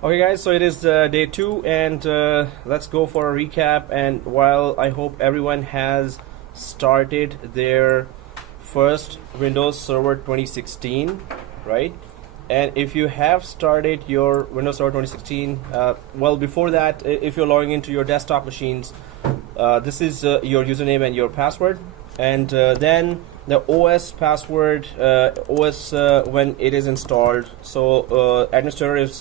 Okay guys, so it is day 2 and let's go for a recap. And while I hope everyone has started their first Windows Server 2016, right? And if you have started your Windows Server 2016, well, before that, if you're logging into your desktop machines, this is your username and your password, and then the OS password, OS when it is installed. So administrator is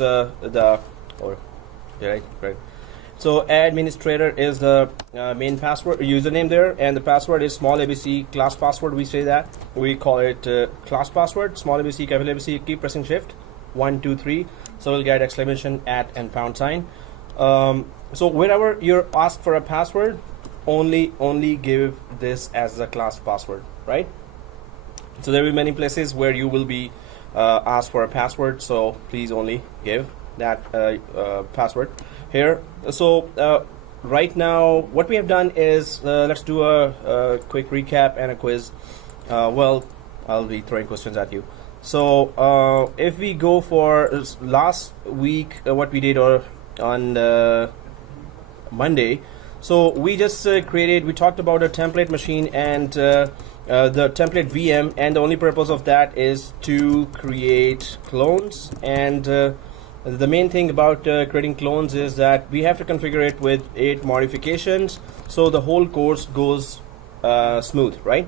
So administrator is the main password username there, and the password is small ABC class password. We say that we call it class password, small ABC, capital ABC. Keep pressing shift 1 2 3, so we'll get exclamation at and pound sign. So wherever you're asked for a password, only give this as a class password, right? So there will be many places where you will be asked for a password, so please only give that password here. So right now what we have done is let's do a quick recap and a quiz. Well, I'll be throwing questions at you. So if we go for last week, what we did on Monday, so we just we talked about a template machine and the template VM, and the only purpose of that is to create clones. And the main thing about creating clones is that we have to configure it with 8 modifications, so the whole course goes smooth, right?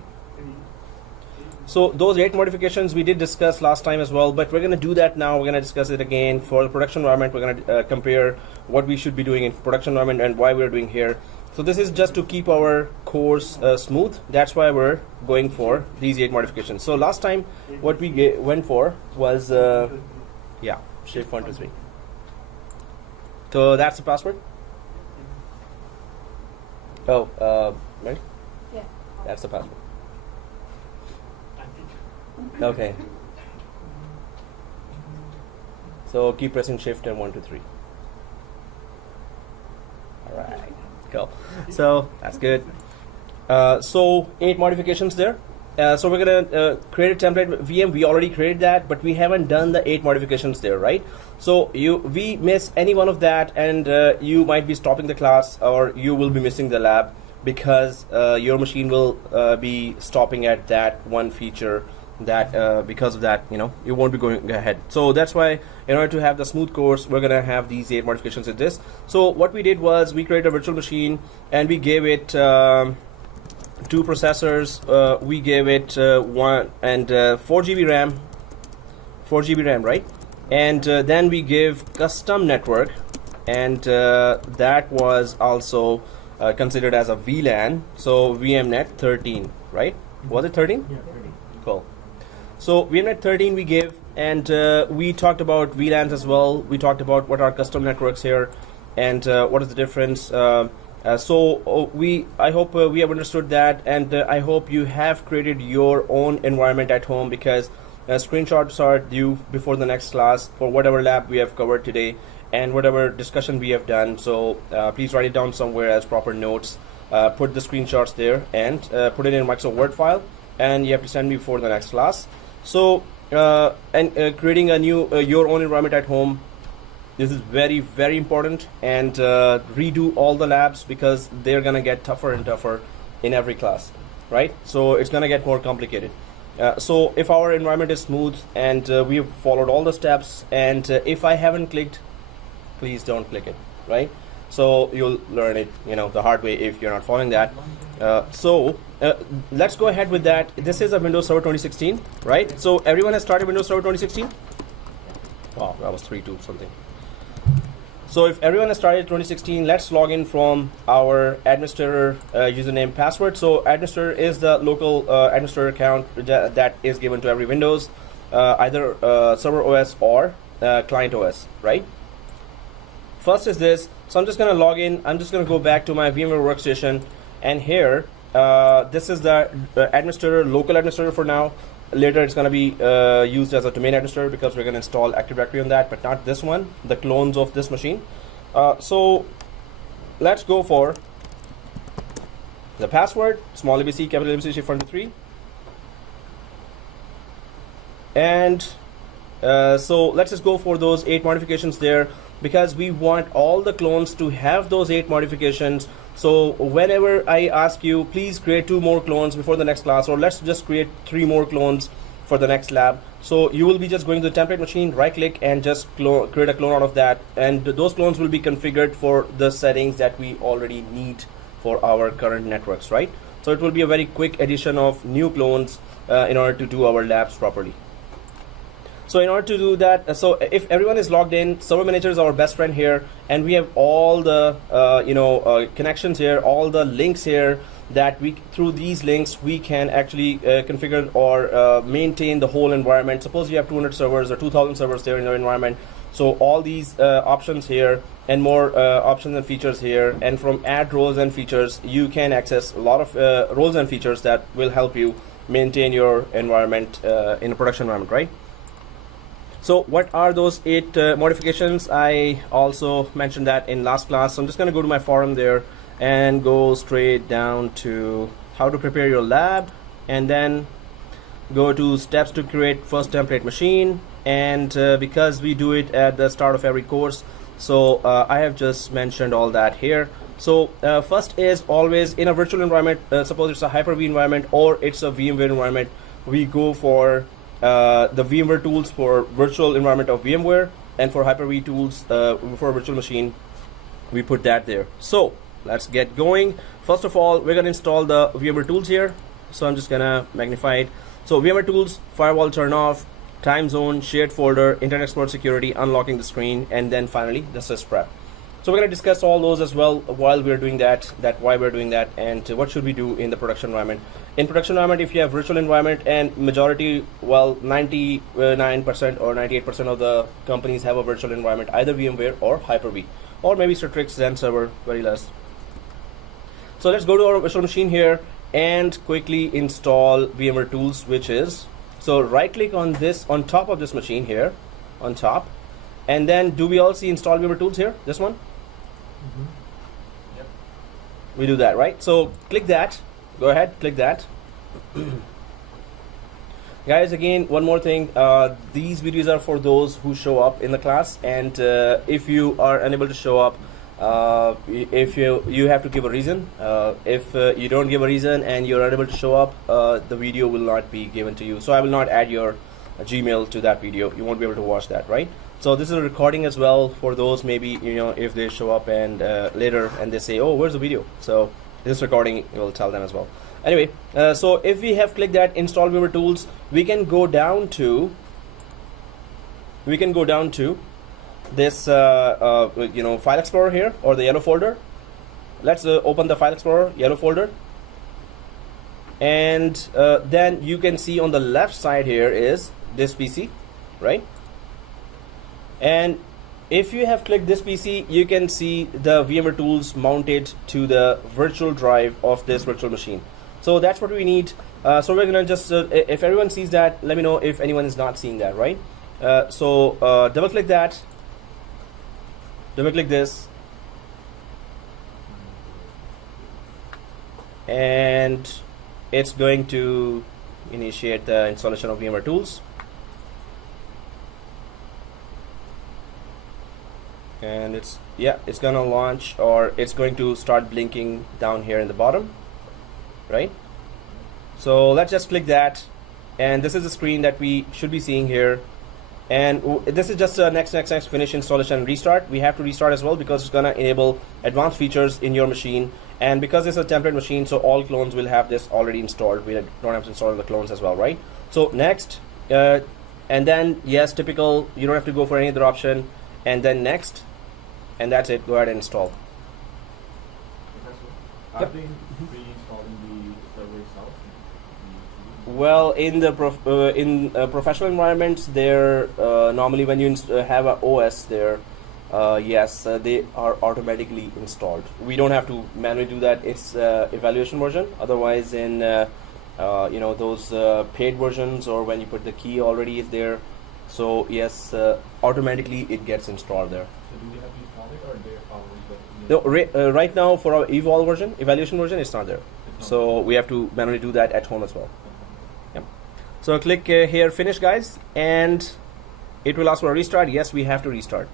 So those 8 modifications we did discuss last time as well, but we're going to do that now. We're going to discuss it again for the production environment. We're going to compare what we should be doing in production environment and why we're doing here. So this is just to keep our course smooth. That's why we're going for these 8 modifications. So last time what we went for was shift 1 2 3. So that's the password. Oh, right? Yeah. That's the password. Okay. So keep pressing shift and 1 2 3. All right. Cool. So that's good. So 8 modifications there. So we're gonna create a template VM. We already created that, but we haven't done the 8 modifications there, right? So we miss any one of that, and you might be stopping the class, or you will be missing the lab, because your machine will be stopping at that one feature. That because of that, you won't be going ahead. So that's why, in order to have the smooth course, we're gonna have these 8 modifications in this. So what we did was we created a virtual machine and we gave it 2 processors. We gave it 1 and 4 GB RAM, 4 GB RAM, right? And then we give custom network, and that was also considered as a VLAN. So VMnet 13, right? Was it 13? Yeah, 13. Cool. So VMnet 13 we give, and we talked about VLANs as well. We talked about what are custom networks here, and what is the difference. I hope we have understood that, and I hope you have created your own environment at home, because screenshots are due before the next class for whatever lab we have covered today and whatever discussion we have done. So please write it down somewhere as proper notes. Put the screenshots there and put it in a Microsoft Word file, and you have to send me for the next class. So creating a new your own environment at home, this is very, very important. And redo all the labs, because they're gonna get tougher and tougher in every class, right? So it's gonna get more complicated. So if our environment is smooth and we have followed all the steps, and if I haven't clicked, please don't click it, right? So you'll learn it the hard way if you're not following that. Let's go ahead with that. This is a Windows Server 2016, right? So everyone has started Windows Server 2016? Wow, that was 3-2 something. So if everyone has started 2016, let's log in from our administrator username password. So administrator is the local administrator account that is given to every Windows, either server OS or client OS, right? First is this. So I'm just going to log in. I'm just going to go back to my VMware workstation, and here this is the administrator, local administrator for now. Later it's going to be used as a domain administrator, because we're going to install Active Directory on that, but not this one, the clones of this machine. So let's go for the password, small ABC, capital ABC, shift 1 2 3, and So let's just go for those 8 modifications there, because we want all the clones to have those 8 modifications. So whenever I ask you, please create 2 more clones before the next class, or let's just create 3 more clones for the next lab. So you will be just going to the template machine, right click, and just create a clone out of that. And those clones will be configured for the settings that we already need for our current networks, right? So it will be a very quick addition of new clones in order to do our labs properly. So in order to do that, so if everyone is logged in, Server Manager is our best friend here, and we have all the connections here, all the links here, that we, through these links, we can actually configure or maintain the whole environment. Suppose you have 200 servers or 2000 servers there in your environment. So all these options here and more options and features here, and from add roles and features, you can access a lot of roles and features that will help you maintain your environment in a production environment, right? So what are those 8 modifications? I also mentioned that in last class. So I'm just going to go to my forum there and go straight down to how to prepare your lab, and then go to steps to create first template machine. And because we do it at the start of every course, so I have just mentioned all that here. So first is always in a virtual environment, suppose it's a Hyper-V environment or it's a VMware environment, we go for the VMware tools for virtual environment of VMware, and for Hyper-V tools for a virtual machine, we put that there. So let's get going. First of all, we're going to install the VMware tools here. So I'm just going to magnify it. So VMware tools, firewall turn off, time zone, shared folder, Internet Explorer security, unlocking the screen, and then finally the Sysprep. So we're going to discuss all those as well while we're doing that, why we're doing that, and what should we do in the production environment. In production environment, if you have virtual environment, and majority, well, 99% or 98% of the companies have a virtual environment, either VMware or Hyper-V, or maybe Citrix, Zen server, very less. So let's go to our virtual machine here and quickly install VMware tools, which is, so right click on this, on top of this machine here, on top, and then do we all see install VMware tools here, this one? Yep. We do that, right? So click that, go ahead, click that. Guys, again, one more thing, these videos are for those who show up in the class, and if you are unable to show up, if you have to give a reason. If you don't give a reason and you're unable to show up, the video will not be given to you. So I will not add your Gmail to that video. You won't be able to watch that, right? So this is a recording as well for those, maybe, you know, if they show up and later and they say, oh, where's the video? So this recording will tell them as well. Anyway, so if we have clicked that install VMware tools, we can go down to this file explorer here, or the yellow folder. Let's open the file explorer, yellow folder, and then you can see on the left side here is this PC, right? And if you have clicked this PC, you can see the VMware tools mounted to the virtual drive of this virtual machine. So that's what we need. So we're gonna just if everyone sees that, let me know if anyone is not seeing that, right? So double click that, double click this, and it's going to initiate the installation of VMware tools. And it's gonna launch, or it's going to start blinking down here in the bottom, right? So let's just click that, and this is the screen that we should be seeing here. And this is just a next finish installation and restart. We have to restart as well because it's gonna enable advanced features in your machine, and because it's a template machine, so all clones will have this already installed. We don't have to install the clones as well, right? So next, and then yes, typical, you don't have to go for any other option, and then next, and that's it. Go ahead and install. Are they reinstalling the server itself? Well, in the professional environments, there normally when you have an OS there, yes, they are automatically installed. We don't have to manually do that. It's evaluation version. Otherwise, in those paid versions, or when you put the key already is there. So yes, automatically it gets installed there. So do we have to install it, or they're already? No, right now for our evaluation version, it's not there. So we have to manually do that at home as well. Yeah. So click here, finish, guys, and It will ask for a restart. Yes, we have to restart.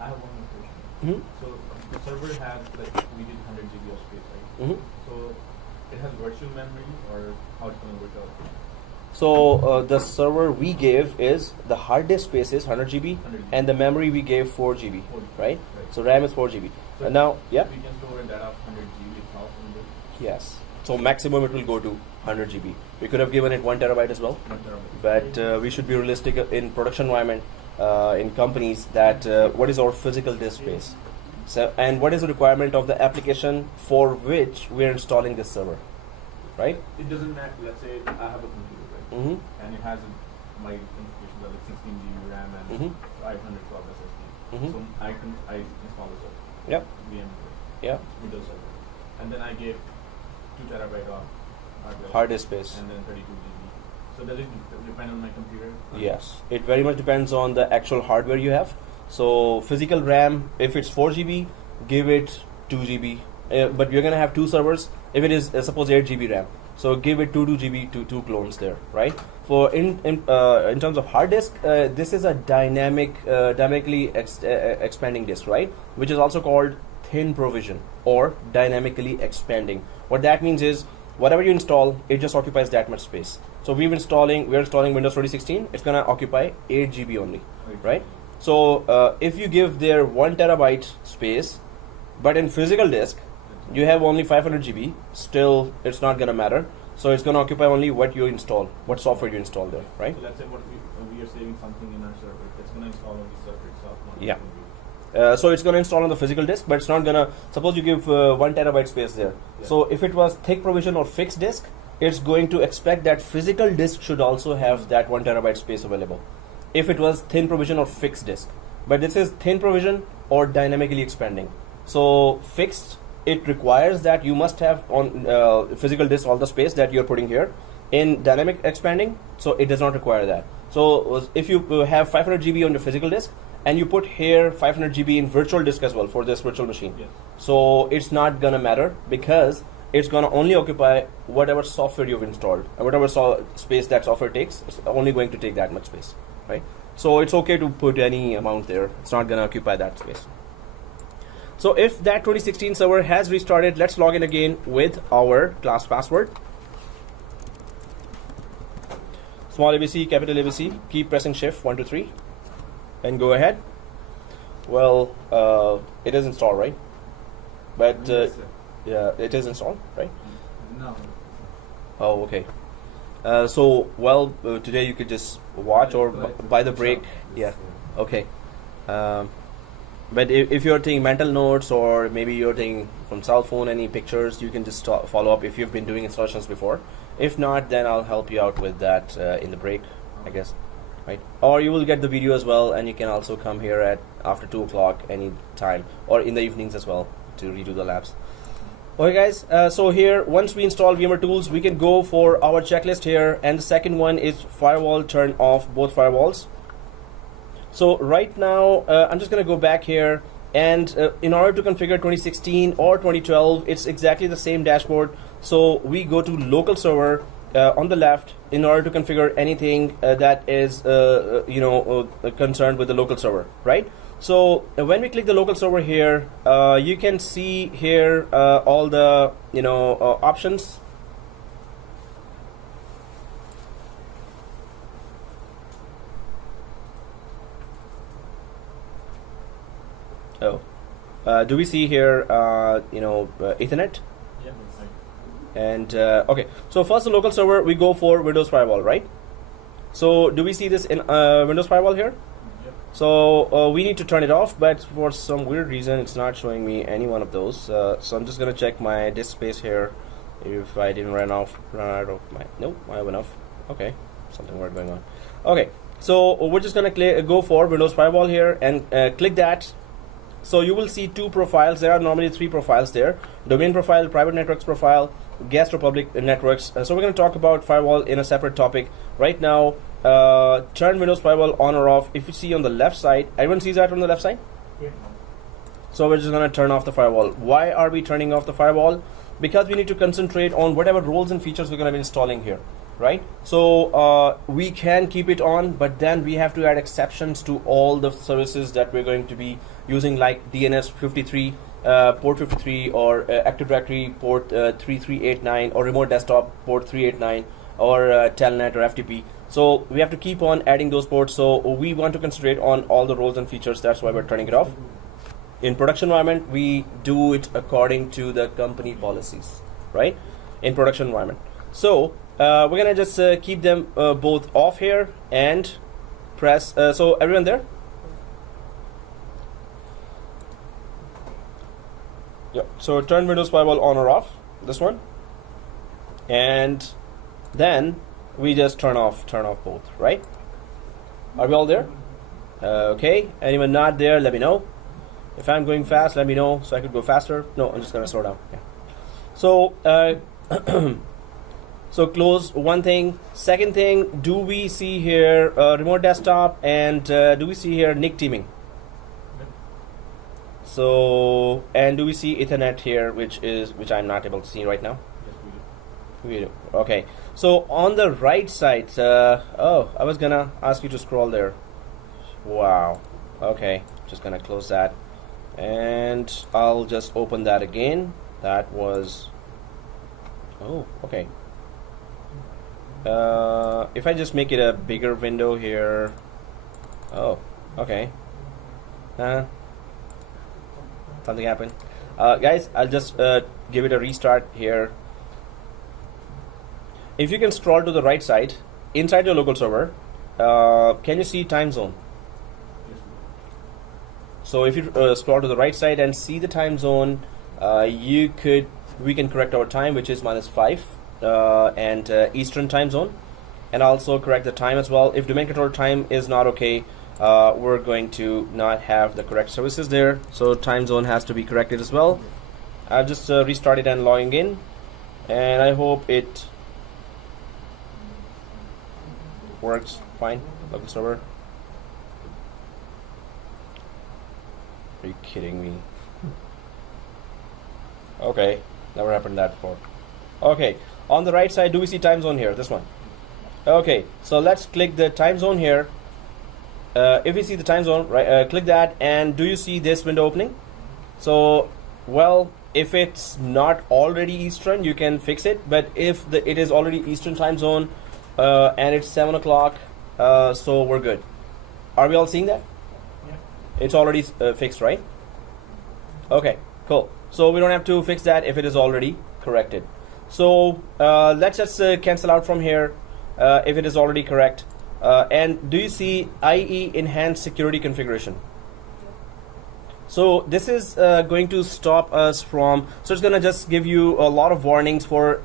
I have one more question. Mm-hmm. So the server has, like, we did 100 GB of space, right? Mm-hmm. So it has virtual memory, or how it's going to work out? So the server we gave is the hard disk space is 100 GB 100 GB. and the memory we gave 4 GB, 4 GB, right? right. So RAM is 4 GB. So Now, yeah, we can store data of 100 GB itself in the yes. So maximum it will go to 100 GB. We could have given it 1 terabyte as well, 1 terabyte. but we should be realistic in production environment, in companies, that what is our physical disk space. So, and what is the requirement of the application for which we are installing this server, right? It doesn't matter. Let's say I have a computer, right? Mm-hmm. And it has my configurations are like 16 GB RAM and Mm-hmm. 512 SSD. Mm-hmm. So I install the server. Yep. VMware. Yeah. Windows server. And then I gave 2 terabyte of hardware. Hard disk space. And then 32 GB. So does it depend on my computer? Yes, it very much depends on the actual hardware you have. So physical RAM, if it's 4 GB, give it 2 GB. But you're gonna have two servers. If it is suppose 8 GB RAM, so give it 2 GB to 2 clones there, right? For in terms of hard disk, this is a dynamically expanding disk, right? Which is also called thin provision or dynamically expanding. What that means is whatever you install, it just occupies that much space. So we're installing Windows 2016. It's gonna occupy 8 GB only, right? So if you give there 1 terabyte space, but in physical disk you have only 500 GB, still it's not gonna matter. So it's gonna occupy only what you install, what software you install there, right? So let's say what we are saving something in our server. It's going to install on the server itself. Not Yeah. on the computer. So it's gonna install on the physical disk, but it's not gonna. Suppose you give 1 terabyte space there. Yeah. So if it was thick provision or fixed disk, it's going to expect that physical disk should also have that 1 terabyte space available. If it was thin provision or fixed disk, but this is thin provision or dynamically expanding. So fixed, it requires that you must have on physical disk all the space that you're putting here. In dynamic expanding, so it does not require that. So if you have 500 GB on your physical disk and you put here 500 GB in virtual disk as well for this virtual machine, Yes. so it's not gonna matter because it's gonna only occupy whatever software you've installed and whatever space that software takes. It's only going to take that much space, right? So it's okay to put any amount there. It's not gonna occupy that space. So if that 2016 server has restarted, let's log in again with our class password. Small ABC, capital ABC, keep pressing shift 1, 2, 3 and go ahead. Well, it is installed, right? But Yes, sir. yeah, it is installed, right? No. Oh, okay. Today you could just watch or buy the break. Yeah, okay. But if you're taking mental notes or maybe you're taking from cell phone any pictures, you can just follow up if you've been doing installations before. If not, then I'll help you out with that in the break, I guess, right? Or you will get the video as well, and you can also come here at after 2 o'clock any time or in the evenings as well to redo the labs. Okay guys, so here once we install VMware Tools, we can go for our checklist here, and the second one is firewall, turn off both firewalls. So right now I'm just going to go back here, and in order to configure 2016 or 2012, it's exactly the same dashboard. So we go to local server on the left in order to configure anything that is concerned with the local server, right? So when we click the local server here, you can see here all the options. Oh, do we see here Ethernet? Yeah. Right. And okay, so first the local server, we go for Windows Firewall, right? So do we see this in Windows Firewall here? Yep. So we need to turn it off, but for some weird reason it's not showing me any one of those. So I'm just gonna check my disk space here if I didn't run out of my, nope, I have enough. Okay, something weird going on. Okay, so we're just gonna go for Windows Firewall here and click that. So you will see 2 profiles. There are normally 3 profiles there: domain profile, private networks profile, guest or public networks. So we're going to talk about firewall in a separate topic. Right now, turn Windows Firewall on or off. If you see on the left side, everyone sees that on the left side? Yeah. So we're just going to turn off the firewall. Why are we turning off the firewall? Because we need to concentrate on whatever roles and features we're going to be installing here, right? So we can keep it on, but then we have to add exceptions to all the services that we're going to be using, like DNS 53, port 53, or Active Directory port 3389, or remote desktop port 389, or telnet or FTP. So we have to keep on adding those ports. So we want to concentrate on all the roles and features. That's why we're turning it off. In production environment, we do it according to the company policies, right? In production environment. So we're gonna just keep them both off here and press. So everyone there? Yep. So turn Windows Firewall on or off. This one, and then we just turn off both, right? Are we all there? Okay. Anyone not there? Let me know. If I'm going fast, let me know so I could go faster. No, I'm just gonna slow down. Yeah. So so close one thing. Second thing, do we see here remote desktop, and do we see here NIC teaming? So, and do we see Ethernet here, which I'm not able to see right now? Yes, we do. Okay. So on the right side, oh, I was gonna ask you to scroll there. Wow. Okay, just gonna close that, and I'll just open that again. That was, oh, okay. If I just make it a bigger window here, oh, okay. Something happened. Guys, I'll just give it a restart here. If you can scroll to the right side, inside your local server, can you see time zone? So if you scroll to the right side and see the time zone, we can correct our time, which is -5 and Eastern time zone, and also correct the time as well. If domain controller time is not okay, we're going to not have the correct services there, so time zone has to be corrected as well. I've just restarted and logging in, and I hope it works fine. Local server. Are you kidding me? Okay, never happened that before. Okay, on the right side, do we see time zone here? This one. Okay, so let's click the time zone here. If we see the time zone, right, click that, and do you see this window opening? So, well, if it's not already Eastern, you can fix it, but if it is already Eastern time zone, and it's 7 o'clock, so we're good. Are we all seeing that? Yeah. It's already fixed, right? Okay, cool. So we don't have to fix that if it is already corrected. So let's just cancel out from here if it is already correct. And do you see IE enhanced security configuration? So this is going to stop us from, so it's going to just give you a lot of warnings for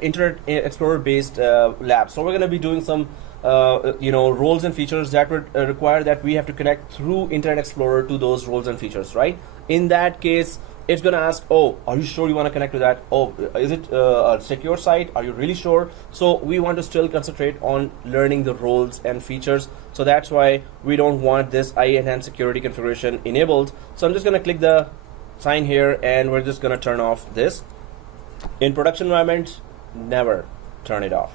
Internet Explorer based labs. So we're going to be doing some roles and features that would require that we have to connect through Internet Explorer to those roles and features, right? In that case, it's going to ask, oh, are you sure you want to connect to that? Oh, is it a secure site? Are you really sure? So we want to still concentrate on learning the roles and features. So that's why we don't want this IE enhanced security configuration enabled. So I'm just going to click the sign here, and we're just going to turn off this. In production environment, never turn it off.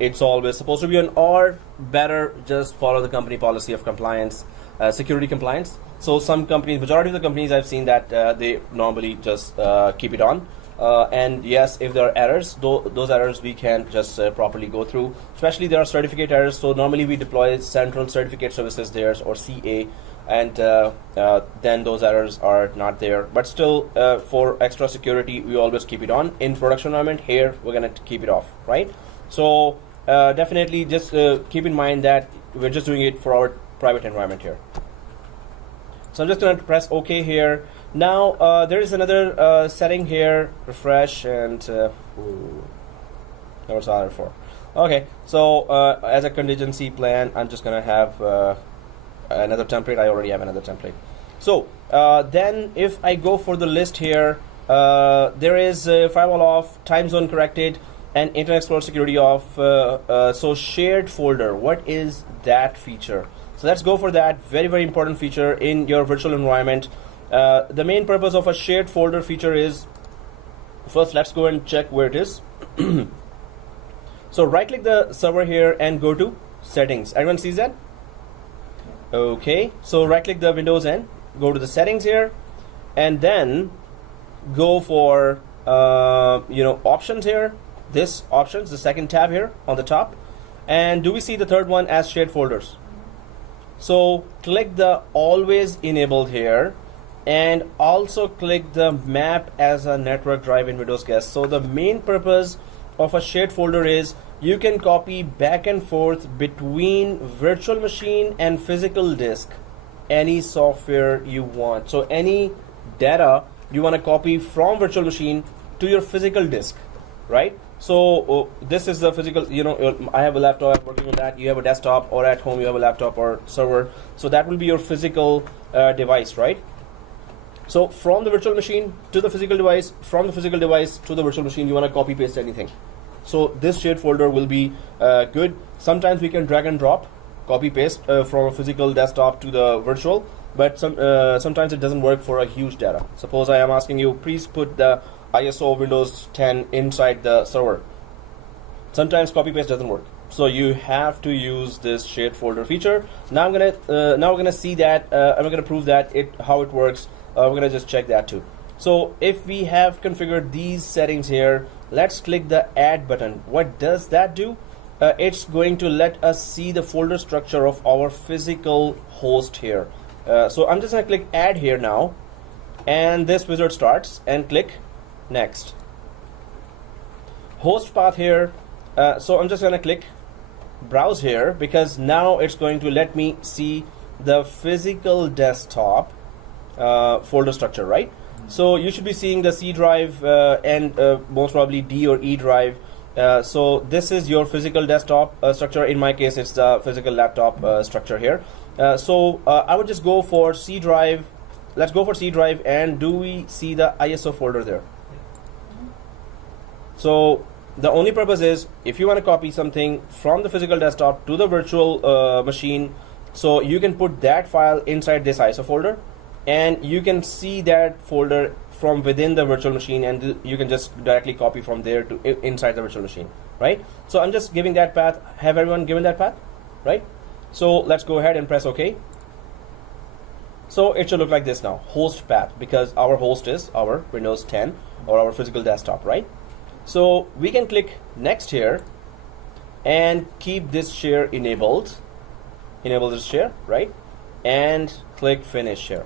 It's always supposed to be on, or better, just follow the company policy of compliance, security compliance. So some companies, majority of the companies I've seen that they normally just keep it on. And yes, if there are errors, those errors we can just properly go through. Especially there are certificate errors. So normally we deploy central certificate services there, or CA, and then those errors are not there. But still, for extra security, we always keep it on. In production environment, here we're gonna keep it off, right? So definitely just keep in mind that we're just doing it for our private environment here. So I'm just going to press OK here. Now there is another setting here, refresh, and what's other for? Okay, so as a contingency plan, I'm just going to have another template. I already have another template. So then if I go for the list here, there is firewall off, time zone corrected, and Internet Explorer security off. So shared folder, what is that feature? So let's go for that. Very, very important feature in your virtual environment. The main purpose of a shared folder feature is, first let's go and check where it is. So right click the server here and go to settings. Everyone sees that? Okay, so right click the Windows and go to the settings here, and then go for options here. This options, the second tab here on the top. And do we see the third one as shared folders? So click the always enabled here, and also click the map as a network drive in Windows Guest. So the main purpose of a shared folder is you can copy back and forth between virtual machine and physical disk any software you want. So any data you want to copy from virtual machine to your physical disk, right? So this is the physical, I have a laptop working on that, you have a desktop, or at home you have a laptop or server. So that will be your physical device, right? So from the virtual machine to the physical device, from the physical device to the virtual machine, you want to copy paste anything. So this shared folder will be good. Sometimes we can drag and drop, copy paste from a physical desktop to the virtual, but sometimes it doesn't work for a huge data. Suppose I am asking you, please put the ISO Windows 10 inside the server. Sometimes copy paste doesn't work, so you have to use this shared folder feature. Now we're gonna see that. I'm gonna prove that how it works. We're gonna just check that too. So if we have configured these settings here, let's click the add button. What does that do? It's going to let us see the folder structure of our physical host here. So I'm just gonna click add here now, and this wizard starts, and click next. Host path here. So I'm just gonna click browse here, because now it's going to let me see the physical desktop folder structure, right? So you should be seeing the C drive and most probably D or E drive. So this is your physical desktop structure. In my case, it's the physical laptop structure here. So I would just go for C drive. Let's go for C drive, and do we see the ISO folder there? So the only purpose is if you want to copy something from the physical desktop to the virtual machine, so you can put that file inside this ISO folder, and you can see that folder from within the virtual machine, and you can just directly copy from there to inside the virtual machine, right? So I'm just giving that path. Have everyone given that path, right? So let's go ahead and press OK. So it should look like this now, host path, because our host is our Windows 10 or our physical desktop, right? So we can click next here and keep this share enabled. Enable this share, right? And click finish here.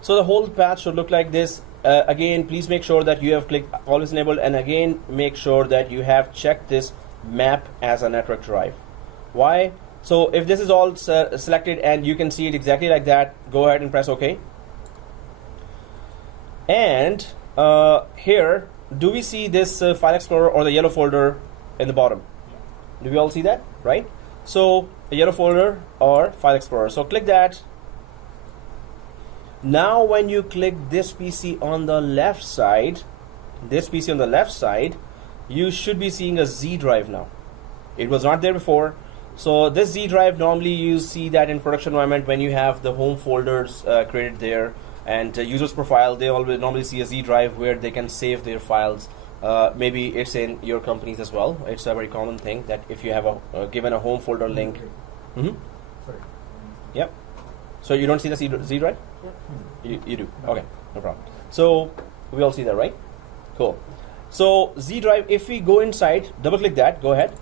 So the whole path should look like this. Again, please make sure that you have clicked always enabled, and again make sure that you have checked this map as a network drive. Why? So if this is all selected and you can see it exactly like that, go ahead and press OK. And here, do we see this file explorer or the yellow folder in the bottom? Do we all see that, right? So a yellow folder or file explorer. So click that. Now when you click this PC on the left side, you should be seeing a Z drive now. It was not there before. So this Z drive, normally you see that in production environment when you have the home folders created there, and users profile, they always normally see a Z drive where they can save their files. Maybe it's in your companies as well. It's a very common thing that if you have a given a home folder link. Sorry. Yep. So you don't see the Z drive? You do. Okay, no problem. So we all see that, right? Cool. So Z drive, if we go inside, double click that, go ahead,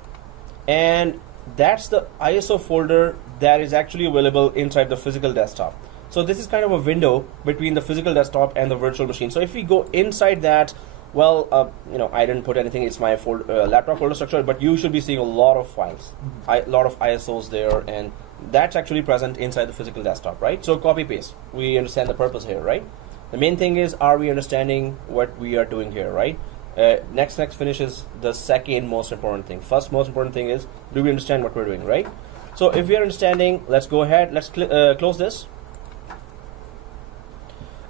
and that's the ISO folder that is actually available inside the physical desktop. So this is kind of a window between the physical desktop and the virtual machine. So if we go inside that, well, I didn't put anything. It's my laptop folder structure, but you should be seeing a lot of files, a lot of ISOs there, and that's actually present inside the physical desktop, right? So copy paste. We understand the purpose here, right? The main thing is, are we understanding what we are doing here, right? Next finish is the second most important thing. First most important thing is, do we understand what we're doing, right? So if we are understanding, let's go ahead. Let's close this.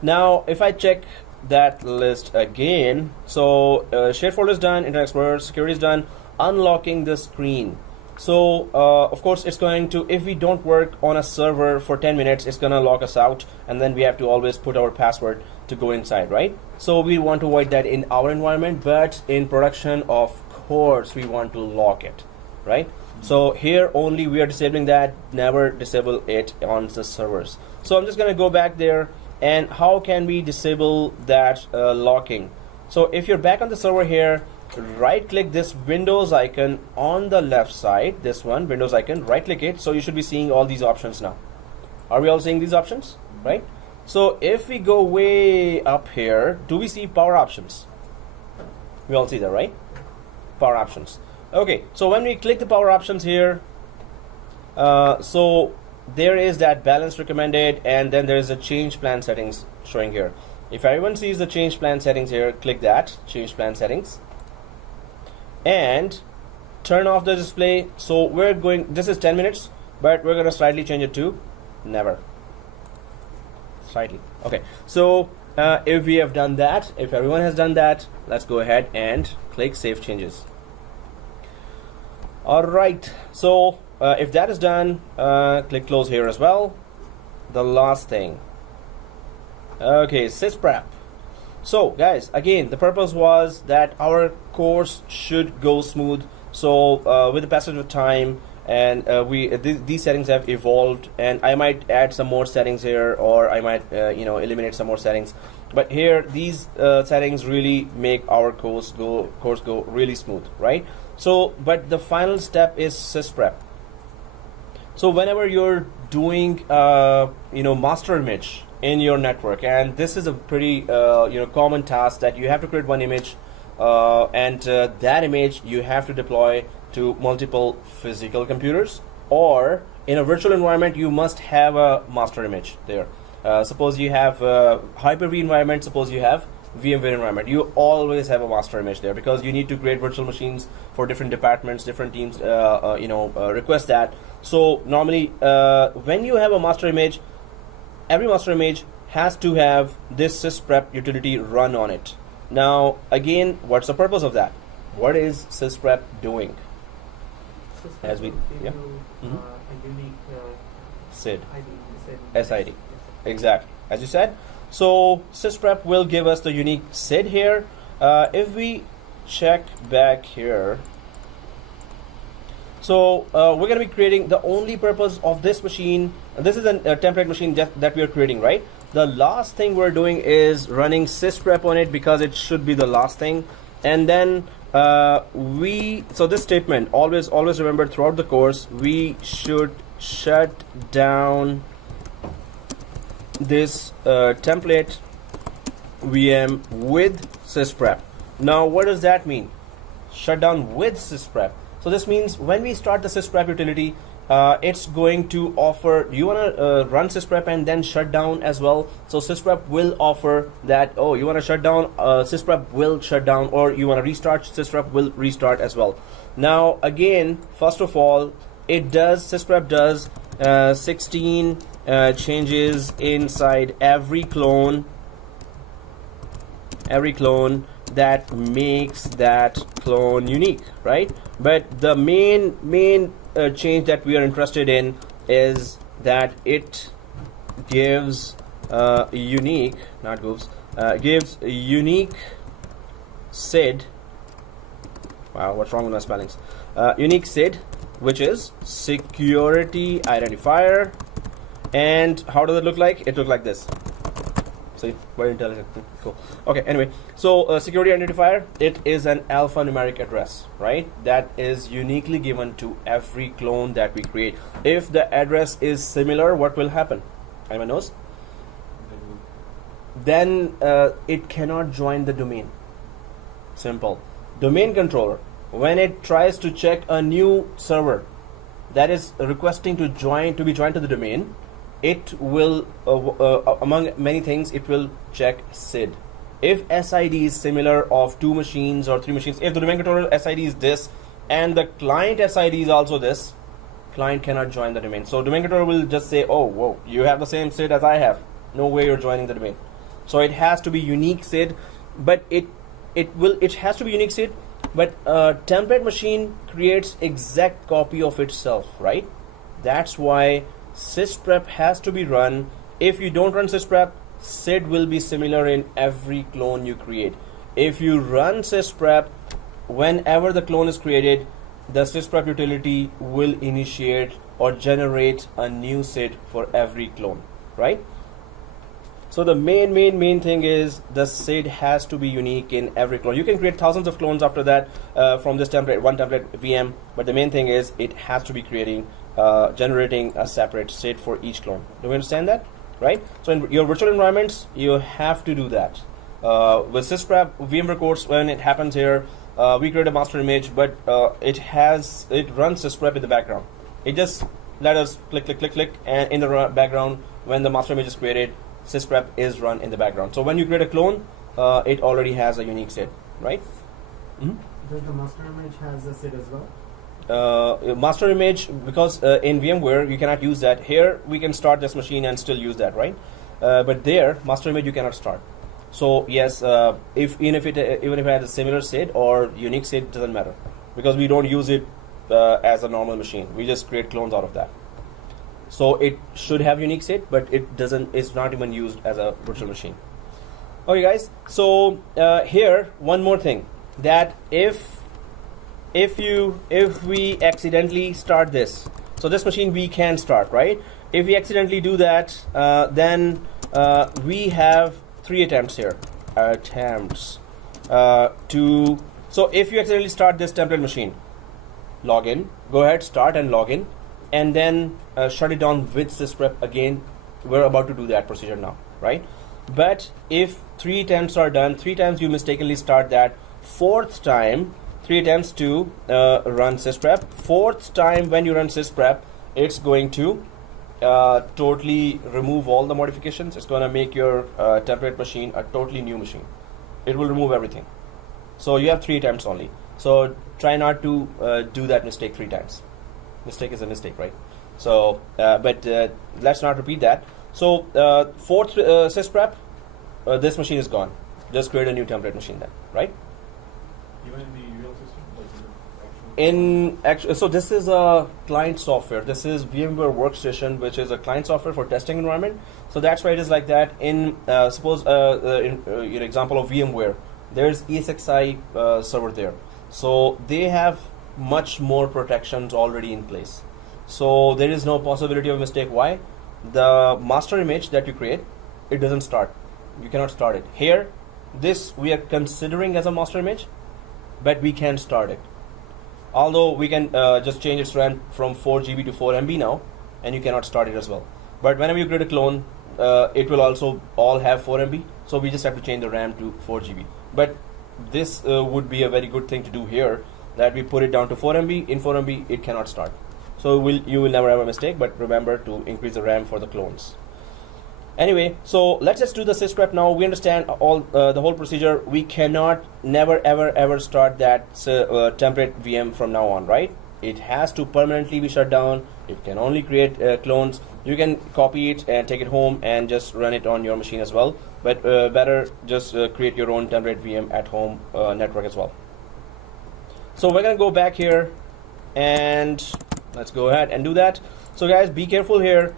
Now, if I check that list again, so shared folder is done, Internet Explorer, security is done, unlocking the screen. So of course it's going to, if we don't work on a server for 10 minutes, it's gonna lock us out, and then we have to always put our password to go inside, right? So we want to avoid that in our environment, but in production, of course we want to lock it, right? So here only we are disabling that, never disable it on the servers. So I'm just going to go back there, and how can we disable that locking? So if you're back on the server here, right click this Windows icon on the left side, this one, Windows icon, right click it. So you should be seeing all these options now. Are we all seeing these options, right? So if we go way up here, do we see power options? We all see that, right? Power options. Okay, so when we click the power options here, so there is that balance recommended, and then there is a change plan settings showing here. If everyone sees the change plan settings here, click that change plan settings and turn off the display. So we're going, this is 10 minutes, but we're going to slightly change it to never. Slightly. Okay, so if we have done that, if everyone has done that, let's go ahead and click save changes. Alright, so if that is done, click close here as well. The last thing. Okay, Sysprep. So guys, again, the purpose was that our course should go smooth. So with the passage of time, and these settings have evolved, and I might add some more settings here, or I might eliminate some more settings. But here, these settings really make our course go really smooth, right? So, but the final step is Sysprep. So whenever you're doing master image in your network, and this is a pretty common task, that you have to create one image, and that image you have to deploy to multiple physical computers, or in a virtual environment you must have a master image there. Suppose you have Hyper-V environment, suppose you have VMware environment, you always have a master image there, because you need to create virtual machines for different departments, different teams request that. So normally when you have a master image, every master image has to have this Sysprep utility run on it. Now again, what's the purpose of that? What is Sysprep doing? Sysprep As we will give yeah. you, a unique SID. SID. SID. Exactly, as you said. So Sysprep will give us the unique SID here. If we check back here, so we're going to be creating, the only purpose of this machine, this is a template machine that we are creating, right? The last thing we're doing is running Sysprep on it, because it should be the last thing. And then so this statement, always remember throughout the course, we should shut down this template VM with Sysprep. Now what does that mean? Shut down with Sysprep. So this means when we start the Sysprep utility, it's going to offer, do you want to run Sysprep and then shut down as well? So Sysprep will offer that, oh, you want to shut down, Sysprep will shut down, or you want to restart, Sysprep will restart as well. Now again, first of all, Sysprep does 16 changes inside every clone that makes that clone unique, right? But the main change that we are interested in is that it gives unique SID. Wow, what's wrong with my spellings? Unique SID, which is security identifier. And how does it look like? It looks like this. See, very intelligent. Cool. Okay, anyway, so security identifier, it is an alphanumeric address, right? That is uniquely given to every clone that we create. If the address is similar, what will happen? Anyone knows? Then it cannot join the domain. Simple. Domain controller, when it tries to check a new server that is requesting to be joined to the domain, it will, among many things, it will check SID. If SID is similar of 2 machines or 3 machines, if the domain controller SID is this and the client SID is also this, client cannot join the domain. So domain controller will just say, oh, whoa, you have the same SID as I have. No way you're joining the domain. So it has to be unique SID, but it has to be unique SID, but template machine creates exact copy of itself, right? That's why Sysprep has to be run. If you don't run Sysprep, SID will be similar in every clone you create. If you run Sysprep, whenever the clone is created, the Sysprep utility will initiate or generate a new SID for every clone, right? So the main thing is the SID has to be unique in every clone. You can create thousands of clones after that from this template, one template VM, but the main thing is it has to be generating a separate SID for each clone. Do you understand that? Right? So in your virtual environments, you have to do that. With Sysprep, VMware course, when it happens here, we create a master image, but it runs Sysprep in the background. It just let us click, and in the background, when the master image is created, Sysprep is run in the background. So when you create a clone, it already has a unique SID, right? Does the master image has a SID as well? Master image, because in VMware you cannot use that. Here we can start this machine and still use that, right? But there, master image you cannot start. So yes, even if it has a similar SID or unique SID, doesn't matter, because we don't use it as a normal machine. We just create clones out of that. So it should have unique SID, but it doesn't. It's not even used as a virtual machine. Okay, guys. So here, one more thing, that if we accidentally start this, so this machine we can start, right? If we accidentally do that, then we have 3 attempts here. So if you accidentally start this template machine, log in, go ahead, start and log in, and then shut it down with Sysprep again. We're about to do that procedure now, right? But if 3 attempts are done, 3 times you mistakenly start that, 4th time, 3 attempts to run Sysprep, 4th time when you run Sysprep, it's going to totally remove all the modifications. It's going to make your template machine a totally new machine. It will remove everything. So you have 3 attempts only. So try not to do that mistake 3 times. Mistake is a mistake, right? So, but let's not repeat that. So 4th Sysprep, this machine is gone. Just create a new template machine then, right? Even in the real system, like actual. So this is a client software. This is VMware Workstation, which is a client software for testing environment. So that's why it is like that. In suppose in example of VMware, there's ESXi server there. So they have much more protections already in place. So there is no possibility of mistake. Why? The master image that you create, it doesn't start. You cannot start it. Here, this we are considering as a master image, but we can start it. Although we can just change its RAM from 4 GB to 4 MB now, and you cannot start it as well. But whenever you create a clone, it will also all have 4 MB, so we just have to change the RAM to 4 GB. But this would be a very good thing to do here, that we put it down to 4 MB. In 4 MB, it cannot start. So you will never have a mistake, but remember to increase the RAM for the clones. Anyway, so let's just do the Sysprep now. We understand all the whole procedure. We cannot never ever start that template VM from now on, right? It has to permanently be shut down. It can only create clones. You can copy it and take it home and just run it on your machine as well. But better just create your own template VM at home network as well. So we're gonna go back here and let's go ahead and do that. So guys, be careful here.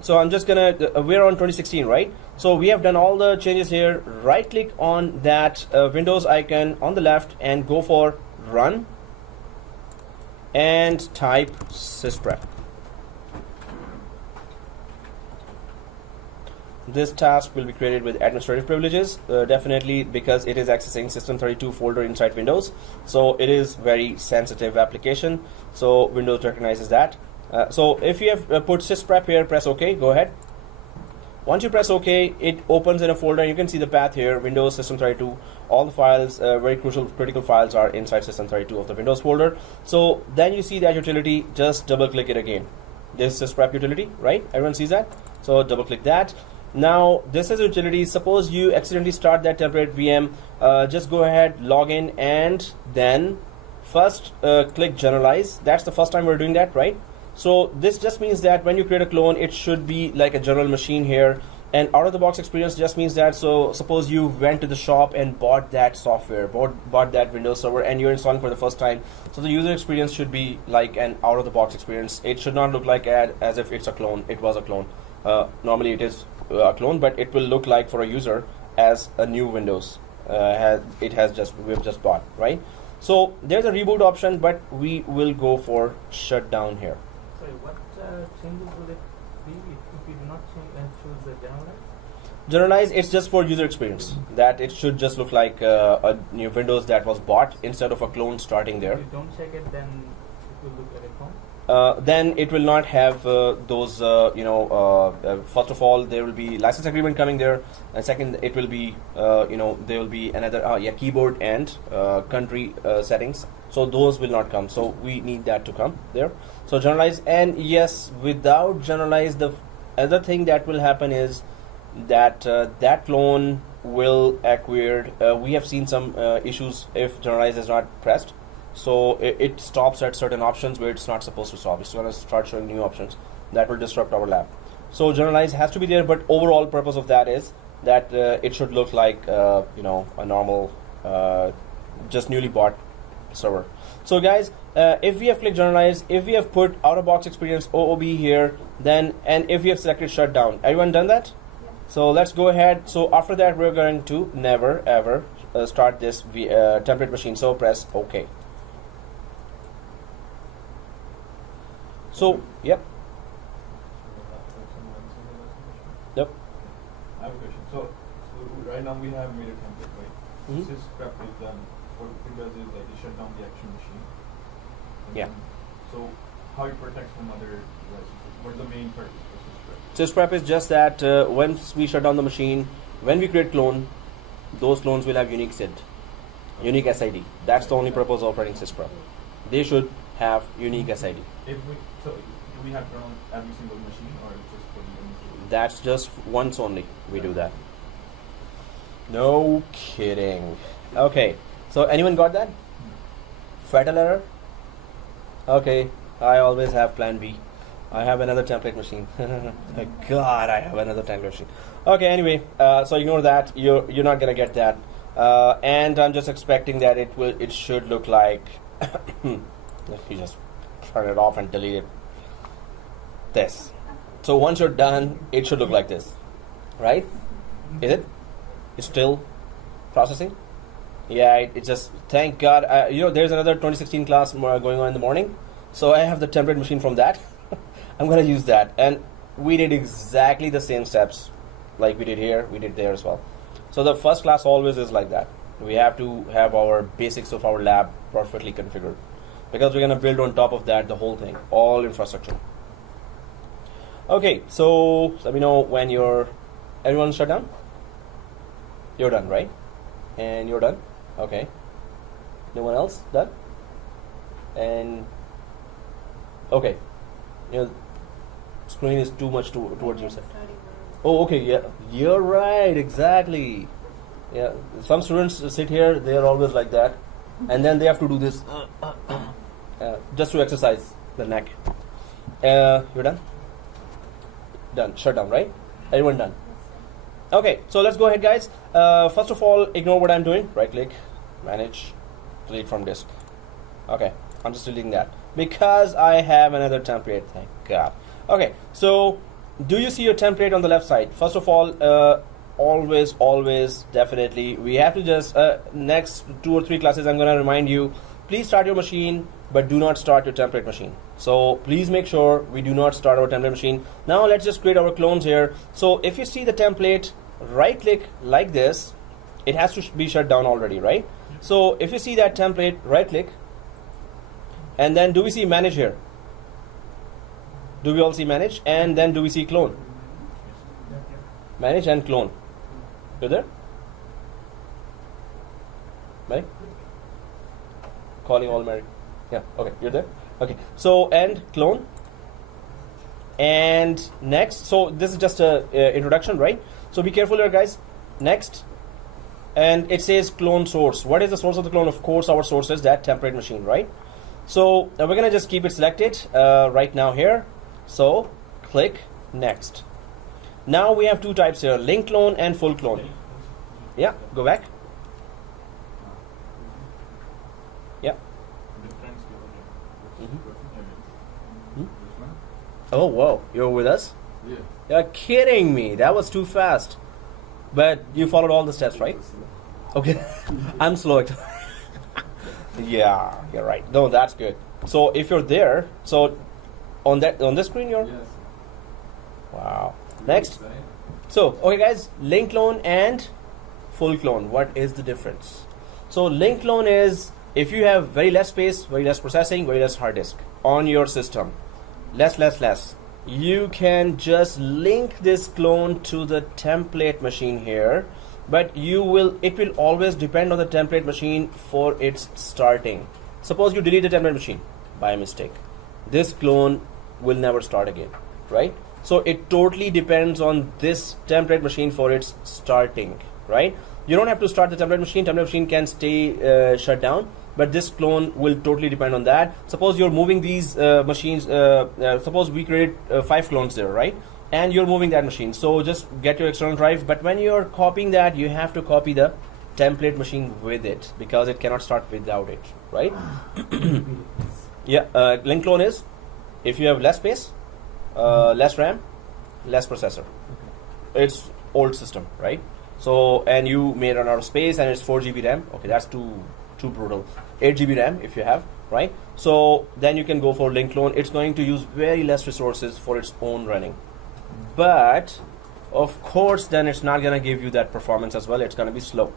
So I'm just gonna, we're on 2016, right? So we have done all the changes here. Right click on that Windows icon on the left and go for run and type Sysprep. This task will be created with administrative privileges, definitely, because it is accessing System32 folder inside Windows. So it is very sensitive application. So Windows recognizes that. So if you have put Sysprep here, press OK, go ahead. Once you press OK, it opens in a folder. You can see the path here, Windows System32. All the files, very critical files are inside System32 of the Windows folder. So then you see that utility, just double click it again. This is Sysprep utility, right? Everyone sees that? So double click that. Now this is utility. Suppose you accidentally start that template VM, just go ahead, log in, and then first click generalize. That's the first time we're doing that, right? So this just means that when you create a clone, it should be like a general machine here. And out of the box experience just means that, so suppose you went to the shop and bought that software, bought that Windows server, and you're installing for the first time. So the user experience should be like an out of the box experience. It should not look like as if it's a clone. It was a clone. Normally it is a clone, but it will look like for a user as a new Windows we've just bought, right? So there's a reboot option, but we will go for shutdown here. Sorry, what changes will it be if we do not change and choose the generalize? Generalize, it's just for user experience, that it should just look like a new Windows that was bought instead of a clone starting there. If you don't check it, then it will look like a clone. Then it will not have those, first of all, there will be license agreement coming there, and second, it will be, there will be another, keyboard and country settings. So those will not come. So we need that to come there. So generalize, and yes, without generalize, the other thing that will happen is that that clone will acquire. We have seen some issues if generalize is not pressed. So it stops at certain options where it's not supposed to stop. It's going to start showing new options that will disrupt our lab. So generalize has to be there, but overall purpose of that is that it should look like a normal, just newly bought server. So guys, if we have clicked generalize, if we have put out of box experience OOB here, then and if we have selected shutdown, everyone done that? Yeah. So let's go ahead. So after that, we're going to never ever start this template machine. So press OK. So, yep. Yep. I have a question. So right now we have made a template, right? Mm-hmm. Sysprep is done. What it does is like it shut down the actual machine. And Yeah. So how it protects from other devices? What's the main purpose for Sysprep? Sysprep is just that once we shut down the machine, when we create clone, those clones will have unique SID, unique SID. That's the only purpose of running Sysprep. They should have unique SID. So do we have to run on every single machine or just for the initial? That's just once only we do that. No kidding. Okay, so anyone got that? Fatal error? Okay, I always have plan B. I have another template machine. God, I have another template machine. Okay, anyway, so ignore that. You're not gonna get that. And I'm just expecting that it should look like if you just turn it off and delete it. This. So once you're done, it should look like this, right? Is it? It's still processing. Yeah, it just, thank God. There's another 2016 class going on in the morning, so I have the template machine from that. I'm gonna use that, and we did exactly the same steps, like we did here, we did there as well. So the first class always is like that. We have to have our basics of our lab perfectly configured, because we're gonna build on top of that the whole thing, all infrastructure. Okay, so let me know when everyone shut down? You're done, right? And you're done? Okay. No one else done? And okay. Screen is too much towards your side. Oh, okay, yeah. You're right, exactly. Yeah. Some students sit here, they are always like that. And then they have to do this just to exercise the neck. You're done? Done. Shut down, right? Everyone done? Okay, so let's go ahead, guys. First of all, ignore what I'm doing. Right click, manage, delete from disk. Okay, I'm just deleting that because I have another template. Thank God. Okay, so do you see your template on the left side? First of all, always, definitely, we have to just, next 2 or 3 classes, I'm going to remind you, please start your machine, but do not start your template machine. So please make sure we do not start our template machine. Now let's just create our clones here. So if you see the template, right click like this, it has to be shut down already, right? So if you see that template, right click, and then do we see manage here? Do we all see manage? And then do we see clone? Manage and clone. You there? Mary? Calling all Mary. Yeah, okay, you're there? Okay, so and clone. And next, so this is just a introduction, right? So be careful here, guys. Next. And it says clone source. What is the source of the clone? Of course, our source is that template machine, right? So we're gonna just keep it selected right now here. So click next. Now we have 2 types here, link clone and full clone. Yeah, go back. Yeah. Oh, whoa, you're with us? Yeah. You're kidding me. That was too fast. But you followed all the steps, right? Okay, I'm slow. Yeah, you're right. No, that's good. So if you're there, so on this screen you're. Yes. Wow. Next. Right? So okay, guys, link clone and full clone. What is the difference? So link clone is if you have very less space, very less processing, very less hard disk on your system, less. You can just link this clone to the template machine here, but it will always depend on the template machine for its starting. Suppose you delete the template machine by mistake, this clone will never start again, right? So it totally depends on this template machine for its starting, right? You don't have to start the template machine can stay shut down, but this clone will totally depend on that. Suppose you're moving these machines, suppose we create 5 clones there, right? And you're moving that machine, so just get your external drive, but when you're copying that, you have to copy the template machine with it, because it cannot start without it, right? Yeah, link clone is if you have less space, less RAM, less processor. It's old system, right? So, and you may run out of space and it's 4 GB RAM. Okay, that's too brutal. 8 GB RAM if you have, right? So then you can go for link clone. It's going to use very less resources for its own running, but of course then it's not gonna give you that performance as well. It's gonna be slow.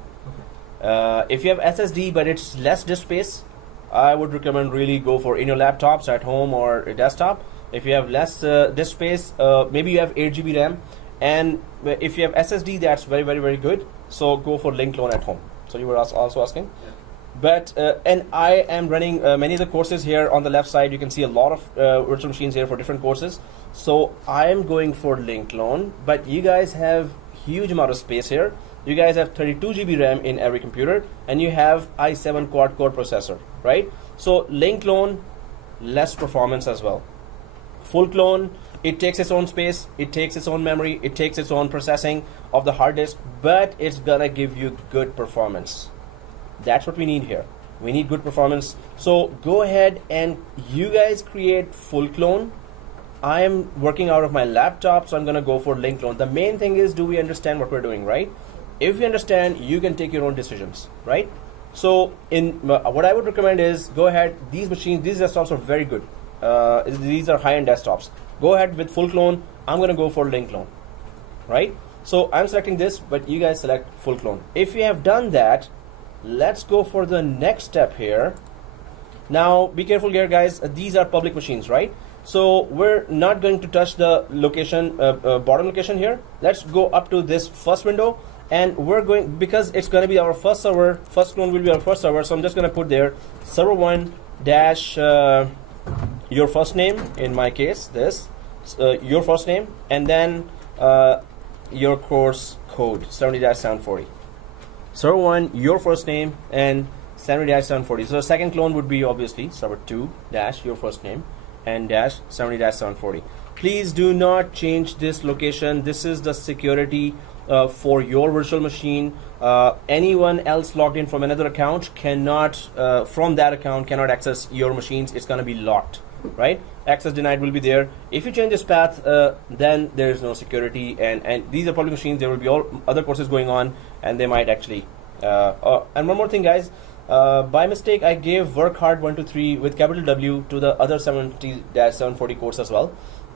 If you have SSD but it's less disk space, I would recommend really go for in your laptops at home or a desktop. If you have less disk space, maybe you have 8 GB RAM, and if you have SSD, that's very good. So go for link clone at home. So you were also asking. Yeah. But and I am running many of the courses here on the left side. You can see a lot of virtual machines here for different courses. So I am going for link clone, but you guys have huge amount of space here. You guys have 32 GB RAM in every computer, and you have i7 quad core processor, right? So link clone, less performance as well. Full clone, it takes its own space, it takes its own memory, it takes its own processing of the hard disk, but it's gonna give you good performance. That's what we need here. We need good performance. So go ahead and you guys create full clone. I am working out of my laptop, so I'm gonna go for link clone. The main thing is, do we understand what we're doing, right? If you understand, you can take your own decisions, right? So what I would recommend is go ahead. These desktops are very good. These are high-end desktops. Go ahead with full clone. I'm gonna go for link clone, right? So I'm selecting this, but you guys select full clone. If you have done that, let's go for the next step here. Now be careful here, guys. These are public machines, right? So we're not going to touch the location, bottom location here. Let's go up to this first window, and we're going, because it's going to be our first server, first clone will be our first server, so I'm just going to put there server 1 dash your first name, in my case this, your first name, and then your course code 70-740. Server 1, your first name, and 70-740. So the second clone would be obviously server 2 dash your first name and dash 70-740. Please do not change this location. This is the security for your virtual machine. Anyone else logged in from another account cannot, from that account, cannot access your machines. It's going to be locked, right? Access denied will be there. If you change this path, then there is no security, and these are public machines. There will be all other courses going on, and they might actually. And one more thing, guys. By mistake, I gave work hard 123 with capital W to the other 70-740 course as well,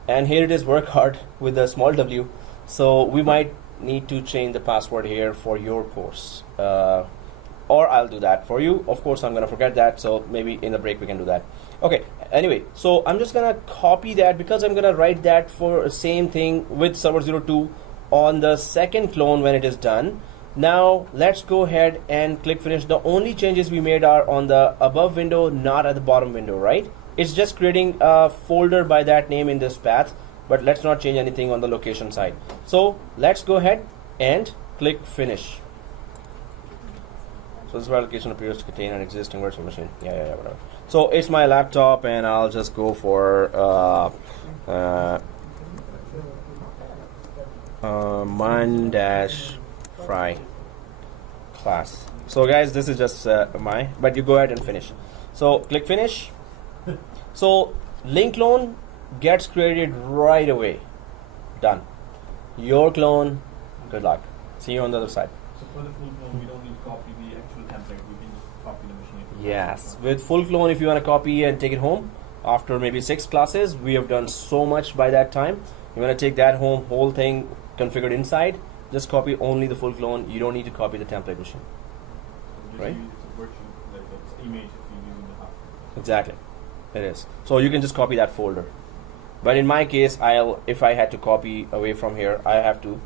and here it is work hard with the small w. So we might need to change the password here for your course, or I'll do that for you. Of course, I'm gonna forget that, so maybe in the break we can do that. Okay. Anyway, so I'm just gonna copy that, because I'm gonna write that for same thing with server 02 on the second clone when it is done. Now let's go ahead and click finish. The only changes we made are on the above window, not at the bottom window, right? It's just creating a folder by that name in this path, but let's not change anything on the location side. So let's go ahead and click finish. So this location appears to contain an existing virtual machine. Yeah, whatever. So it's my laptop, and I'll just go for Mon Fri class. So guys, this is just but you go ahead and finish. So click finish. So link clone gets created right away. Done. Your clone, good luck. See you on the other side. So for the full clone, we don't need to copy the actual template. We can just copy the machine. Yes, with full clone, if you want to copy and take it home after maybe 6 classes, we have done so much by that time. You want to take that home, whole thing configured inside, just copy only the full clone. You don't need to copy the template machine. Just Right. use it's a virtual, like it's image if you're using the hub. Exactly, it is. So you can just copy that folder. But in my case, if I had to copy away from here, I have to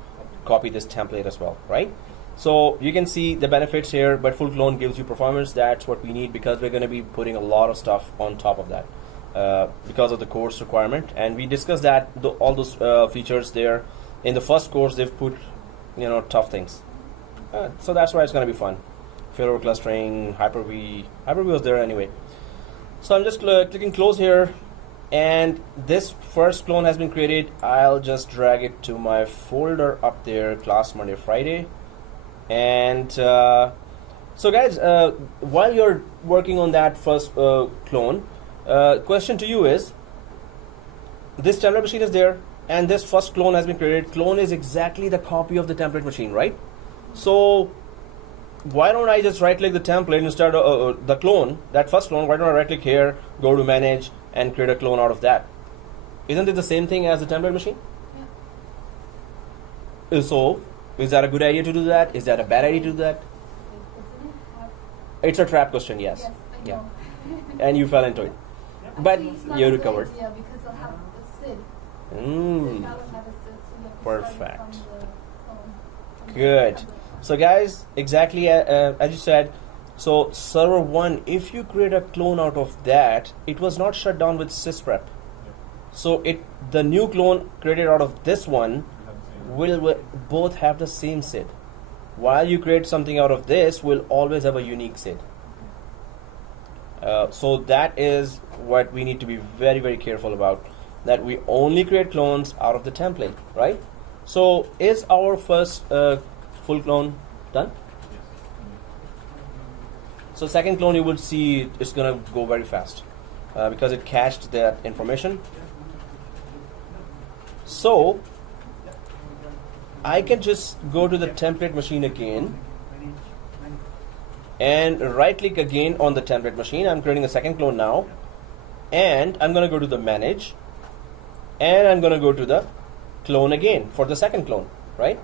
copy this template as well, right? So you can see the benefits here, but full clone gives you performance. That's what we need because we're going to be putting a lot of stuff on top of that because of the course requirement. And we discussed that all those features there in the first course. They've put tough things, so that's why it's going to be fun. Failover clustering, Hyper-V was there anyway. So I'm just clicking close here. And this first clone has been created. I'll just drag it to my folder up there, class Monday, Friday. And so guys, while you're working on that first clone, question to you is, this template machine is there, and this first clone has been created. Clone is exactly the copy of the template machine, right? So why don't I just right click the template instead of the clone, that first clone? Why don't I right click here, go to manage, and create a clone out of that? Isn't it the same thing as the template machine? Yeah. So, is that a good idea to do that? Is that a bad idea to do that? It's a trap question, yes. Yes, I yeah. know. And you fell into it. But Actually, it's not you a good recovered. idea because I'll have a SID. Mm. That will have a SID, so you have to Perfect. start from the Good. template. So guys, exactly as you said, so server 1, if you create a clone out of that, it was not shut down with Sysprep. So the new clone created out of this one will both have the same SID. While you create something out of this, will always have a unique SID. So that is what we need to be very, very careful about, that we only create clones out of the template, right? So is our first full clone done? So second clone, you will see it's going to go very fast because it cached that information. So I can just go to the template machine again and right click again on the template machine. I'm creating a second clone now, and I'm going to go to the manage, and I'm going to go to the clone again for the second clone, right?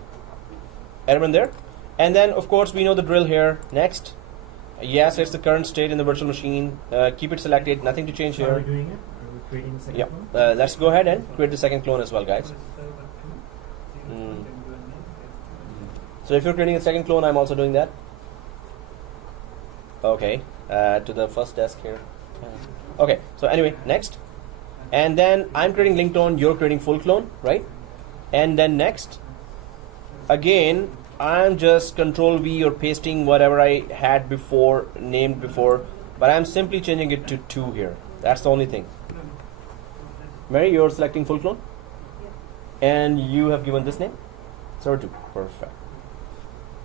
Everyone there? And then of course we know the drill here. Next, yes, it's the current state in the virtual machine. Keep it selected, nothing to change So are we here. doing it? Are we creating a second Yeah, one? let's go ahead and create the second clone as well, guys. So if you're creating a second clone, I'm also doing that. Okay, to the first desk here. Okay, so anyway, next. And then I'm creating link clone, you're creating full clone, right? And then next, again, I'm just Control V or pasting whatever I had before, named before, but I'm simply changing it to 2 here. That's the only thing. Mary, you're selecting full clone? And you have given this name? Server 2. Perfect.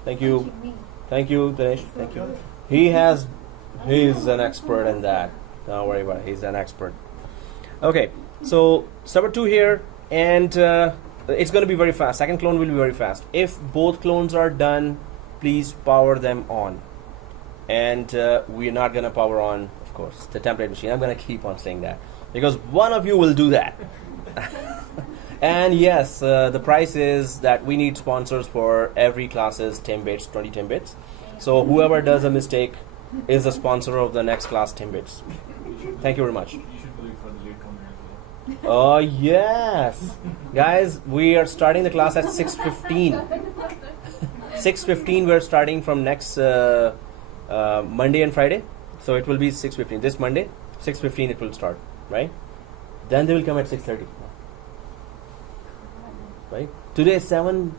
Thank you. Thank you, Dinesh. Thank you. He's an expert in that. Don't worry about it. He's an expert. Okay, so server 2 here, and it's going to be very fast. Second clone will be very fast. If both clones are done, please power them on. And we're not going to power on, of course, the template machine. I'm going to keep on saying that because one of you will do that. And yes, the price is that we need sponsors for every classes 10 bits, 20 10 bits. So whoever does a mistake is the sponsor of the next class 10 bits. Thank you very much. You should do it for the latecomer as well. Oh yes, guys, we are starting the class at 6:15. 6:15. We're starting from next Monday and Friday, so it will be 6:15. This Monday, 6:15 it will start, right? Then they will come at 6:30. Right? Today is 7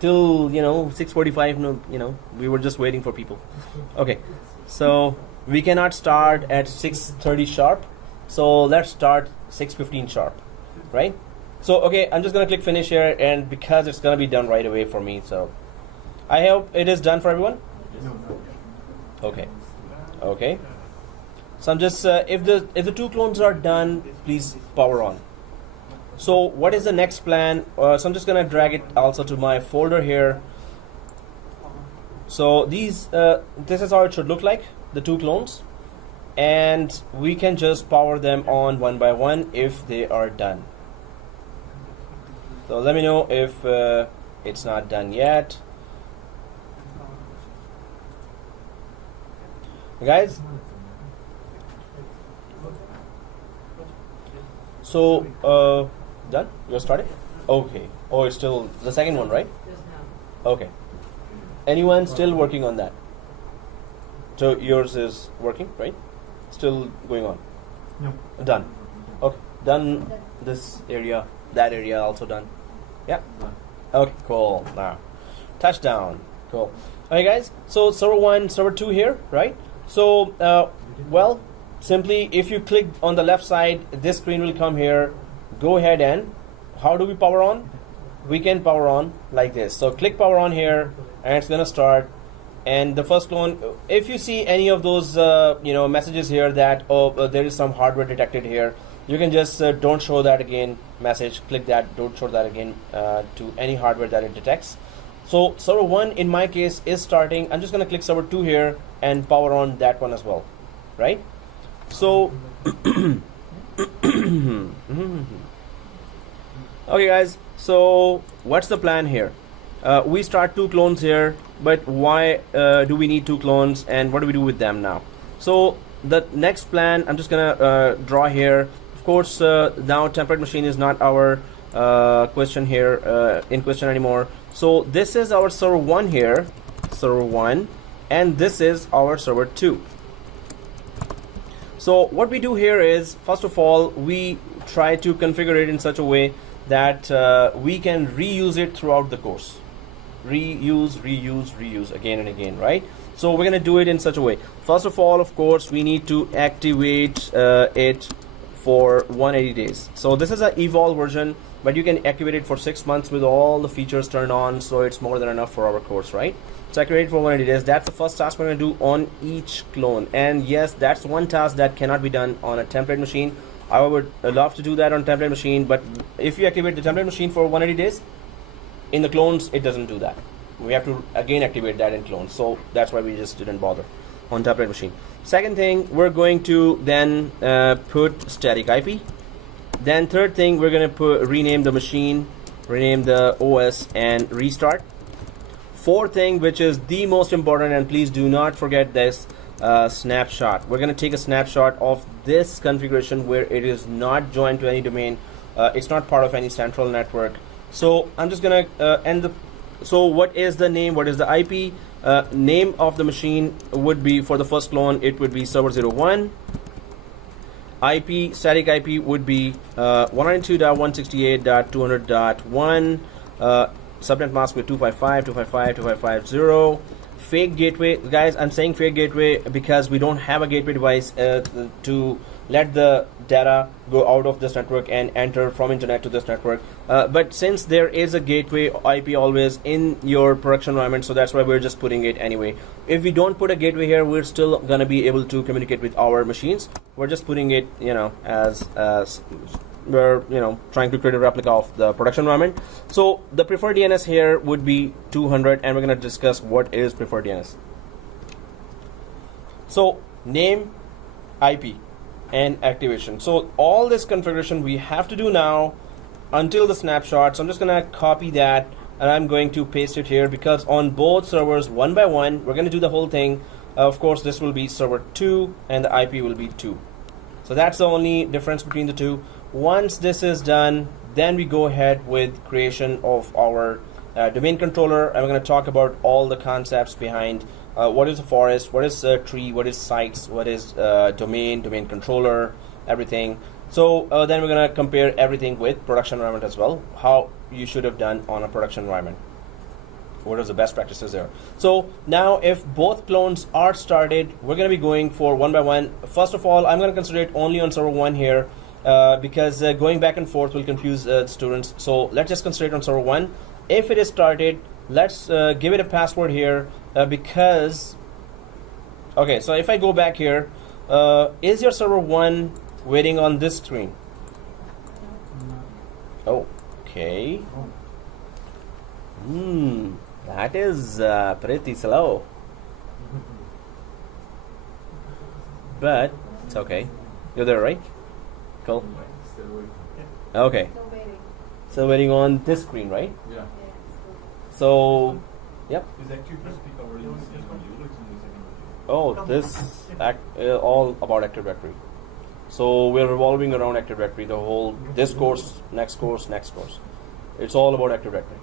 till 6:45. No, we were just waiting for people. Okay, so we cannot start at 6:30 sharp. So let's start 6:15 sharp, right? So okay, I'm just gonna click finish here, and because it's gonna be done right away for me, so I hope it is done for everyone. Okay, okay. So I'm just if the 2 clones are done, please power on. So what is the next plan? So I'm just gonna drag it also to my folder here. So these, this is how it should look like, the two clones, and we can just power them on one by one if they are done. So let me know if it's not done yet. Guys, so done? You're started? Okay. Oh, it's still the second one, right? Okay. Anyone still working on that? So yours is working, right? Still going on? No. Done. Okay. Done this area, that area also done. Yeah. Okay, cool. Now, touchdown. Cool. Okay, guys. So server 1, server 2 here, right? So, well, simply if you click on the left side, this screen will come here. Go ahead and how do we power on? We can power on like this. So click power on here, and it's gonna start. And the first clone, if you see any of those messages here that there is some hardware detected here, you can just don't show that again message. Click that, don't show that again to any hardware that it detects. So server 1 in my case is starting. I'm just gonna click server 2 here and power on that one as well, right? So okay guys, so what's the plan here? We start two clones here, but why do we need two clones, and what do we do with them now? So the next plan I'm just gonna draw here. Of course, now template machine is not our question here in question anymore. So this is our server 1 here, server 1, and this is our server 2. So what we do here is, first of all, we try to configure it in such a way that we can reuse it throughout the course. Reuse again and again, right? So we're gonna do it in such a way. First of all, of course, we need to activate it for 180 days. So this is an evolve version, but you can activate it for 6 months with all the features turned on, so it's more than enough for our course, right? So activate it for 180 days. That's the first task we're gonna do on each clone. And yes, that's one task that cannot be done on a template machine. I would love to do that on template machine, but if you activate the template machine for 180 days, in the clones, it doesn't do that. We have to again activate that in clones. So that's why we just didn't bother on template machine. Second thing, we're going to then put static IP. Then third thing, we're going to rename the machine, rename the OS, and restart. Fourth thing, which is the most important, and please do not forget this, snapshot. We're going to take a snapshot of this configuration where it is not joined to any domain. It's not part of any central network. So I'm just going to end the. So what is the name? What is the IP? Name of the machine would be, for the first clone, it would be server 01. IP, static IP would be 192.168.200.1. Subnet mask with 255.255.255.0. Fake gateway, guys, I'm saying fake gateway because we don't have a gateway device to let the data go out of this network and enter from internet to this network. But since there is a gateway IP always in your production environment, so that's why we're just putting it anyway. If we don't put a gateway here, we're still gonna be able to communicate with our machines. We're just putting it, as we're trying to create a replica of the production environment. So the preferred DNS here would be 200, and we're going to discuss what is preferred DNS. So name, IP, and activation. So all this configuration we have to do now until the snapshot. So I'm just going to copy that, and I'm going to paste it here, because on both servers, one by one, we're going to do the whole thing. Of course, this will be server 2 and the IP will be 2. So that's the only difference between the two. Once this is done, then we go ahead with creation of our domain controller, and we're going to talk about all the concepts behind what is a forest, what is a tree, what is sites, what is domain controller, everything. So then we're going to compare everything with production environment as well, how you should have done on a production environment. What are the best practices there? So now if both clones are started, we're going to be going for one by one. First of all, I'm going to consider it only on server 1 here, because going back and forth will confuse students. So let's just consider it on server 1. If it is started, let's give it a password here, because okay, so if I go back here, is your server 1 waiting on this screen? Okay. That is pretty slow, but it's okay. You're there, right? Cool. Still waiting. Okay. Still waiting. So waiting on this screen, right? Yeah. Yeah, it's So, yep. Is Active Directory covered in the same module? It's in the second module. Oh, this all about Active Directory. So we're revolving around Active Directory. The whole this course, next course, next course. It's all about Active Directory.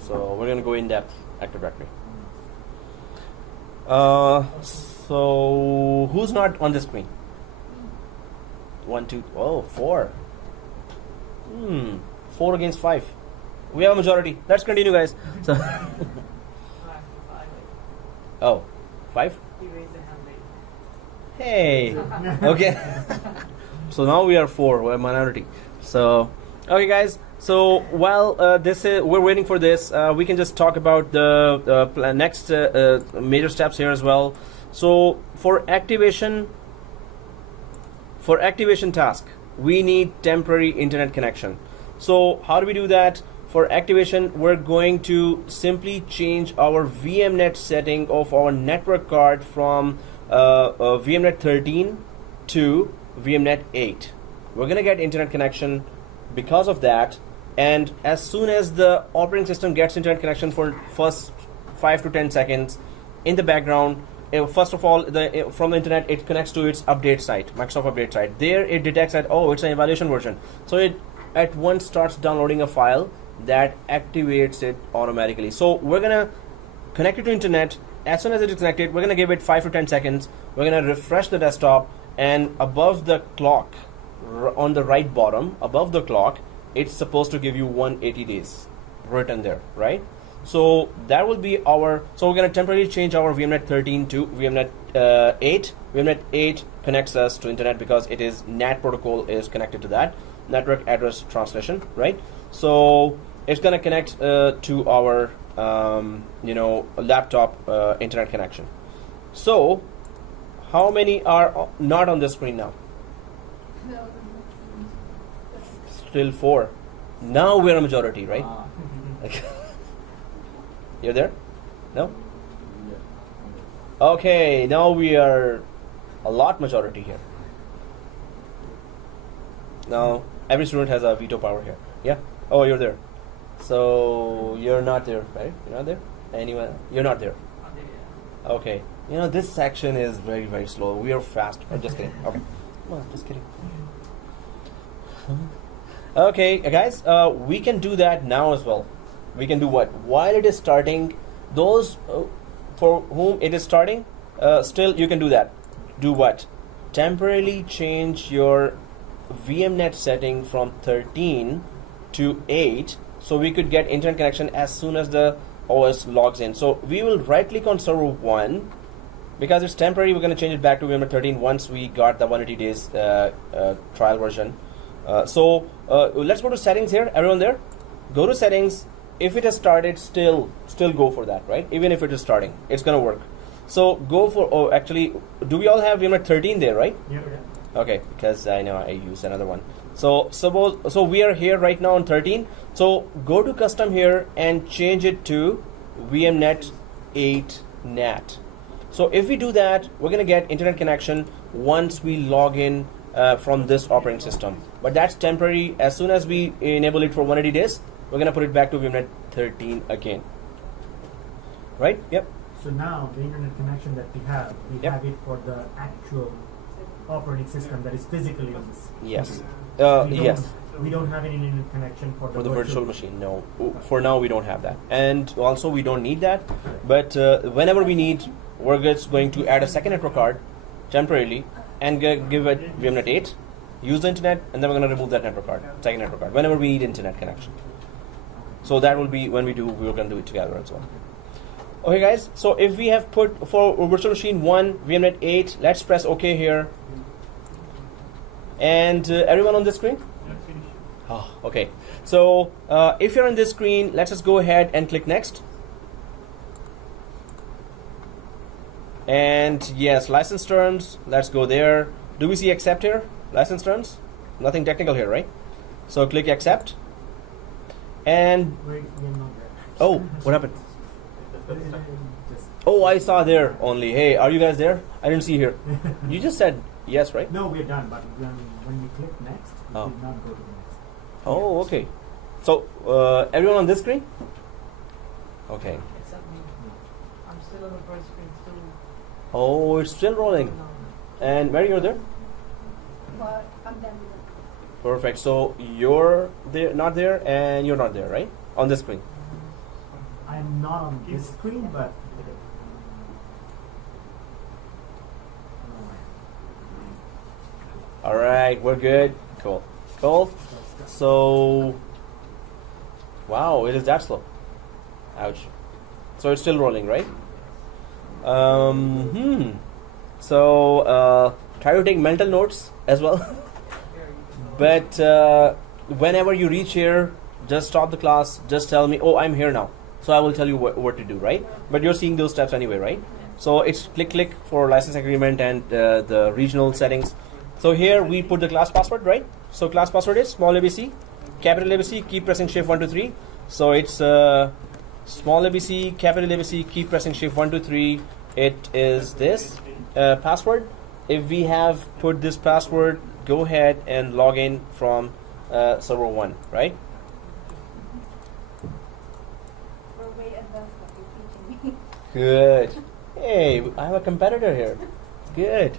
So we're gonna go in depth Active Directory. So who's not on the screen? 1, 2, oh, 4. 4 against 5. We have a majority. Let's continue, guys. So, oh, 5? He raised the hand late. Hey. Okay. So now we are 4. We're a minority. So, okay, guys. So while we're waiting for this, we can just talk about the next major steps here as well. So for activation task, we need temporary internet connection. So how do we do that? For activation, we're going to simply change our VMnet setting of our network card from VMnet 13 to VMnet 8. We're gonna get internet connection because of that. And as soon as the operating system gets internet connection for first 5 to 10 seconds, in the background, first of all, from the internet, it connects to its update site, Microsoft update site. There, it detects that, oh, it's an evaluation version. So it at once starts downloading a file that activates it automatically. So we're gonna connect it to internet. As soon as it is connected, we're gonna give it 5 to 10 seconds. We're gonna refresh the desktop, and above the clock, on the right bottom, above the clock, it's supposed to give you 180 days written there, right? So that will be our, so we're going to temporarily change our VMnet 13 to VMnet 8. VMnet 8 connects us to internet because it is NAT protocol is connected to that, network address translation, right? So it's going to connect to our laptop internet connection. So how many are not on the screen now? No, Still 4. Now we're a majority, right? You're there? No? Yeah. Okay, now we are a lot majority here. Now every student has a veto power here. Yeah? Oh, you're there. So you're not there, right? You're not there? Anyone? You're not there. Okay. This section is very, very slow. We are fast. I'm just kidding. Okay. Well, just kidding. Okay, guys, we can do that now as well. We can do what? While it is starting, those for whom it is starting, still you can do that. Do what? Temporarily change your VMnet setting from 13 to 8 so we could get internet connection as soon as the OS logs in. So we will right click on server 1. Because it's temporary, we're going to change it back to VMware 13 once we got the 180 days trial version. So let's go to settings here. Everyone there? Go to settings. If it has started, still go for that, right? Even if it is starting, it's going to work. So go for, oh, actually, do we all have VMware 13 there, right? Yeah. Okay, because I know I used another one. So suppose, so we are here right now on 13. So go to custom here and change it to VMnet 8 NAT. So if we do that, we're going to get internet connection once we log in from this operating system. But that's temporary. As soon as we enable it for 180 days, we're going to put it back to VMnet 13 again. Right? Yep. So now the internet connection that we have Yep. it for the actual operating system that is physically on this. Yes. Yes. We don't have any internet connection for For the virtual machine, no. For now, we don't have that. And also, we don't need that. But whenever we need, we're just going to add a second network card temporarily and give it VMnet 8, use the internet, and then we're going to remove that network card, second network card, whenever we need internet connection. So that will be when we're going to do it together as well. Okay, guys, so if we have put for virtual machine 1, VMnet 8, let's press OK here. And everyone on the screen? Oh, okay. So if you're on this screen, let's just go ahead and click next. And yes, license terms, let's go there. Do we see accept here? License terms? Nothing technical here, right? So click accept. And Wait, we're not there. Oh, what happened? Just Oh, I saw there only. Hey, are you guys there? I didn't see here. You just said yes, right? no, we're done. But when you click next, it Oh. did not go to the next. Oh, okay. So, everyone on this screen? Okay. Except me. I'm still on the first screen, still. Oh, it's still rolling. No. And Mary, you're there? But I'm done with it. Perfect. So you're there, not there, and you're not there, right? On this screen. I'm not on this screen, but All right, we're good. Cool. Cool. So, wow, it is that slow. Ouch. So it's still rolling, right? So try to take mental notes as well. But whenever you reach here, just stop the class. Just tell me, oh, I'm here now. So I will tell you what to do, right? But you're seeing those steps anyway, right? So it's click for license agreement and the regional settings. So here we put the class password, right? So class password is small ABC, capital ABC, keep pressing shift 1 2 3. So it's small ABC, capital ABC, keep pressing shift 1 2 3. It is this password. If we have put this password, go ahead and log in from server 1, right? We're way advanced what you're teaching me. Good. Hey, I have a competitor here. Good.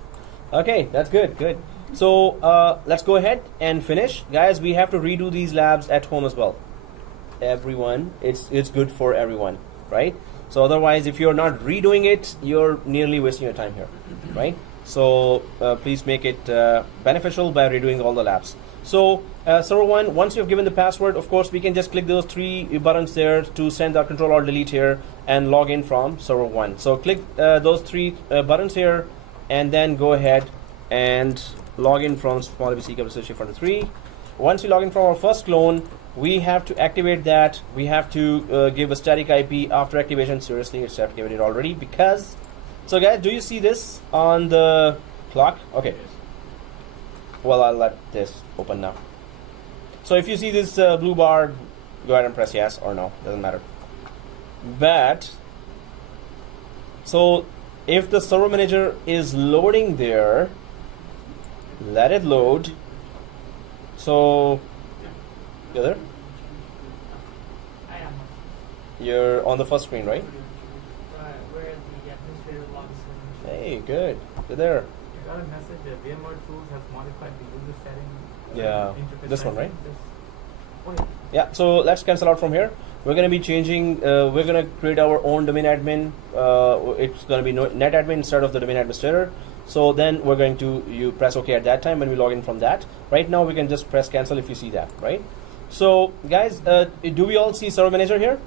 Okay, that's good. Good. So let's go ahead and finish, guys. We have to redo these labs at home as well. Everyone, it's good for everyone, right? So otherwise, if you're not redoing it, you're nearly wasting your time here, right? So please make it beneficial by redoing all the labs. So server 1, once you've given the password, of course, we can just click those 3 buttons there to send our control or delete here and log in from server 1. So click those 3 buttons here and then go ahead and log in from small ABC capital shift 1 2 3. Once you log in from our first clone, we have to activate that. We have to give a static IP after activation. Seriously, it's activated already because. So guys, do you see this on the clock? Okay. Well, I'll let this open now. So if you see this blue bar, go ahead and press yes or no. Doesn't matter. But so if the server manager is loading there, let it load. So you're there? I am. You're on the first screen, right? Where the administrator logs in. Hey, good. You're there. I got a message that VMware Tools has modified the user setting. Yeah, interface this one, right? Oh, yeah. Yeah, so let's cancel out from here. We're going to be changing, we're going to create our own domain admin. It's going to be net admin instead of the domain administrator. So then we're going to, you press OK at that time when we log in from that. Right now we can just press cancel if you see that, right? So guys, do we all see server manager here?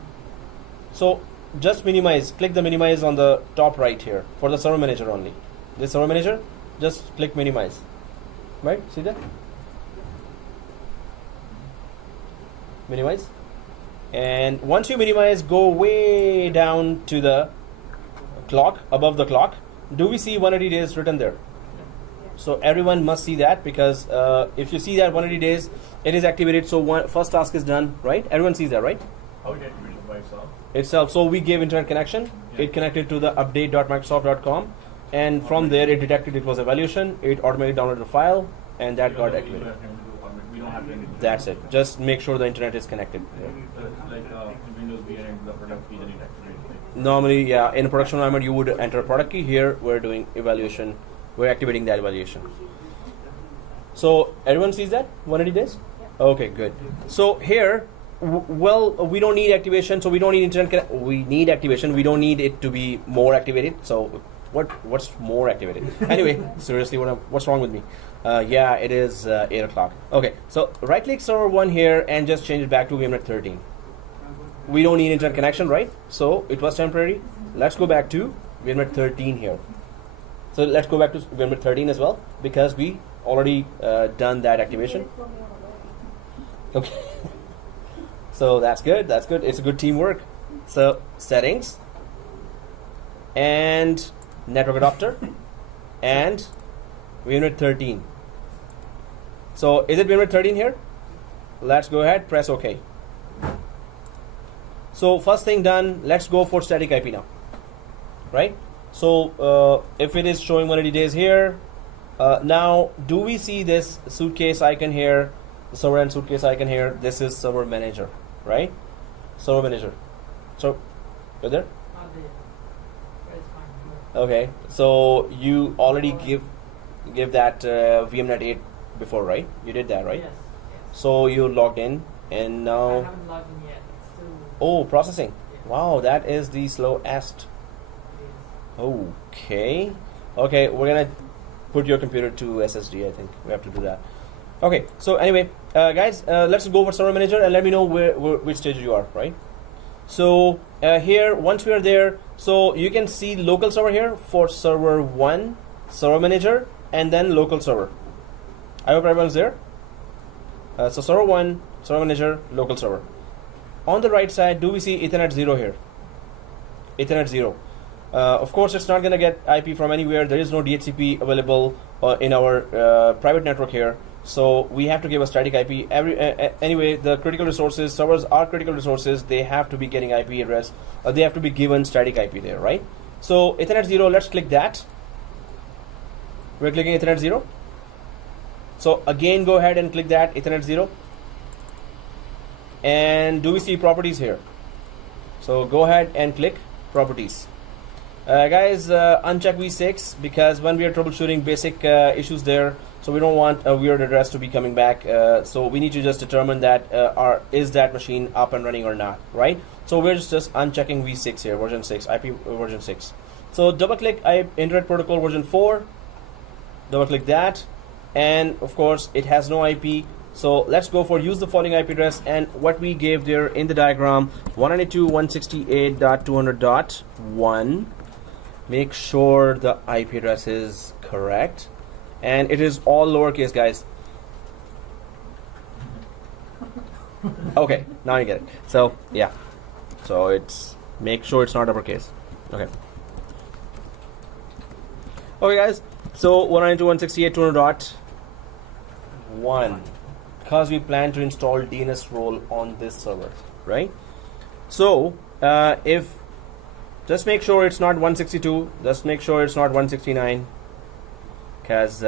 So just minimize, click the minimize on the top right here for the server manager only. This server manager, just click minimize, right? See that? Minimize. And once you minimize, go way down to the clock, above the clock. Do we see 180 days written there? So everyone must see that because if you see that 180 days, it is activated. So first task is done, right? Everyone sees that, right? How it activated by itself? Itself. So we gave internet connection. Yeah. It connected to the update.microsoft.com, and from there it detected it was evaluation. It automatically downloaded the file, and that got activated. We don't have to do That's it. Just make sure the internet is connected. Like in Windows, we enter the product key, then it activates. Normally, yeah, in a production environment, you would enter a product key. Here, we're doing evaluation. We're activating that evaluation. So everyone sees that 180 days. Okay, good. So here, well, we don't need activation, so we don't need internet. We need activation. We don't need it to be more activated. So what's more activated? Anyway, seriously, what's wrong with me? Yeah, it is 8 o'clock. Okay, so right-click server 1 here and just change it back to VMware 13. We don't need internet connection, right? So it was temporary. Let's go back to VMware 13 here. So let's go back to VMware 13 as well because we already done that activation. Okay. So that's good. That's good. It's a good teamwork. So settings and network adapter and VMware 13. So is it VMware 13 here? Let's go ahead, press OK. So first thing done, let's go for static IP now, right? So if it is showing 180 days here, now do we see this suitcase icon here, the server and suitcase icon here? This is server manager, right? Server manager. So you're there? Not there. But it's fine. Okay. So you already give that VMnet 8 before, right? You did that, right? Yes. So you logged in, and I now haven't logged in yet. It's still. oh, processing. Yes. Wow, that is the slowest. It is. Okay. Okay, we're gonna put your computer to SSD. I think we have to do that. Okay. So anyway, guys, let's go for server manager and let me know which stage you are. Right. So here, once we are there, so you can see local server here for server 1, server manager, and then local server. I hope everyone's there. So server 1, server manager, local server. On the right side, do we see Ethernet 0 here? Ethernet 0. Of course, it's not going to get IP from anywhere. There is no DHCP available in our private network here. So we have to give a static IP. Anyway, the critical resources, servers are critical resources. They have to be getting IP address. They have to be given static IP there, right? So Ethernet 0, let's click that. We're clicking Ethernet 0. So again, go ahead and click that, Ethernet 0. And do we see properties here? So go ahead and click properties. Guys, uncheck v6 because when we are troubleshooting basic issues there, so we don't want a weird address to be coming back. So we need to just determine that is that machine up and running or not, right? So we're just unchecking v6 here, version 6, IP version 6. So double click Internet Protocol version 4, double click that, and of course it has no IP. So let's go for use the following IP address, and what we gave there in the diagram, 192.168.200.1. Make sure the IP address is correct, and it is all lowercase, guys. Okay, now you get it. So yeah, so it's make sure it's not uppercase. Okay. Okay, guys. So 192.168.200.1, because we plan to install DNS role on this server, right? So if just make sure it's not 162, just make sure it's not 169, because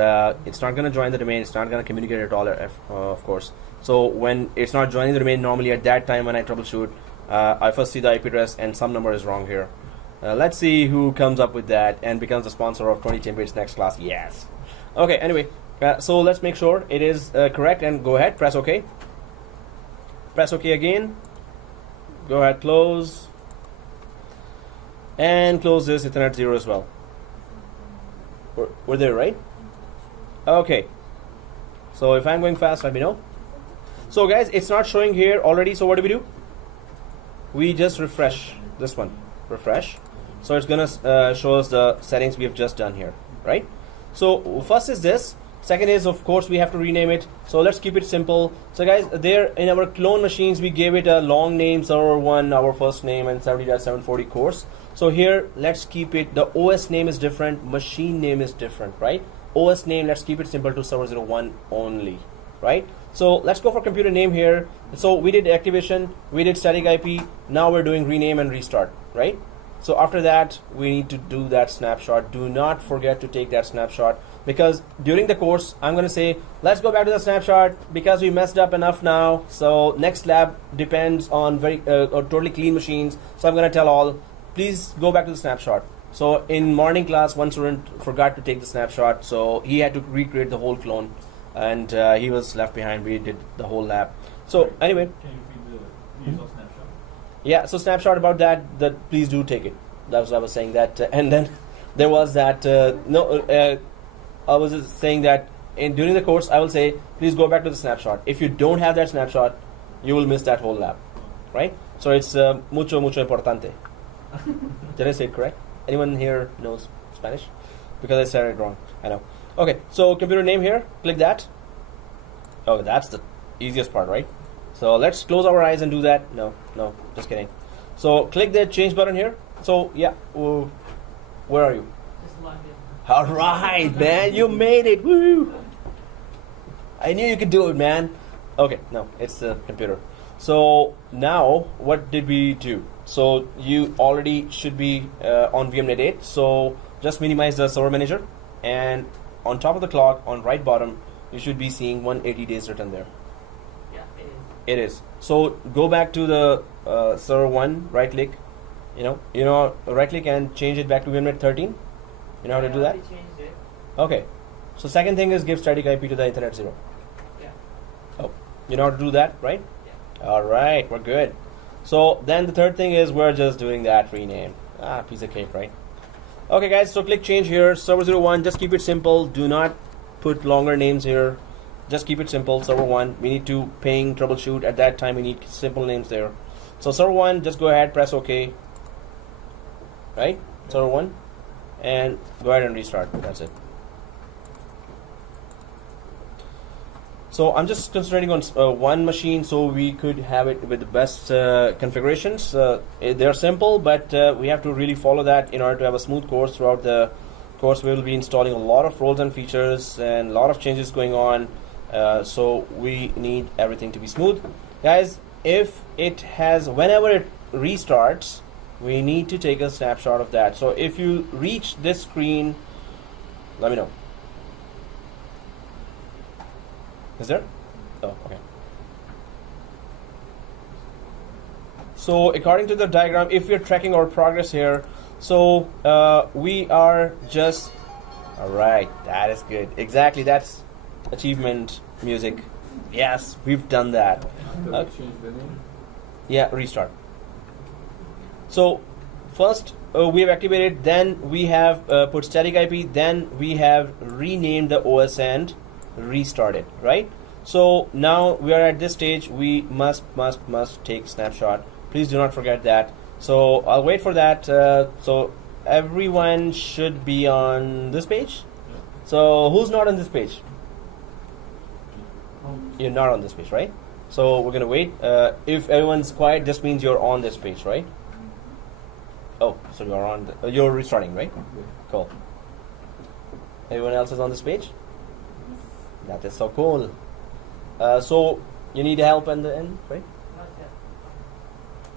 it's not going to join the domain, it's not going to communicate at all, of course. So when it's not joining the domain, normally at that time when I troubleshoot, I first see the IP address and some number is wrong here. Let's see who comes up with that and becomes the sponsor of 20 Chambers next class. Yes. Okay, anyway, so let's make sure it is correct, and go ahead, press OK. Press OK again. Go ahead, close. And close this Ethernet 0 as well. We're there, right? Okay. So if I'm going fast, let me know. So guys, it's not showing here already. So what do? We just refresh this one. Refresh. So it's gonna show us the settings we have just done here, right? So first is this. Second is, of course, we have to rename it. So let's keep it simple. So guys, there in our clone machines, we gave it a long name, server 1, our first name, and 70.740 course. So here, let's keep it, the OS name is different, machine name is different, right? OS name, let's keep it simple to server 01 only, right? So let's go for computer name here. So we did activation, we did static IP, now we're doing rename and restart, right? So after that, we need to do that snapshot. Do not forget to take that snapshot, because during the course, I'm going to say, let's go back to the snapshot because we messed up enough now. So next lab depends on totally clean machines. So I'm going to tell all, please go back to the snapshot. So in morning class, one student forgot to take the snapshot, so he had to recreate the whole clone, and he was left behind. We did the whole lab. So anyway. Can you repeat the use of snapshot? Yeah, so snapshot about that please do take it. That was I was saying that, and then there was that I was saying that during the course I will say, please go back to the snapshot. If you don't have that snapshot, you will miss that whole lab, right? So it's mucho importante. Did I say it correct? Anyone here knows Spanish? Because I said it wrong. I know. Okay, so computer name here. Click that. Oh, that's the easiest part, right? So let's close our eyes and do that. No, just kidding. So click the change button here. So yeah, where are you? Just logged in. All right, man, you made it. Woo! I knew you could do it, man. Okay, no, it's the computer. So now what did we do? So you already should be on VMnet 8. So just minimize the server manager, and on top of the clock on right bottom you should be seeing 180 days written there. Yeah, it is. It is. So go back to the server 1, right click, right click and change it back to VMnet 13. You know how to do that? I already changed it. Okay. So second thing is give static IP to the Ethernet 0. Yeah. Oh, you know how to do that, right? Yeah. All right, we're good. So then the third thing is we're just doing that rename. Piece of cake, right? Okay, guys. So click change here. Server 01. Just keep it simple. Do not put longer names here. Just keep it simple. Server 1. We need to ping, troubleshoot. At that time, we need simple names there. So server 1. Just go ahead, press OK. Right? Server 1. And go ahead and restart. That's it. So I'm just concentrating on one machine so we could have it with the best configurations. They're simple, but we have to really follow that in order to have a smooth course. Throughout the course we will be installing a lot of roles and features and a lot of changes going on. So we need everything to be smooth. Guys, whenever it restarts, we need to take a snapshot of that. So if you reach this screen, let me know. Is there? Oh, okay. So according to the diagram, if we're tracking our progress here, so we are just, all right, that is good. Exactly, that's achievement music. Yes, we've done that. Change the name. Yeah, restart. So first we have activated, then we have put static IP, then we have renamed the OS and restarted, right? So now we are at this stage. We must take snapshot. Please do not forget that. So I'll wait for that. So everyone should be on this page. So who's not on this page? You're not on this page, right? So we're gonna wait. If everyone's quiet, this means you're on this page, right? Oh, so you're on. You're restarting, right? Cool. Everyone else is on this page. That is so cool. So you need help in the end, right? Not yet.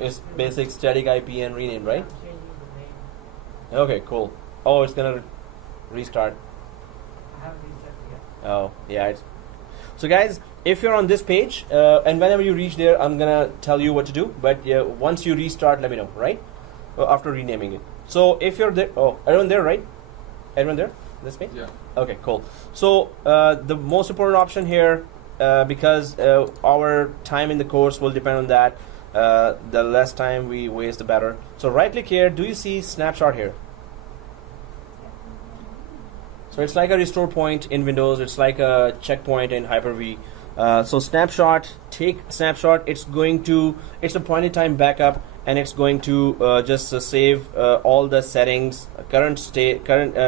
It's basic static IP and rename, right? I'm changing the name. Okay, cool. Oh, it's gonna restart. I haven't reset yet. Oh, yeah. So guys, if you're on this page, and whenever you reach there, I'm gonna tell you what to do. But once you restart, let me know, right? After renaming it. So if you're there, everyone there, right? Everyone there? This page? Yeah. Okay, cool. So the most important option here, because our time in the course will depend on that, the less time we waste, the better. So right click here. Do you see snapshot here? So it's like a restore point in Windows. It's like a checkpoint in Hyper-V. So snapshot, take snapshot. It's a point in time backup, and it's going to just save all the settings, current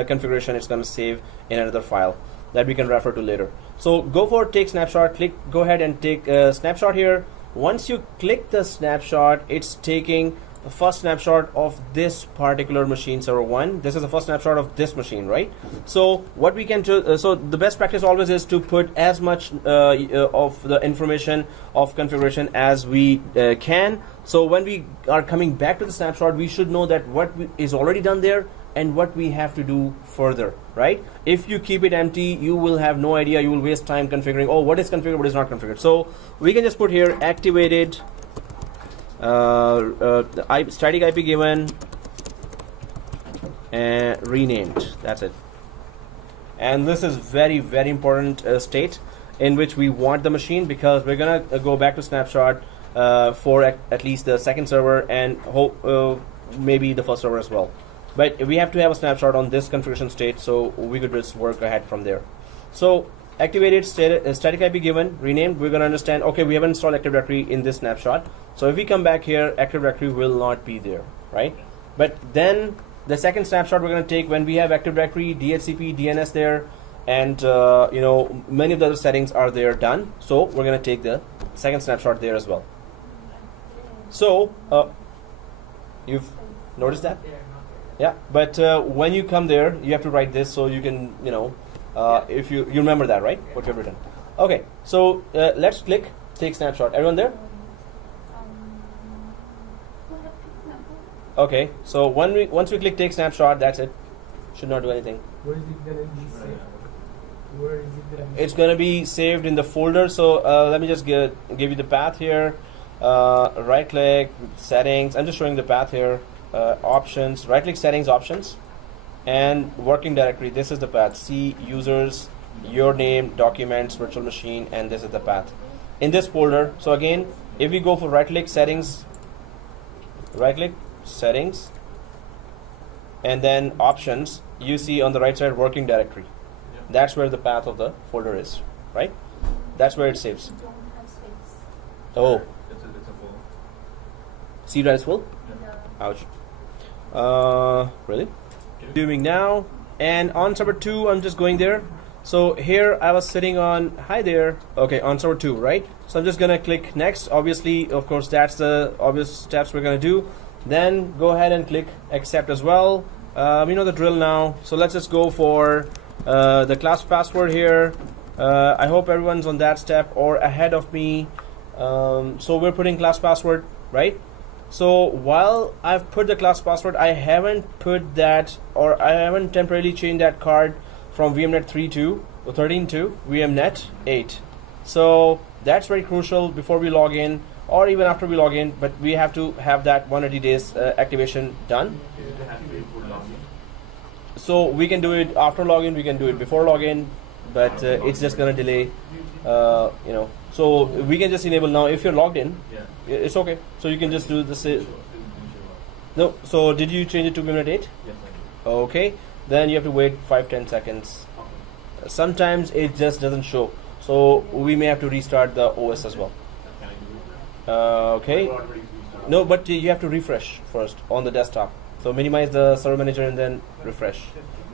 configuration. It's going to save in another file that we can refer to later. So go for take snapshot. Go ahead and take snapshot here. Once you click the snapshot, it's taking the first snapshot of this particular machine, server 1. This is the first snapshot of this machine, right? So what we can do, so the best practice always is to put as much of the information of configuration as we can. So when we are coming back to the snapshot, we should know that what is already done there and what we have to do further, right? If you keep it empty, you will have no idea. You will waste time configuring, what is configured, what is not configured. So we can just put here activated static IP given and renamed. That's it. And this is very, very important state in which we want the machine, because we're gonna go back to snapshot for at least the second server and maybe the first server as well. But we have to have a snapshot on this configuration state, so we could just work ahead from there. So activated static IP given, renamed. We're going to understand, okay, we haven't installed Active Directory in this snapshot. So if we come back here, Active Directory will not be there, right? But then the second snapshot we're going to take when we have Active Directory, DHCP, DNS there, and many of the other settings are there done. So we're going to take the second snapshot there as well. So you've noticed that? Yeah, but when you come there, you have to write this so you can, if you remember that, right? What you've written. Okay, so let's click take snapshot. Everyone there? Okay, so once we click take snapshot, that's it. Should not do anything. Where is it gonna be saved? Where is it gonna be It's going to be saved in the folder. So let me just give you the path here. Right click, settings. I'm just showing the path here. Options, right click, settings, options, and working directory. This is the path. C users, your name, documents, virtual machine, and this is the path in this folder. So again, if we go for right click, settings, and then options, you see on the right side working directory. Yep. That's where the path of the folder is, right? That's where it saves. You don't have space. Oh, It's a full. C drive is full? No. Ouch. Really? Doing now, and on server 2, I'm just going there. So here I was sitting on, hi there, okay, on server 2, right? So I'm just gonna click next. Obviously, of course, that's the obvious steps we're gonna do. Then go ahead and click accept as well. We know the drill now. So let's just go for the class password here. I hope everyone's on that step or ahead of me. So we're putting class password, right? So while I've put the class password, I haven't put that, or I haven't temporarily changed that card from VMnet 13 to VMnet 8. So that's very crucial before we log in, or even after we log in, but we have to have that 180 days activation done. It has to be full login. So we can do it after login, we can do it before login, but it's just gonna delay, you know. So we can just enable now. If you're logged in, Yeah. it's okay. So you can just do the Sure. same. No. So did you change it to VMnet 8? Yes, I Okay. Then you have to wait 5-10 seconds. do. Okay. Sometimes it just doesn't show. So we may have to restart the OS as well. Can I do it? Okay. Or already restarted? No, but you have to refresh first on the desktop. So minimize the server manager and then refresh.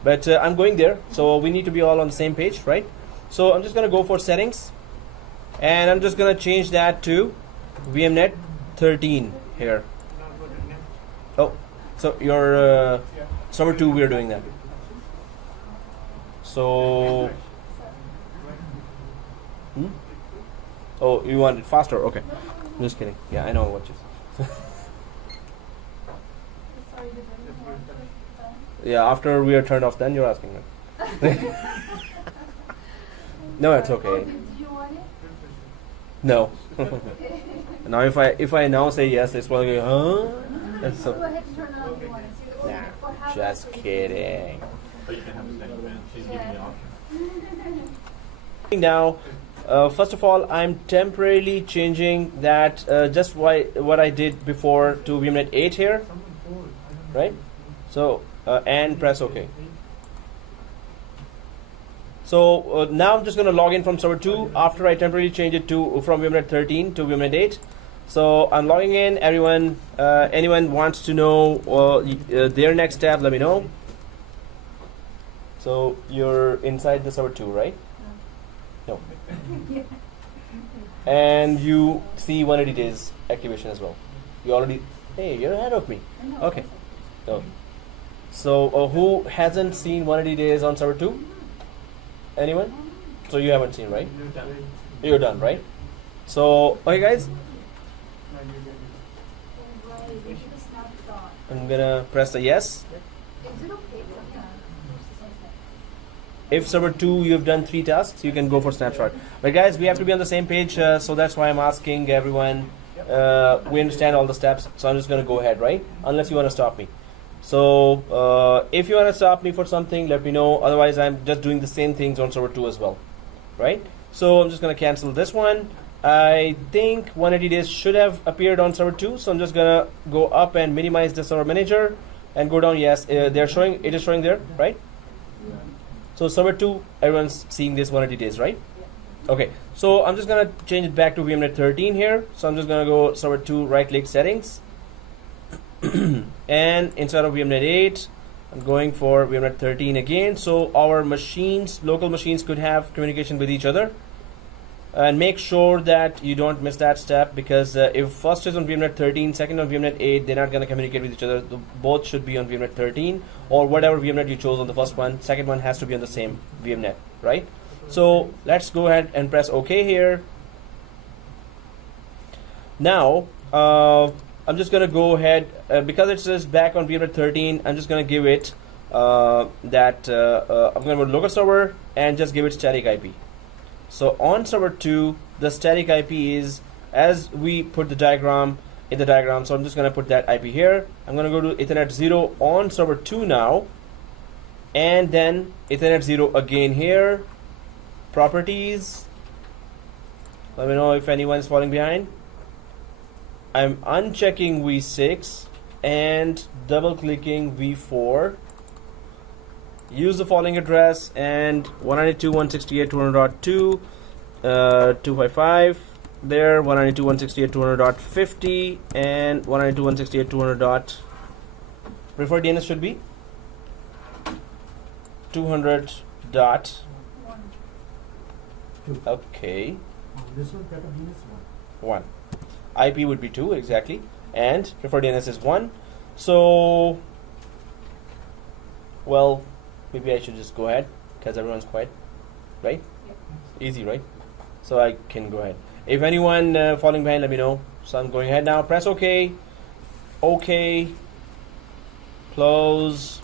But I'm going there. So we need to be all on the same page, right? So I'm just going to go for settings. And I'm just going to change that to VMnet 13 here. Oh, so your server 2, we're doing that. So, oh, you want it faster? Okay. I'm just kidding. Yeah, I know what you said. Sorry, did anyone want to Yeah, after we are turned off, then you're asking me. No, it's okay. Oh, did you want it? No. Now if I now say yes, it's probably huh? That's Go so. ahead and turn it on if you want it. Or have Just it so you kidding. Or you can have a second fan. She's giving me an option. Now, first of all, I'm temporarily changing that just what I did before to VMnet 8 here, right? So and press OK. So now I'm just going to log in from server 2 after I temporarily change it to from VMnet 13 to VMnet 8. So I'm logging in. Everyone, anyone wants to know their next step, let me know. So you're inside the server 2, right? No. Yeah. And you see 180 days activation as well. You already, hey, you're ahead of me. I know. Okay. So, who hasn't seen 180 days on server 2? Anyone? So you haven't seen, right? You're done, right? So, okay guys, Right, you should have snapped on. I'm gonna press the yes. Is it okay? If server 2 you've done 3 tasks, you can go for snapshot. But guys, we have to be on the same page, so that's why I'm asking everyone. We understand all the steps, so I'm just gonna go ahead, right? Unless you wanna stop me. So if you wanna stop me for something, let me know. Otherwise, I'm just doing the same things on server 2 as well, right? So I'm just gonna cancel this one. I think 180 days should have appeared on server 2, so I'm just gonna go up and minimize the server manager and go down. Yes, they're showing. It is showing there, right? So server 2, everyone's seeing this 180 days, right? Okay, so I'm just gonna change it back to VMnet 13 here. So I'm just gonna go server 2, right click settings, and instead of VMnet 8, I'm going for VMnet 13 again. So our machines, local machines, could have communication with each other. And make sure that you don't miss that step, because if first is on VMnet 13, second on VMnet 8, they're not going to communicate with each other. Both should be on VMnet 13, or whatever VMnet you chose on the first one. Second one has to be on the same VMnet, right? So let's go ahead and press OK here. Now, I'm just gonna go ahead because it says back on VMware 13. I'm just gonna give it I'm gonna go to local server and just give it static IP. So on server 2, the static IP is as we put the diagram in the diagram. So I'm just gonna put that IP here. I'm gonna go to Ethernet 0 on server 2 now, and then Ethernet 0 again here. Properties. Let me know if anyone is falling behind. I'm unchecking V6 and double clicking V4. Use the following address and 192.168.200.2 255 there, 192.168.200.50 and 192.168.200. Preferred DNS should be 200 dot. Okay, This one preferred DNS 1. IP would be 2 exactly, and preferred DNS is 1. So, well, maybe I should just go ahead because everyone's quiet, right? Yep. Easy, right? So I can go ahead. If anyone falling behind, let me know. So I'm going ahead now. Press OK. OK. Close.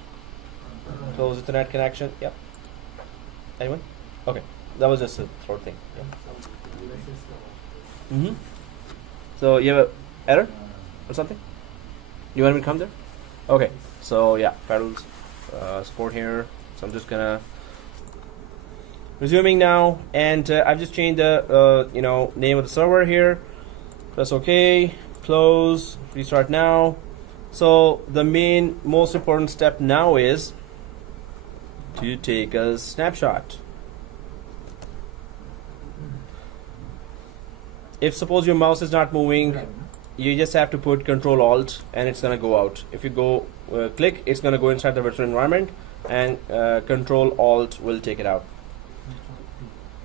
Close Ethernet connection. Yep. Anyone? Okay. That was just a short thing. Yeah. Mm-hmm. So you have an error or something? You want me to come there? Okay. So yeah, Federal's support here. So I'm just gonna resuming now, and I've just changed the name of the server here. Press OK. Close. Restart now. So the main, most important step now is to take a snapshot. If suppose your mouse is not moving, you just have to put Control Alt and it's gonna go out. If you go click, it's gonna go inside the virtual environment, and Control Alt will take it out.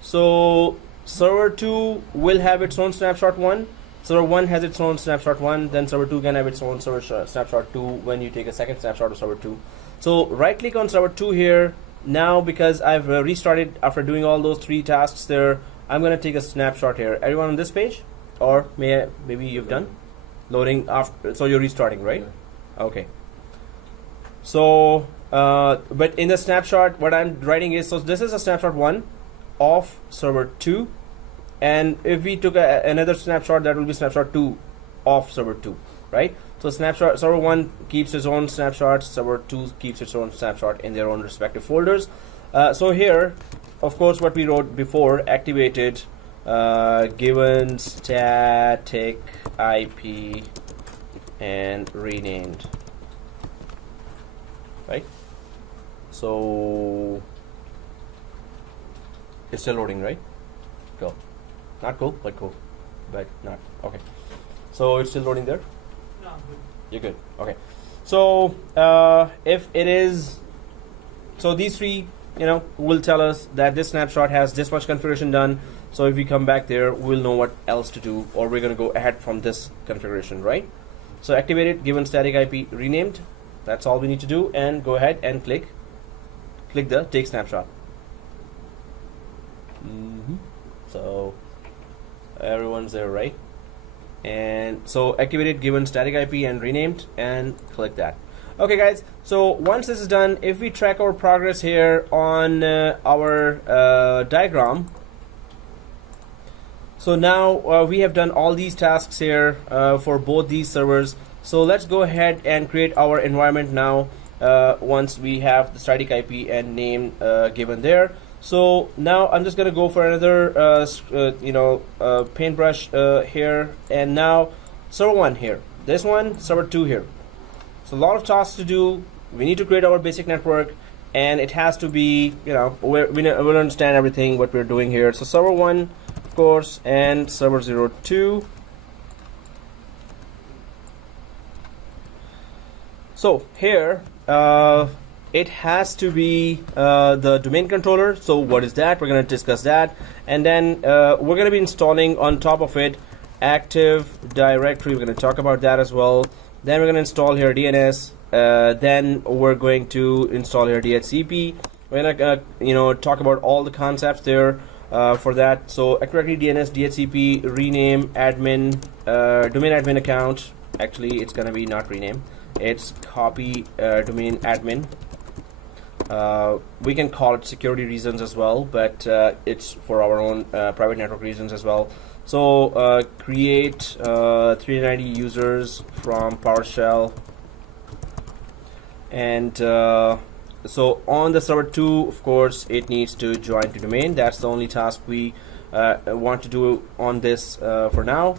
So server 2 will have its own snapshot 1. Server 1 has its own snapshot 1. Then server 2 can have its own server snapshot 2 when you take a second snapshot of server 2. So right click on server 2 here. Now because I've restarted after doing all those 3 tasks there, I'm gonna take a snapshot here. Everyone on this page, or maybe you've done loading after. So you're restarting, right? Yeah. Okay. So, but in the snapshot, what I'm writing is, so this is a snapshot 1 of server 2, and if we took another snapshot, that will be snapshot 2 of server 2, right? So snapshot server 1 keeps its own snapshot, server 2 keeps its own snapshot in their own respective folders. So here, of course, what we wrote before, activated given static IP and renamed, right? So it's still loading, right? Go. Not go, but go. But not. Okay. So it's still loading there? No, I'm good. You're good. Okay. So if it is, so these 3 will tell us that this snapshot has this much configuration done. So if we come back there, we'll know what else to do, or we're going to go ahead from this configuration, right? So activated given static IP renamed. That's all we need to do, and go ahead and click the take snapshot. So everyone's there, right? And so activated given static IP and renamed, and click that. Okay guys, so once this is done, if we track our progress here on our diagram, so now we have done all these tasks here for both these servers. So let's go ahead and create our environment now once we have the static IP and name given there. So now I'm just gonna go for another paintbrush here, and now server 1 here, this one, server 2 here. So a lot of tasks to do. We need to create our basic network, and it has to be, we'll understand everything what we're doing here. So server 1, of course, and server 02. So here it has to be the domain controller. So what is that? We're going to discuss that, and then we're going to be installing on top of it Active Directory. We're going to talk about that as well. Then we're going to install here DNS. Then we're going to install here DHCP. We're going to talk about all the concepts there for that. So Active Directory, DNS, DHCP, rename, admin, domain admin account, Actually, it's gonna be not rename. It's copy domain admin. We can call it security reasons as well, but it's for our own private network reasons as well. So create 390 users from PowerShell, and so on the server 2, of course, it needs to join to domain. That's the only task we want to do on this for now.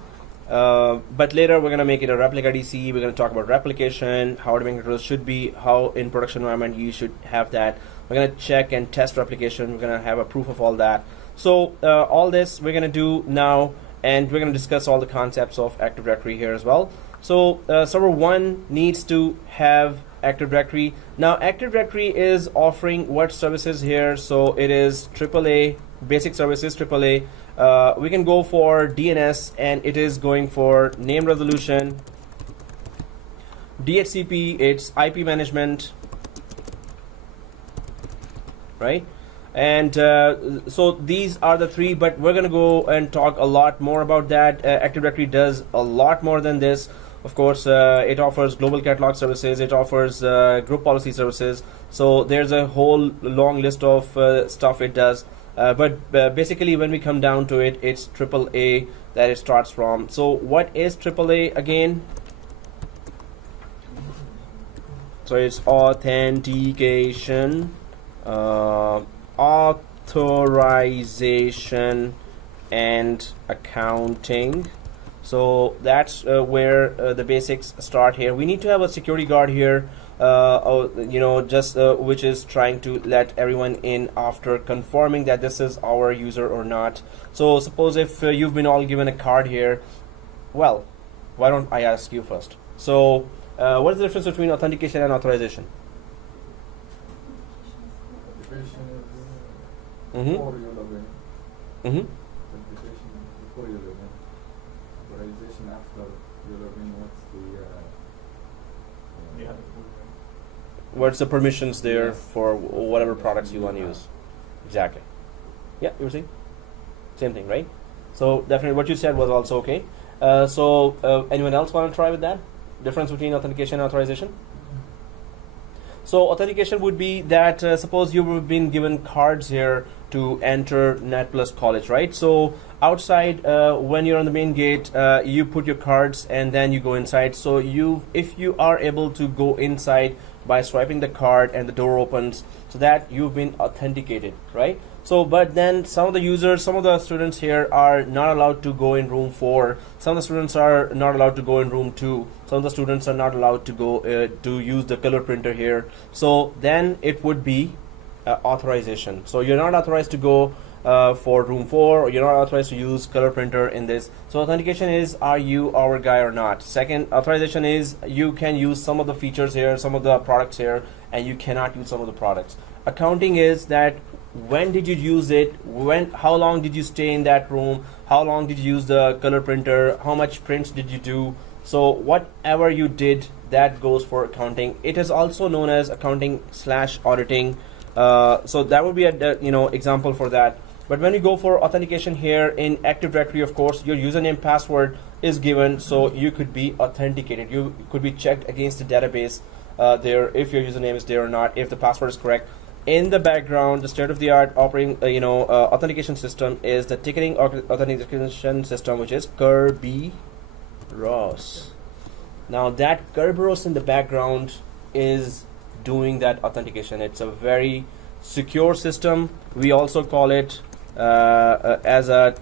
But later we're going to make it a replica DC. We're going to talk about replication, how domain controllers should be, how in production environment you should have that. We're going to check and test replication. We're going to have a proof of all that. So all this we're going to do now, and we're going to discuss all the concepts of Active Directory here as well. So server 1 needs to have Active Directory. Now Active Directory is offering what services here? So it is AAA, basic services, AAA. We can go for DNS, and it is going for name resolution. DHCP, it's IP management, right? And so these are the 3, but we're going to go and talk a lot more about that. Active Directory does a lot more than this. Of course, it offers global catalog services, it offers group policy services. So there's a whole long list of stuff it does. But basically, when we come down to it, it's AAA that it starts from. So what is AAA again? So it's authentication, authorization, and accounting. So that's where the basics start here. We need to have a security guard here, which is trying to let everyone in after confirming that this is our user or not. So suppose if you've been all given a card here, well, why don't I ask you first? So what is the difference between authentication and authorization? Authentication is Mm-hmm. before you log in. Mm-hmm. Authentication before you log in. Authorization after you log in. What's the You have the full name. What's the permissions there Yes. for whatever products you want to use? Exactly. Yeah, you were saying? Same thing, right? So definitely what you said was also okay. So anyone else want to try with that? Difference between authentication and authorization? So authentication would be that suppose you've been given cards here to enter Net Plus College, right? So outside, when you're on the main gate, you put your cards and then you go inside. So if you are able to go inside by swiping the card and the door opens, so that you've been authenticated, right? So, but then some of the users, some of the students here are not allowed to go in room 4. Some of the students are not allowed to go in room 2. Some of the students are not allowed to go to use the color printer here. So then it would be authorization. So you're not authorized to go for room 4, or you're not authorized to use color printer in this. So authentication is, are you our guy or not? Second, authorization is you can use some of the features here, some of the products here, and you cannot use some of the products. Accounting is that when did you use it, how long did you stay in that room, how long did you use the color printer, how much prints did you do. So whatever you did, that goes for accounting. It is also known as accounting/auditing. So that would be a example for that. But when you go for authentication here in Active Directory, of course, your username password is given, so you could be authenticated. You could be checked against the database there if your username is there or not, if the password is correct. In the background, the state-of-the-art operating authentication system is the ticketing authentication system, which is Kerberos. Now that Kerberos in the background is doing that authentication. It's a very secure system. We also call it as a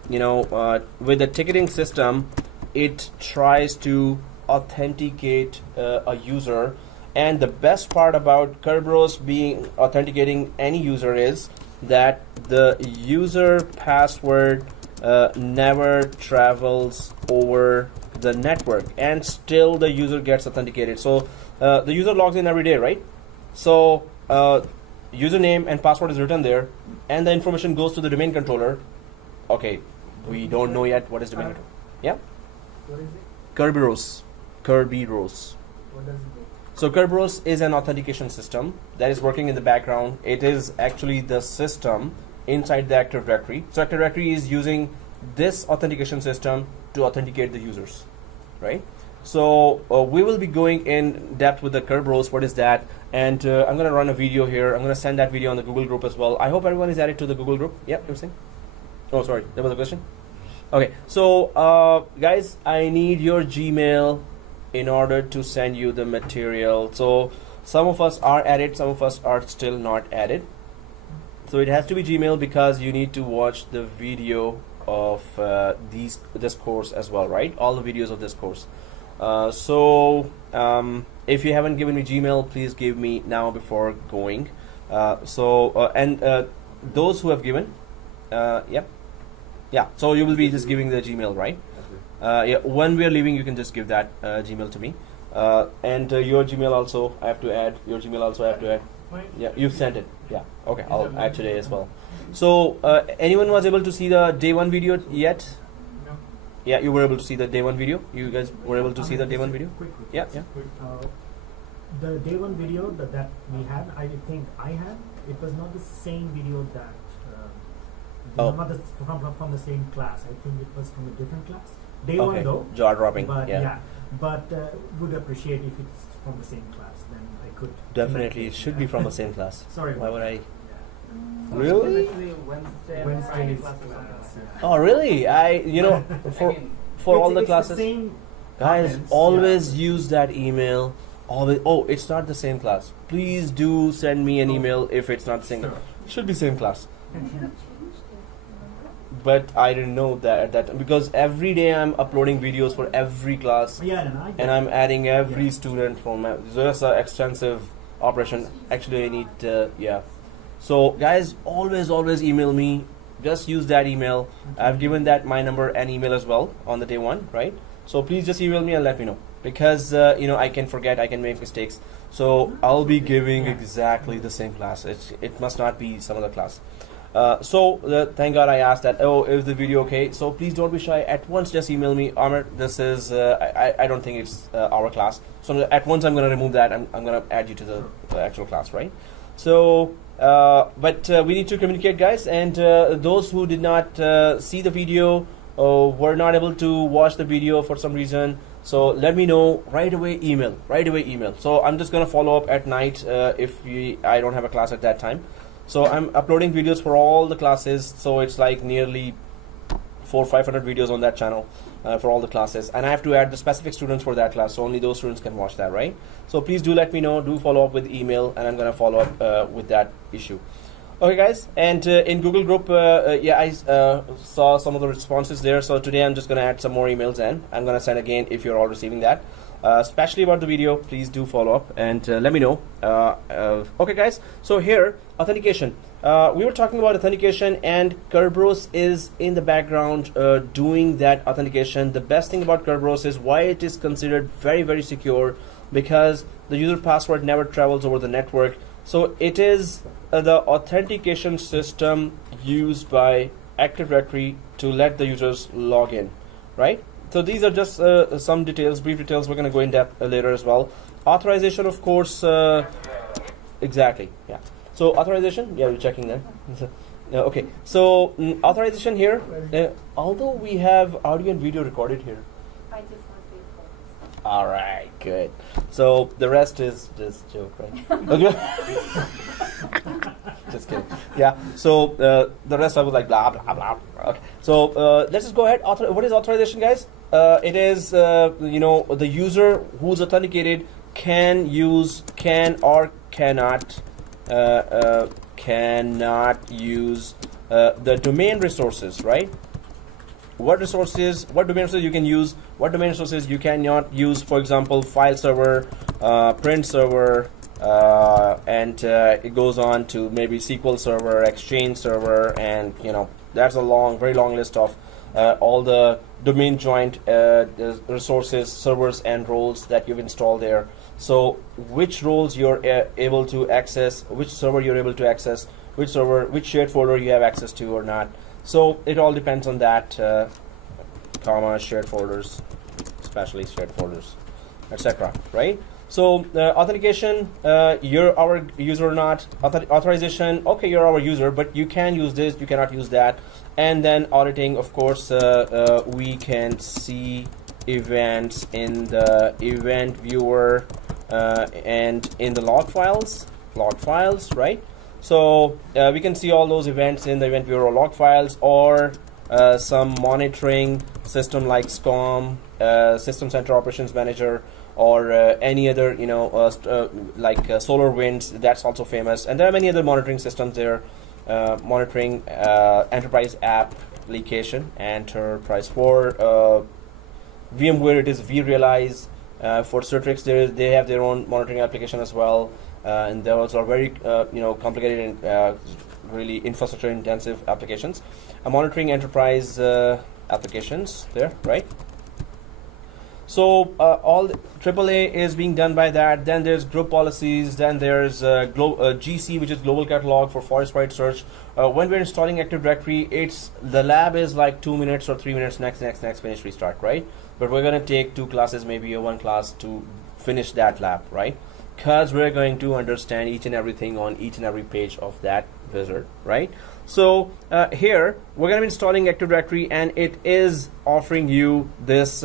with the ticketing system, it tries to authenticate a user. And the best part about Kerberos being authenticating any user is that the user password never travels over the network, and still the user gets authenticated. So the user logs in every day, right? So username and password is written there, and the information goes to the domain controller. Okay, we don't know yet what is domain controller. Yeah? What is it? Kerberos. Kerberos. What does it do? So Kerberos is an authentication system that is working in the background. It is actually the system inside the Active Directory. So Active Directory is using this authentication system to authenticate the users, right? So we will be going in depth with the Kerberos. What is that? And I'm going to run a video here. I'm going to send that video on the Google group as well. I hope everyone is added to the Google group. Yep, you were saying? Oh, sorry. There was a question? Okay. So guys, I need your Gmail in order to send you the material. So some of us are added, some of us are still not added. So it has to be Gmail because you need to watch the video of this course as well, right? All the videos of this course. If you haven't given me Gmail, please give me now before going. Those who have given, yeah. So you will be just giving the Gmail, right? Yeah. When we are leaving, you can just give that Gmail to me. And your Gmail also, I have to add. Your Gmail also, I have to add. Yeah, you've sent it. Yeah. Okay, I'll add today as well. So anyone was able to see the day one video yet? Yeah, you were able to see the day one video. You guys were able to see the day one video. Quick. Yeah. The day one video that we had, I think I had. It was not the same video that. Not from the same class. I think it was from a different class. Day one though. Jaw dropping. But yeah. But would appreciate if it's from the same class. Then I could. Definitely, it should be from the same class. Sorry. Why would I? Really? Really? Wednesday's class. Oh, really? For all the classes. Guys, always use that email. Always. Oh, it's not the same class. Please do send me an email if it's not the same. Sure. Should be same class. But I didn't know that at that time because every day I'm uploading videos for every class. And I'm adding every student from my. There's an extensive operation. Actually, I need. So guys, always email me. Just use that email. I've given that my number and email as well on the day one, right? So please just email me and let me know because I can forget, I can make mistakes. So I'll be giving exactly the same class. It must not be some other class. Thank God I asked that. Oh, is the video okay? So please don't be shy. At once, just email me, Amr. This is I don't think it's our class. So at once I'm gonna remove that. I'm gonna add you to the actual class, right? So. But we need to communicate, guys, and those who did not see the video were not able to watch the video for some reason, so let me know right away. Email. So I'm just gonna follow up at night if I don't have a class at that time. So I'm uploading videos for all the classes, so it's like nearly 400-500 videos on that channel for all the classes, and I have to add the specific students for that class, so only those students can watch that, right? So please do let me know, do follow up with email, and I'm gonna follow up with that issue. Okay, guys, and in Google group, I saw some of the responses there, so today I'm just gonna add some more emails in. I'm gonna send again if you're all receiving that. Especially about the video, please do follow up and let me know. Okay, guys, so here, authentication. We were talking about authentication, and Kerberos is in the background doing that authentication. The best thing about Kerberos is why it is considered very, very secure, because the user password never travels over the network. So it is the authentication system used by Active Directory to let the users log in, right? So these are just some details, brief details. We're going to go in depth later as well. Authorization, of course, exactly, yeah. So authorization, yeah, we're checking that. Okay, so authorization here, although we have audio and video recorded here. I just want to focus. All right, good. So the rest is just joke, right? Okay. Just kidding. Yeah. So the rest I was like blah blah blah. Okay. So let's just go ahead. What is authorization, guys? It is the user who's authenticated can or cannot use the domain resources, right? What domain resources you can use, what domain resources you cannot use. For example, file server, print server, and it goes on to maybe SQL server, Exchange server, and that's a very long list of all the domain joint resources, servers, and roles that you've installed there. So which roles you're able to access, which server you're able to access, which shared folder you have access to or not. So it all depends on that, shared folders, especially shared folders, etc. Right? So authentication, you're our user or not. Authorization, okay, you're our user, but you can use this, you cannot use that. And then auditing, of course, we can see events in the event viewer and in the log files, right? So we can see all those events in the event viewer or log files, or some monitoring system like SCOM, System Center Operations Manager, or any other, like SolarWinds. That's also famous, and there are many other monitoring systems there. Monitoring enterprise application, enterprise for VMware. It is vRealize. For Citrix, they have their own monitoring application as well, and those are very complicated and really infrastructure intensive applications. Monitoring enterprise applications there, right? So all AAA is being done by that. Then there's group policies. Then there's GC, which is Global Catalog for forest-wide search. When we're installing Active Directory, the lab is like 2 minutes or 3 minutes. Next, finish, restart, right? But we're gonna take 2 classes, maybe one class to finish that lab, right? Because we're going to understand each and everything on each and every page of that wizard, right? So here we're gonna be installing Active Directory, and it is offering you this.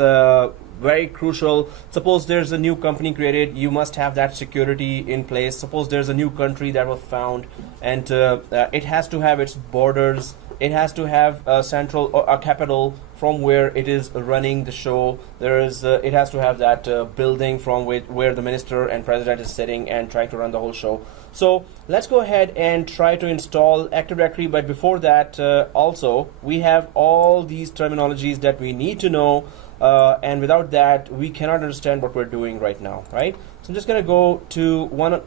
Very crucial. Suppose there's a new company created, you must have that security in place. Suppose there's a new country that was found, and it has to have its borders. It has to have a central or a capital from where it is running the show. It has to have that building from where the minister and president is sitting and trying to run the whole show. So let's go ahead and try to install Active Directory. But before that, also we have all these terminologies that we need to know. And without that, we cannot understand what we're doing right now, right? So I'm just going to go to one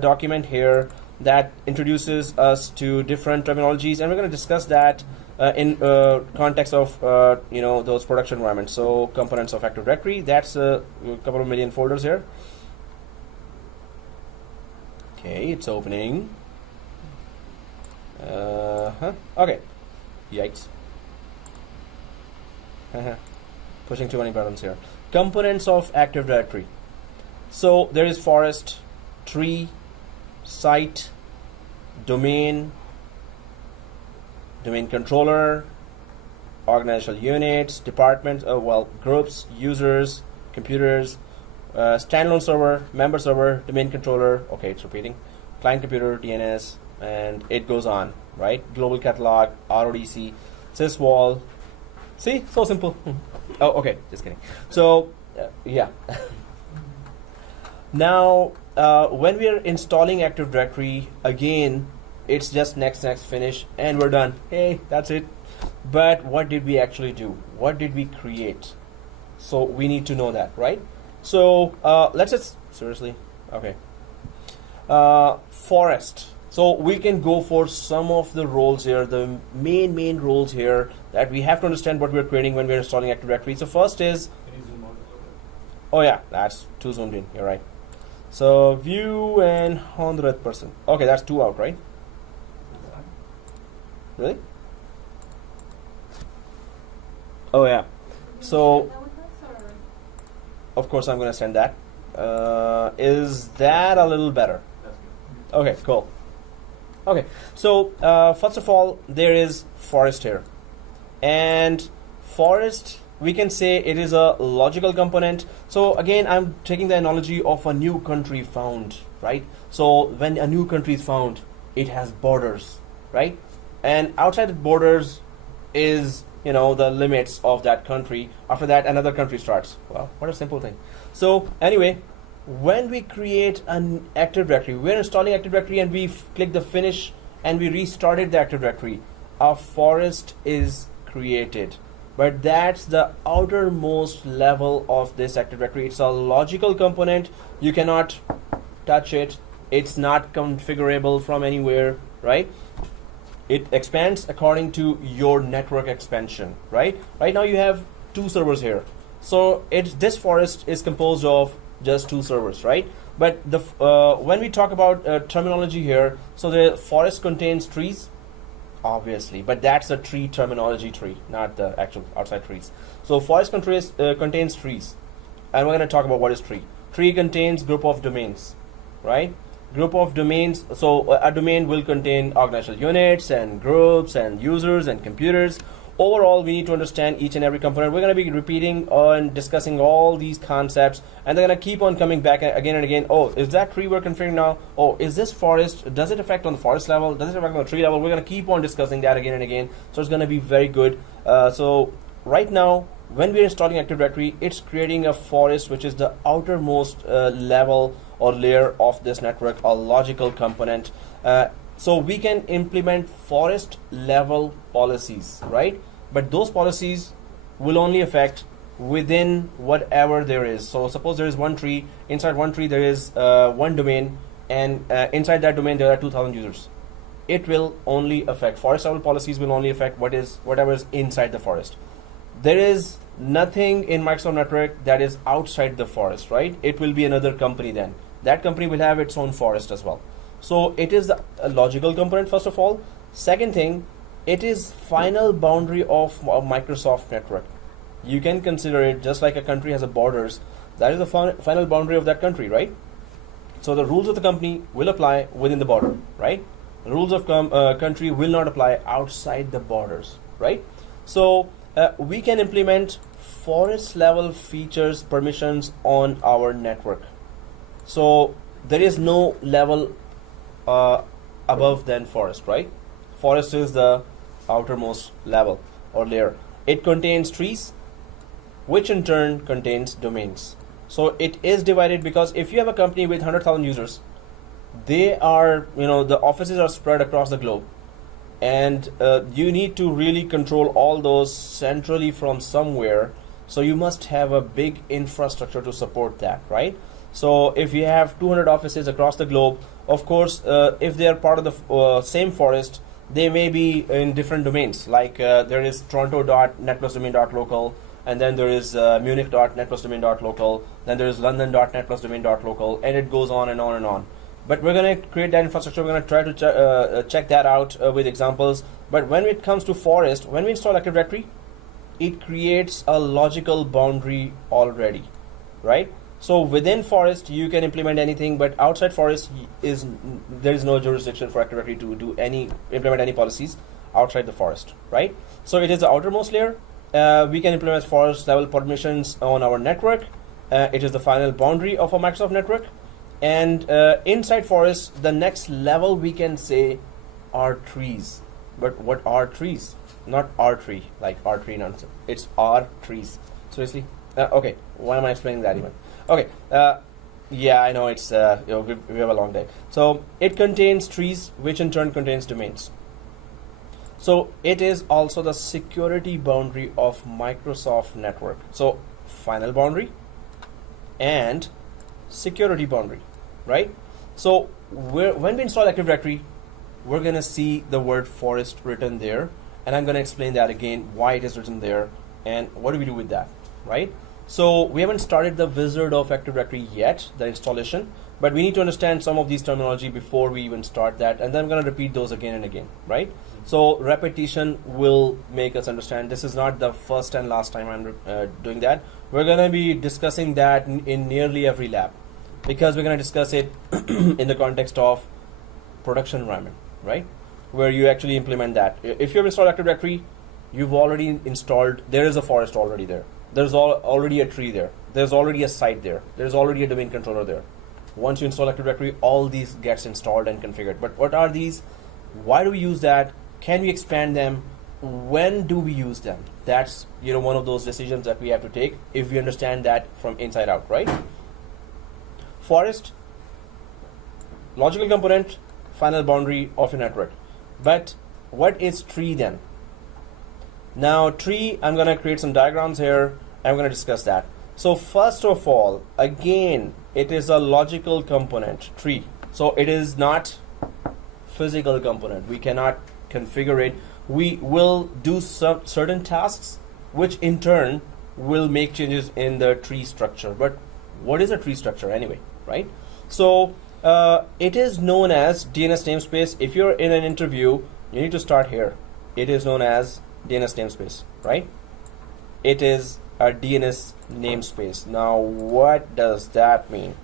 document here that introduces us to different terminologies, and we're going to discuss that in context of those production environments. So components of Active Directory, that's a couple of million folders here. Okay, it's opening. Okay. Yikes. Pushing too many buttons here. Components of Active Directory. So there is forest, tree, site, domain controller, organizational units, departments, groups, users, computers, standalone server, member server, domain controller. Okay, it's repeating. Client computer, DNS, and it goes on, right? Global catalog, RODC, syswall. See, so simple. Oh, okay, just kidding. So, yeah. Now, when we are installing Active Directory, again, it's just next, finish, and we're done. Hey, that's it. But what did we actually do? What did we create? So we need to know that, right? So let's just, seriously, okay. Forest. So we can go for some of the roles here, the main roles here that we have to understand what we're creating when we're installing Active Directory. So first is, Can you zoom out a little bit? oh yeah, that's too zoomed in, you're right. So view and 100%. Okay, that's 2 out, right? Really? Oh yeah. So, of course I'm going to send that. Is that a little better? That's good. Okay, cool. Okay, so first of all, there is forest here. And forest, we can say it is a logical component. So again, I'm taking the analogy of a new country found, right? So when a new country is found, it has borders, right? And outside the borders is, the limits of that country. After that, another country starts. Well, what a simple thing. So anyway, when we create an Active Directory, we're installing Active Directory and we click the finish and we restarted the Active Directory, a forest is created. But that's the outermost level of this Active Directory. It's a logical component. You cannot touch it. It's not configurable from anywhere, right? It expands according to your network expansion, right? Right now you have 2 servers here. So this forest is composed of just 2 servers, right? But when we talk about terminology here, so the forest contains trees, obviously, but that's a tree terminology tree, not the actual outside trees. So forest contains trees, and we're going to talk about what is tree. Tree contains group of domains, right? Group of domains. So a domain will contain organizational units and groups and users and computers, overall, we need to understand each and every component. We're going to be repeating and discussing all these concepts, and they're going to keep on coming back again and again. Oh, is that tree we're configuring now? Oh, is this forest? Does it affect on the forest level? Does it affect on the tree level? We're going to keep on discussing that again and again. So it's going to be very good. So right now, when we're installing Active Directory, it's creating a forest, which is the outermost level or layer of this network, a logical component. So we can implement forest level policies, right? But those policies will only affect within whatever there is. So suppose there is one tree, inside one tree there is one domain, and inside that domain there are 2,000 users. It will only affect, forest level policies will only affect whatever is inside the forest. There is nothing in Microsoft Network that is outside the forest, right? It will be another company then. That company will have its own forest as well. So it is a logical component, first of all. Second thing, it is final boundary of a Microsoft Network. You can consider it just like a country has a borders. That is the final boundary of that country, right? So the rules of the company will apply within the border, right? The rules of country will not apply outside the borders, right? So we can implement forest level features permissions on our network. So there is no level above than forest, right? Forest is the outermost level or layer. It contains trees, which in turn contains domains. So it is divided because if you have a company with 100,000 users, they are, the offices are spread across the globe. And you need to really control all those centrally from somewhere. So you must have a big infrastructure to support that, right? So if you have 200 offices across the globe, of course, if they are part of the same forest, they may be in different domains. Like there is toronto.net+domain.local, and then there is munich.net+domain.local, then there is london.net+domain.local, and it goes on and on and on. But we're going to create that infrastructure. We're going to try to check that out with examples. But when it comes to forest, when we install Active Directory, it creates a logical boundary already, right? So within forest, you can implement anything, but outside forest there is no jurisdiction for Active Directory to implement any policies outside the forest, right? So it is the outermost layer. We can implement forest level permissions on our network. It is the final boundary of a Microsoft network. And inside forest, the next level we can say are trees. But what are trees? Not our tree, like our tree nonsense. It's our trees. Seriously? Okay, why am I explaining that even? Okay, yeah, I know it's we have a long day. So it contains trees, which in turn contains domains. So it is also the security boundary of Microsoft Network. So final boundary and security boundary, right? So when we install Active Directory, we're going to see the word forest written there, and I'm going to explain that again, why it is written there and what do we do with that, right? So we haven't started the wizard of Active Directory yet, the installation, but we need to understand some of these terminology before we even start that, and then I'm going to repeat those again and again, right? So repetition will make us understand. This is not the first and last time I'm doing that. We're going to be discussing that in nearly every lab, because we're going to discuss it in the context of production environment, right? Where you actually implement that. If you've installed Active Directory, you've already installed, there is a forest already there. There's already a tree there. There's already a site there. There's already a domain controller there. Once you install Active Directory, all these gets installed and configured. But what are these? Why do we use that? Can we expand them? When do we use them? That's one of those decisions that we have to take if we understand that from inside out, right? Forest, logical component, final boundary of your network. But what is tree then? Now tree, I'm going to create some diagrams here. I'm going to discuss that. So first of all, again, it is a logical component, tree. So it is not physical component. We cannot configure it. We will do some certain tasks, which in turn will make changes in the tree structure. But what is a tree structure anyway, right? So it is known as DNS namespace. If you're in an interview, you need to start here. It is known as DNS namespace, right? It is a DNS namespace. Now, what does that mean?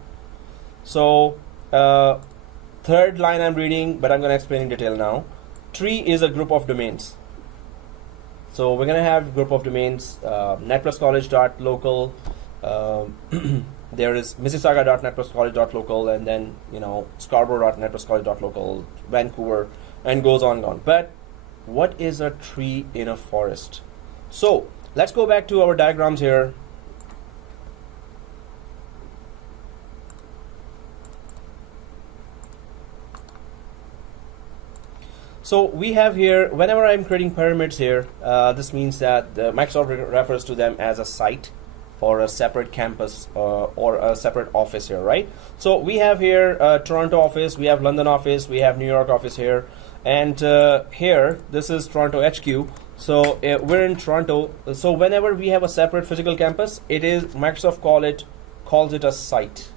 So, third line I'm reading, but I'm going to explain in detail now. Tree is a group of domains. So we're gonna have group of domains, netpluscollege.local. There is Mississauga.netpluscollege.local, and then Scarborough.netpluscollege.local, Vancouver, and goes on and on. But what is a tree in a forest? So let's go back to our diagrams here. So we have here, whenever I'm creating pyramids here, this means that Microsoft refers to them as a site or a separate campus or a separate office here, right? So we have here Toronto office, we have London office, we have New York office here, and here this is Toronto HQ. So we're in Toronto. So whenever we have a separate physical campus, it is Microsoft calls it a site.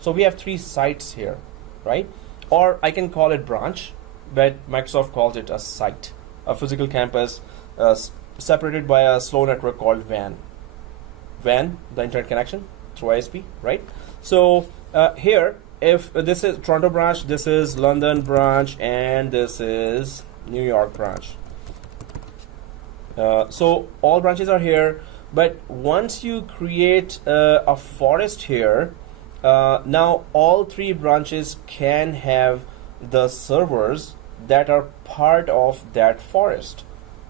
So we have 3 sites here, right? Or I can call it branch, but Microsoft calls it a site, a physical campus separated by a slow network called WAN. WAN, the internet connection through ISP, right? So here, if this is Toronto branch, this is London branch, and this is New York branch. So all branches are here, but once you create a forest here, now all 3 branches can have the servers that are part of that forest.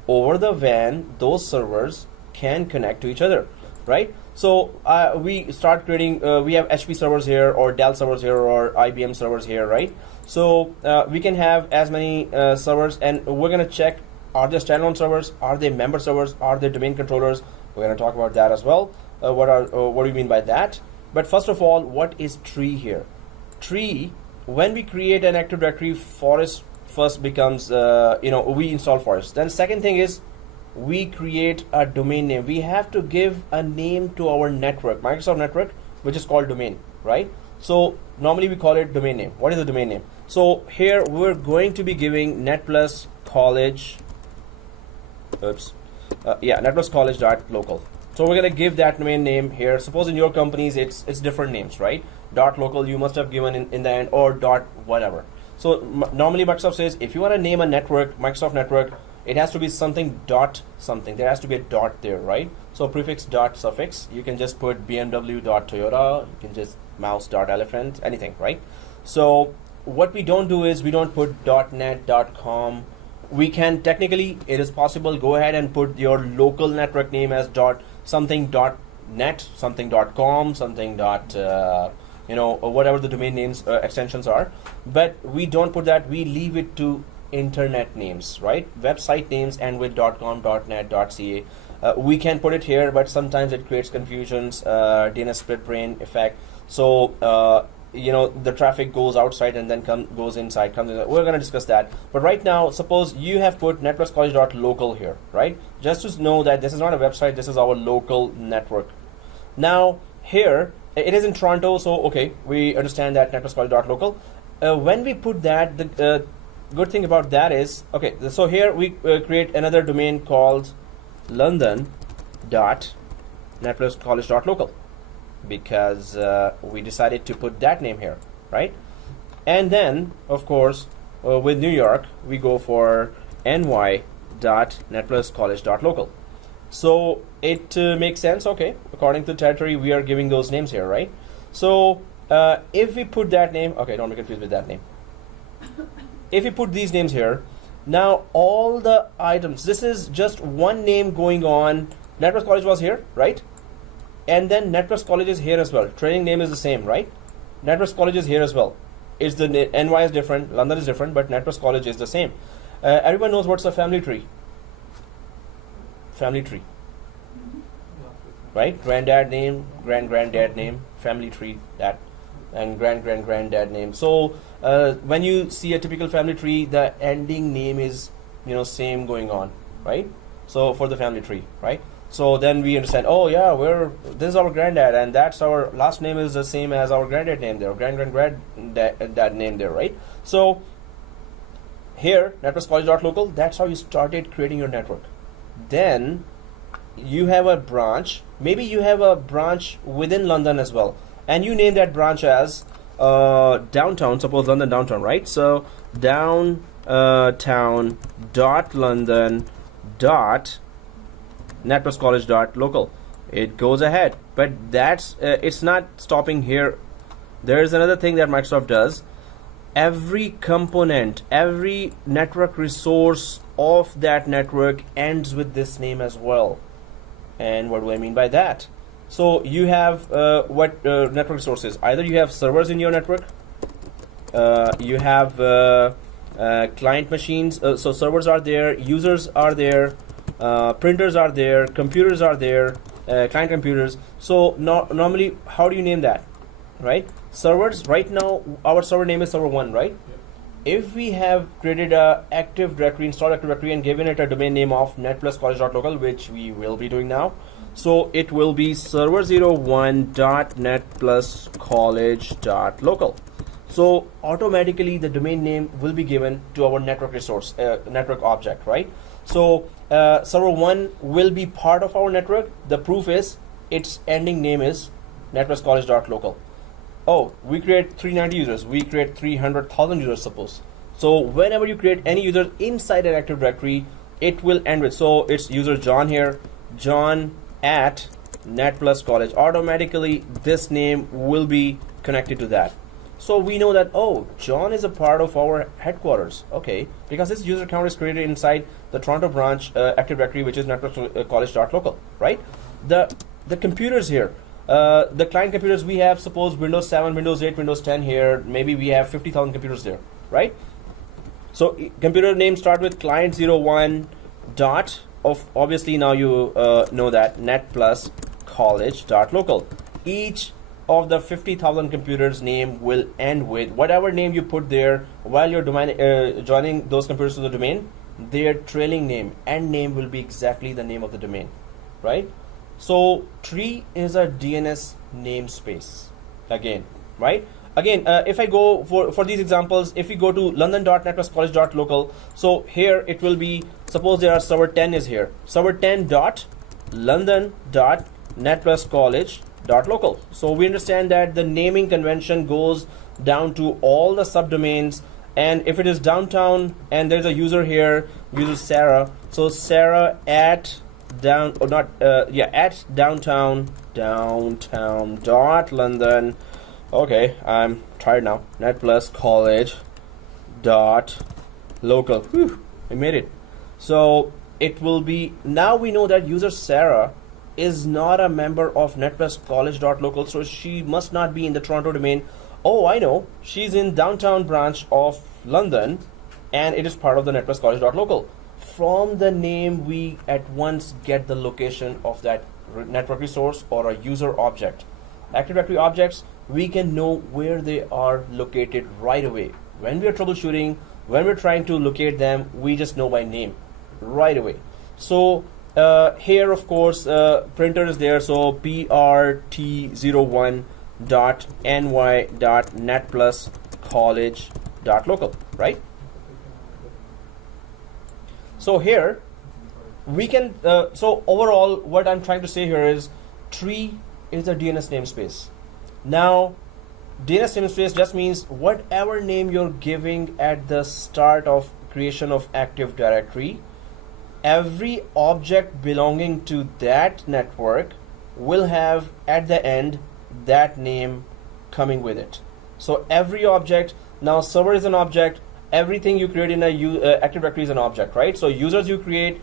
Over the WAN, those servers can connect to each other, right? So we start creating, we have HP servers here, or Dell servers here, or IBM servers here, right? So we can have as many servers, and we're going to check, are they standalone servers, are they member servers, are they domain controllers? We're going to talk about that as well. What do you mean by that? But first of all, what is tree here? Tree, when we create an Active Directory, forest first becomes, we install forest. Then second thing is, we create a domain name. We have to give a name to our network, Microsoft network, which is called domain, right? So normally we call it domain name. What is the domain name? So here we're going to be giving netpluscollege, netpluscollege.local. So we're going to give that domain name here. Suppose in your companies it's different names, right? .local you must have given in the end, or whatever. So normally Microsoft says, if you want to name a network, Microsoft network, it has to be something something. There has to be a dot there, right? So prefix dot suffix. You can just put BMW.Toyota. You can just mouse.elephant, anything, right? So what we don't do is we don't put .net, .com. We can technically, it is possible, go ahead and put your local network name as .net, something .com, something or whatever the domain names extensions are. But we don't put that. We leave it to internet names, right? Website names and with .com, .net, .ca. We can put it here, but sometimes it creates confusions, DNS split brain effect. So the traffic goes outside and then goes inside. We're going to discuss that. But right now, suppose you have put netpluscollege.local here, right? Just to know that this is not a website, this is our local network. Now here, it is in Toronto, so okay, we understand that netpluscollege.local. When we put that, the good thing about that is, okay, so here we create another domain called london.netpluscollege.local, because we decided to put that name here, right? And then, of course, with New York, we go for ny.netpluscollege.local. So it makes sense, okay, according to territory, we are giving those names here, right? So if we put that name, okay, don't be confused with that name. If we put these names here, now all the items, this is just one name going on. NetPlus College was here, right? And then NetPlus College is here as well. Training name is the same, right? NetPlus College is here as well. It's the NY is different, London is different, but NetPlus College is the same. Everyone knows what's a family tree. Family tree, right? Granddad name, grand-granddad name, family tree, that, and grand-grand-granddad name. So when you see a typical family tree, the ending name is, same going on, right? So for the family tree, right? So then we understand, oh yeah, this is our granddad, and that's our last name is the same as our granddad name there, grand-grand-granddad name there, right? So here, netpluscollege.local, that's how you started creating your network. Then you have a branch, maybe you have a branch within London as well, and you name that branch as downtown, suppose London downtown, right? So downtown.london. netpluscollege.local. It goes ahead, but that's it's not stopping here. There is another thing that Microsoft does. Every component, every network resource of that network ends with this name as well. And what do I mean by that? So you have what network resources? Either you have servers in your network, you have client machines, so servers are there, users are there, printers are there, computers are there, client computers. So normally, how do you name that, right? Servers, right now, our server name is server 1, right? Yep. If we have created a Active Directory, installed Active Directory, and given it a domain name of netpluscollege.local, which we will be doing now, so it will be server01.netpluscollege.local. So automatically the domain name will be given to our network resource, network object, right? So server 1 will be part of our network. The proof is its ending name is netpluscollege.local. Oh, we create 390 users, we create 300,000 users, suppose. So whenever you create any user inside an Active Directory, it will end with, so it's user John here, John at netpluscollege. Automatically this name will be connected to that. So we know that, oh, John is a part of our headquarters, okay, because this user account is created inside the Toronto branch Active Directory, which is netpluscollege.local, right? The computers here, the client computers we have, suppose Windows 7, Windows 8, Windows 10 here, maybe we have 50,000 computers there, right? So computer name start with client01 dot of, obviously now you know that, netpluscollege.local. Each of the 50,000 computers name will end with whatever name you put there while you're joining those computers to the domain. Their trailing name, end name, will be exactly the name of the domain, right? So tree is a DNS namespace again, right? Again, if I go for these examples, if we go to london.netpluscollege.local, so here it will be, suppose there are server 10 is here, server 10.london.netpluscollege.local. So we understand that the naming convention goes down to all the subdomains, and if it is downtown and there's a user here, user Sarah, so Sarah at at downtown dot London. Okay, I'm tired now. netpluscollege.local. Whew, I made it. So it will be, now we know that user Sarah is not a member of netpluscollege.local, so she must not be in the Toronto domain. Oh, I know, she's in downtown branch of London, and it is part of the netpluscollege.local. From the name, we at once get the location of that network resource or a user object. Active Directory objects, we can know where they are located right away. When we are troubleshooting, when we're trying to locate them, we just know by name right away. So here, of course, printer is there, so prt01.ny.netpluscollege.local, right? So here we can, so overall what I'm trying to say here is tree is a DNS namespace. Now DNS namespace just means whatever name you're giving at the start of creation of Active Directory, every object belonging to that network will have at the end that name coming with it. So every object, now server is an object, everything you create in a Active Directory is an object, right? So users you create,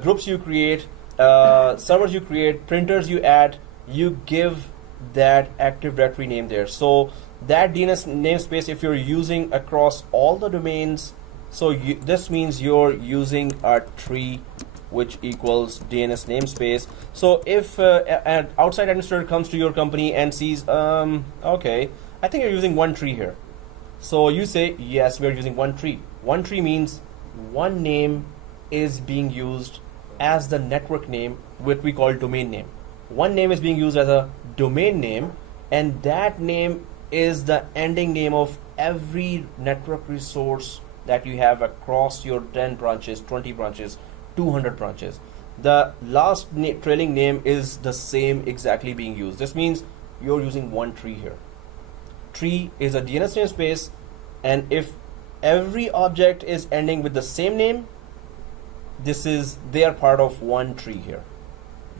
groups you create, servers you create, printers you add, you give that Active Directory name there. So that DNS namespace, if you're using across all the domains, so this means you're using a tree which equals DNS namespace. So if an outside administrator comes to your company and sees, okay, I think you're using one tree here. So you say, yes, we're using one tree. One tree means one name is being used as the network name, which we call domain name. One name is being used as a domain name, and that name is the ending name of every network resource that you have across your 10 branches, 20 branches, 200 branches. The last trailing name is the same exactly being used. This means you're using one tree here. Tree is a DNS namespace, and if every object is ending with the same name, they are part of one tree here.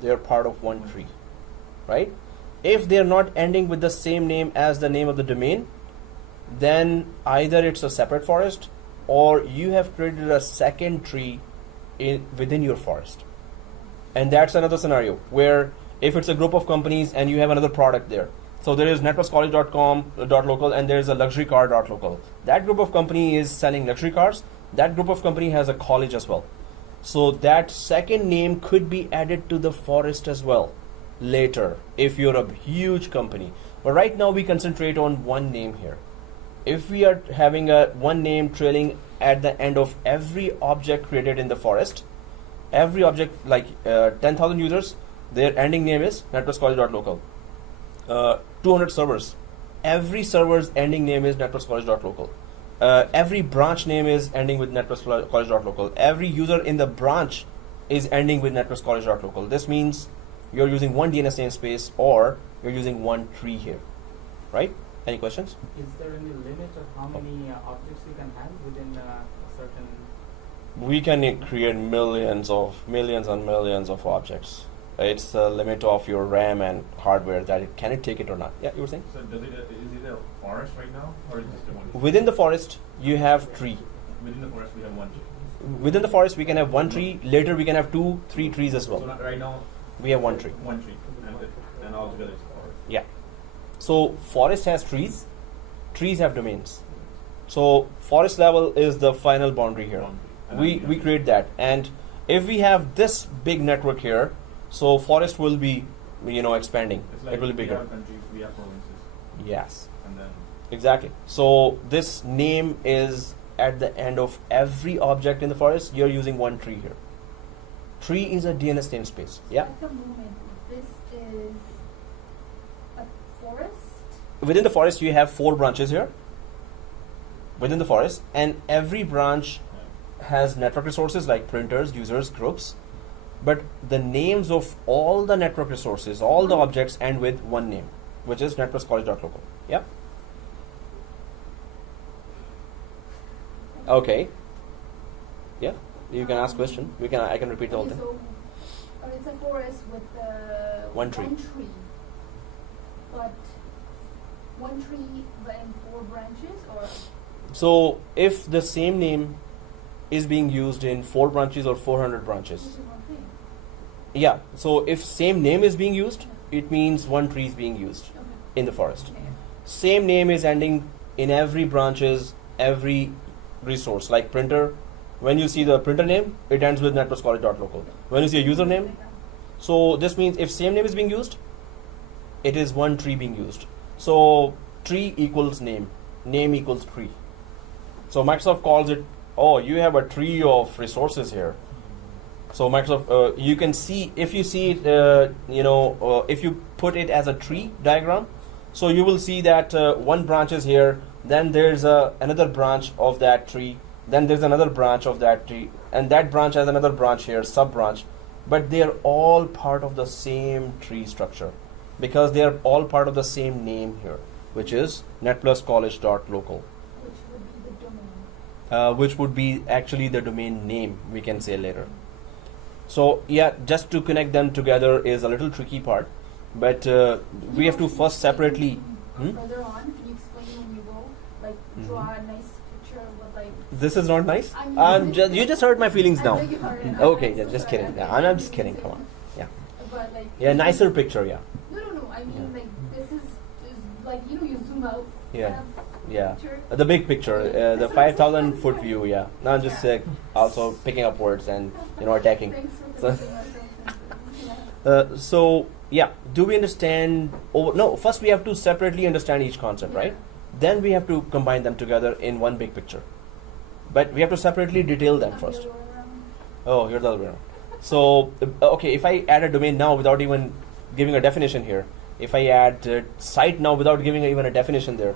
They are part of one tree, right? If they are not ending with the same name as the name of the domain, then either it's a separate forest or you have created a second tree within your forest. And that's another scenario where if it's a group of companies and you have another product there. So there is networkscollege.com.local and there is a luxury car.local. That group of company is selling luxury cars. That group of company has a college as well. So that second name could be added to the forest as well later if you're a huge company. But right now we concentrate on one name here. If we are having a one name trailing at the end of every object created in the forest, every object like 10,000 users, their ending name is networkscollege.local. 200 servers, every server's ending name is networkscollege.local. Every branch name is ending with networkscollege.local. Every user in the branch is ending with networkscollege.local. This means you're using one DNS namespace or you're using one tree here, right? Any questions? Is there any limit of how many objects you can have within a certain? We can create millions and millions of objects. It's the limit of your RAM and hardware that can it take it or not. Yeah, you were saying? So is it a forest right now, or is it just a one? Within the forest, you have tree. Within the forest, we have one tree. Within the forest, we can have one tree. Later, we can have 2, 3 trees as So well. not right now, We have one tree. and all together it's a forest. Yeah. So forest has trees. Trees have domains. So forest level is the final boundary here. And We create that, and if we have this big network here, so forest will be, expanding. It's like It will be we bigger. have countries, we have provinces, Yes, and then exactly. So this name is at the end of every object in the forest. You're using one tree here. Tree is a DNS namespace. Yeah. At the moment, this is a forest. Within the forest, you have 4 branches here. Within the forest, and every branch has network resources like printers, users, groups. But the names of all the network resources, all the objects end with one name, which is networkscollege.local. Yeah. Okay. Yeah. You can ask question. I can repeat the whole Okay, thing. so it's a forest with One tree. But one tree and 4 branches, or So if the same name is being used in 4 branches or 400 branches, this is one thing. yeah. So if same name is being used, it means one tree is being used Okay. in the forest. Okay. Same name is ending in every branches, every resource, like printer. When you see the printer name, it ends with networkscollege.local. When you see a username, so this means if same name is being used, it is one tree being used. So tree equals name equals tree. So Microsoft calls it, oh, you have a tree of resources here. So Microsoft, you can see, if you see it, if you put it as a tree diagram, so you will see that one branch is here, then there's another branch of that tree, then there's another branch of that tree, and that branch has another branch here, sub branch, but they are all part of the same tree structure because they are all part of the same name here, which is netpluscollege.local. Which would be the domain. Which would be actually the domain name, we can say later. So yeah, just to connect them together is a little tricky part, but we have to first separately. Further on, can you explain when you go, like, draw a nice picture with, like, This is not nice. I mean, You just hurt my feelings I now. know you heard it. Okay, I'm yeah, so just sorry. kidding. Yeah, I'm just kidding. Come on. Yeah. But, like, Yeah, nicer picture. Yeah. No, I mean, Yeah. like, this is like, you zoom out. Yeah. kind of Yeah. picture. The big picture, the 5,000 foot view. Yeah. Now I'm just Yeah. also picking up words and attacking. Thanks for So- correcting myself. Yeah. So yeah, do we understand? No, first we have to separately understand each concept, right? Then we have to combine them together in one big picture. But we have to separately detail them Not first. the other way around. Oh, here's the other way around. So okay, if I add a domain now without even giving a definition here, if I add site now without giving even a definition there,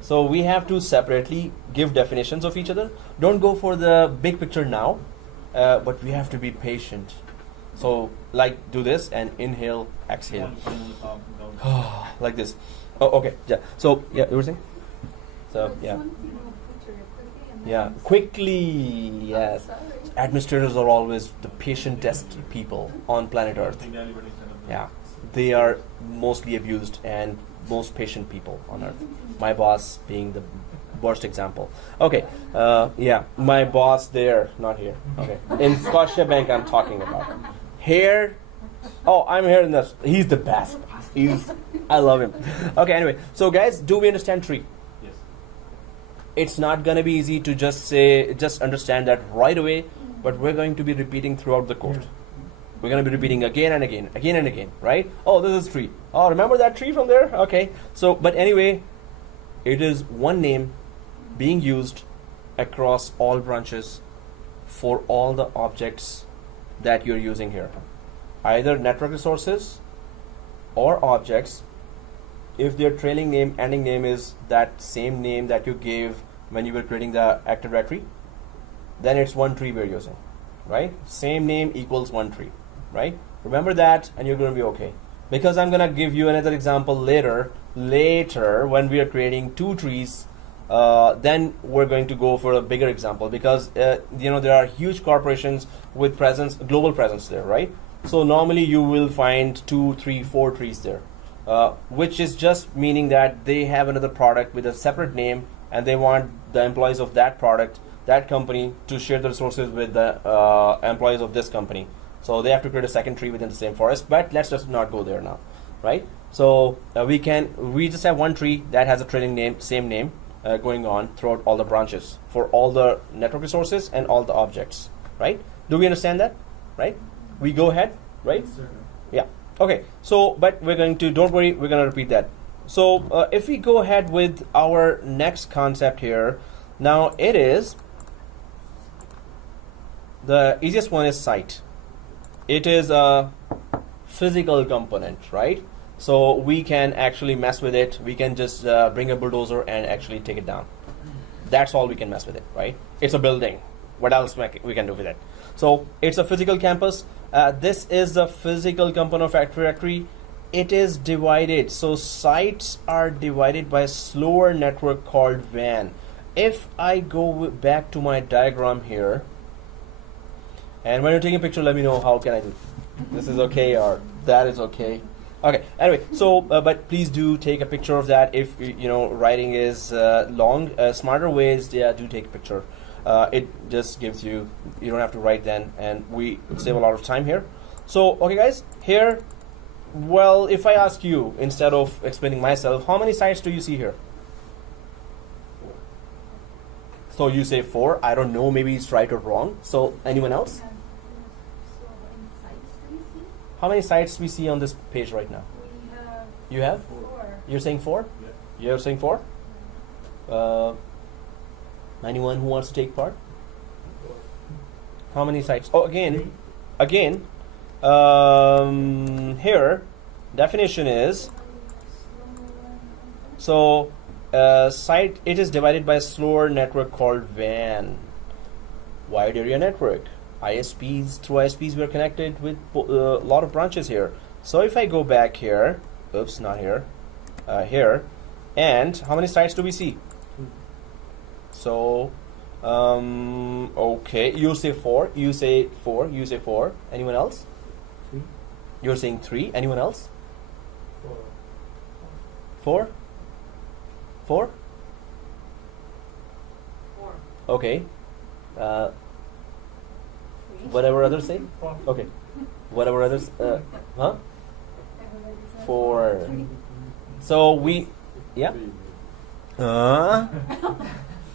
so we have to separately give definitions of each other. Don't go for the big picture now, but we have to be patient. So like do this and inhale, exhale. Like this. Oh, okay. Yeah. So yeah, you were saying? So But yeah. Once you put your activity and Yeah, quickly. Yes. Sorry. Administrators are always the patientest people on planet Earth. Entirely what is kind of the- Yeah, they are mostly abused and most patient people on Earth. My boss being the worst example. Okay, yeah, my boss there, not here. Okay, in Scotia Bank, I'm talking about. Here, oh, I'm here in this. He's the best. I love him. Okay, anyway, so guys, do we understand tree? Yes. It's not gonna be easy to just understand that right away, but we're going to be repeating throughout the course. We're going to be repeating again and again, right? Oh, this is tree. Oh, remember that tree from there? Okay. So, but anyway, it is one name being used across all branches for all the objects that you're using here. Either network resources or objects. If their trailing name, ending name is that same name that you gave when you were creating the Active Directory, then it's one tree we're using, right? Same name equals one tree. Right? Remember that and you're going to be okay. Because I'm going to give you another example later when we are creating two trees, then we're going to go for a bigger example because, there are huge corporations with global presence there, right? So normally you will find 2, 3, 4 trees there, which is just meaning that they have another product with a separate name and they want the employees of that product, that company to share the resources with the employees of this company. So they have to create a second tree within the same forest, but let's just not go there now, right? So we just have one tree that has a trailing name, same name, going on throughout all the branches for all the network resources and all the objects, right? Do we understand that, right? We go ahead, right? Yes, sir. Yeah. Okay. So, but don't worry, we're going to repeat that. So if we go ahead with our next concept here, now it is, the easiest one is site. It is a physical component, right? So we can actually mess with it. We can just bring a bulldozer and actually take it down. That's all we can mess with it, right? It's a building. What else we can do with it? So it's a physical campus. This is the physical component of Active Directory. It is divided. So sites are divided by a slower network called WAN. If I go back to my diagram here, and when you're taking a picture, let me know how can I do. This is okay or that is okay. Okay. Anyway, so but please do take a picture of that. If writing is long, smarter ways, yeah, do take a picture. It just gives you don't have to write then, and we save a lot of time here. So okay, guys, here. Well, if I ask you instead of explaining myself, how many sites do you see here? So you say 4. I don't know. Maybe it's right or wrong. So anyone else? How many sites we see on this page right now? We have You have? 4. You're saying 4? Yeah. You're saying 4? Anyone who wants to take part? How many sites? Oh, again, here, definition is, so site, it is divided by a slower network called WAN, wide area network. ISPs, through ISPs we are connected with a lot of branches here. So if I go back here, oops, not here, here, and how many sites do we see? So, okay, you say 4, you say 4, you say 4. Anyone else? 3. You're saying 3. Anyone else? 4. 4? 4? 4. Okay. Whatever others say? 4. Okay. Whatever others, huh? 4. So we, yeah?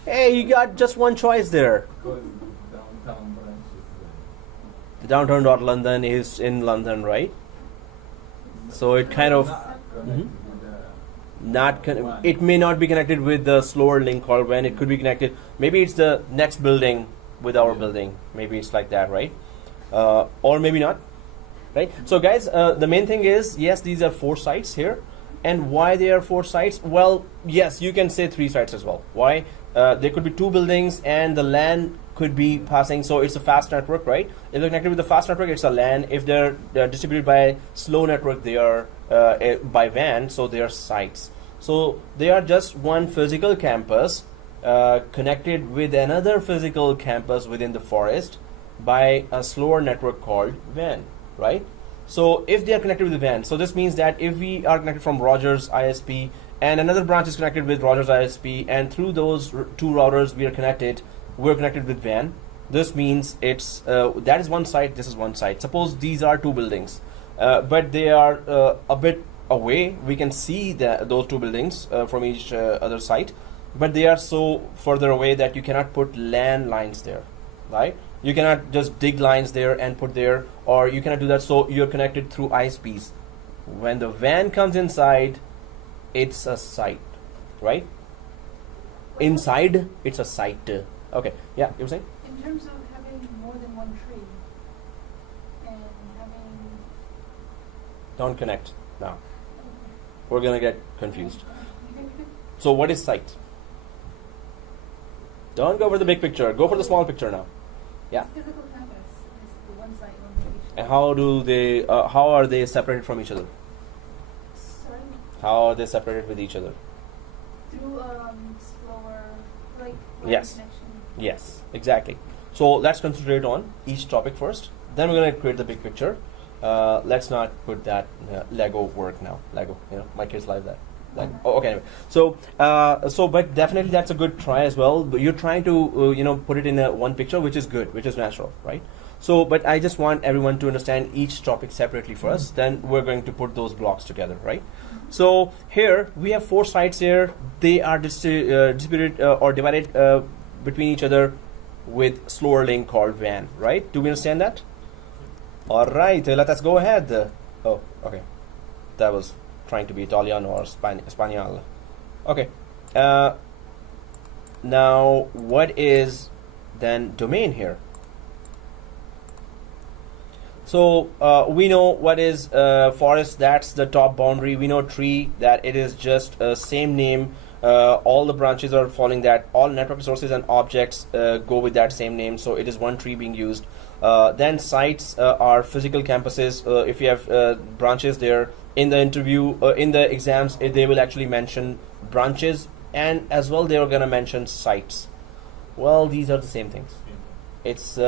Hey, you got just one choice there. Because the downtown branch is The downtown.London is in London, right? So it kind of it may not be connected with the slower link called WAN. It could be connected. Maybe it's the next building with our building. Maybe it's like that, right? Or maybe not, right? So guys, the main thing is, yes, these are 4 sites here. And why there are 4 sites? Well, yes, you can say 3 sites as well. Why? There could be 2 buildings and the LAN could be passing. So it's a fast network, right? If they're connected with the fast network, it's a LAN. If they're distributed by slow network, they are by WAN, so they are sites. So they are just one physical campus connected with another physical campus within the forest by a slower network called WAN, right? So if they are connected with the WAN, so this means that if we are connected from Rogers ISP and another branch is connected with Rogers ISP, and through those two routers we're connected with WAN, this means it's that is one site, this is one site. Suppose these are two buildings, but they are a bit away. We can see those two buildings from each other site, but they are so further away that you cannot put LAN lines there, right? You cannot just dig lines there and put there, or you cannot do that. So you're connected through ISPs. When the WAN comes inside, it's a site, right? Inside, it's a site. Okay, yeah, you were saying? In terms of having more than one tree and having. Don't connect now. We're gonna get confused. So what is site? Don't go for the big picture. Go for the small picture now. Yeah. Physical campus is the one site, one location. And how are they separated from each other? Sorry? How are they separated with each other? Through slower, like Yes. connection. Yes, exactly. So let's concentrate on each topic first. Then we're going to create the big picture. Let's not put that Lego work now. Lego, my kids like that. Okay. Anyway. So, but definitely that's a good try as well. But you're trying to, put it in one picture, which is good, which is natural, right? So, but I just want everyone to understand each topic separately first. Then we're going to put those blocks together, right? So here we have 4 sites here. They are distributed or divided between each other with slower link called WAN, right? Do we understand that? All right, let us go ahead. Oh, okay. That was trying to be Italian or Spanish. Okay. Now, what is then domain here? So we know what is forest. That's the top boundary. We know tree, that it is just same name. All the branches are following that. All network resources and objects go with that same name. So it is one tree being used. Then sites are physical campuses. If you have branches there, in the interview, in the exams, they will actually mention branches, and as well they are going to mention sites. Well, these are the same things. It's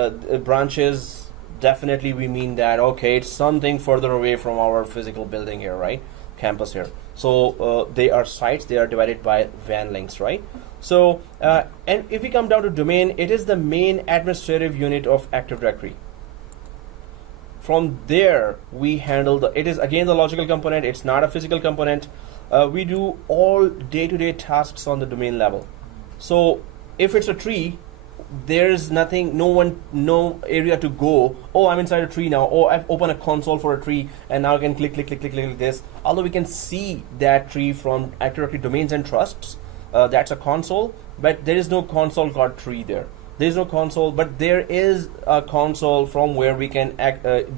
branches. Definitely we mean that, okay, it's something further away from our physical building here, right? Campus here. So they are sites, they are divided by WAN links, right? So, and if we come down to domain, it is the main administrative unit of Active Directory. From there, we handle it is again the logical component, it's not a physical component. We do all day-to-day tasks on the domain level. So if it's a tree, there's nothing, no area to go. Oh, I'm inside a tree now. Oh, I've opened a console for a tree, and now I can click this. Although we can see that tree from Active Directory domains and trusts, that's a console, but there is no console called tree there. There is no console, but there is a console from where we can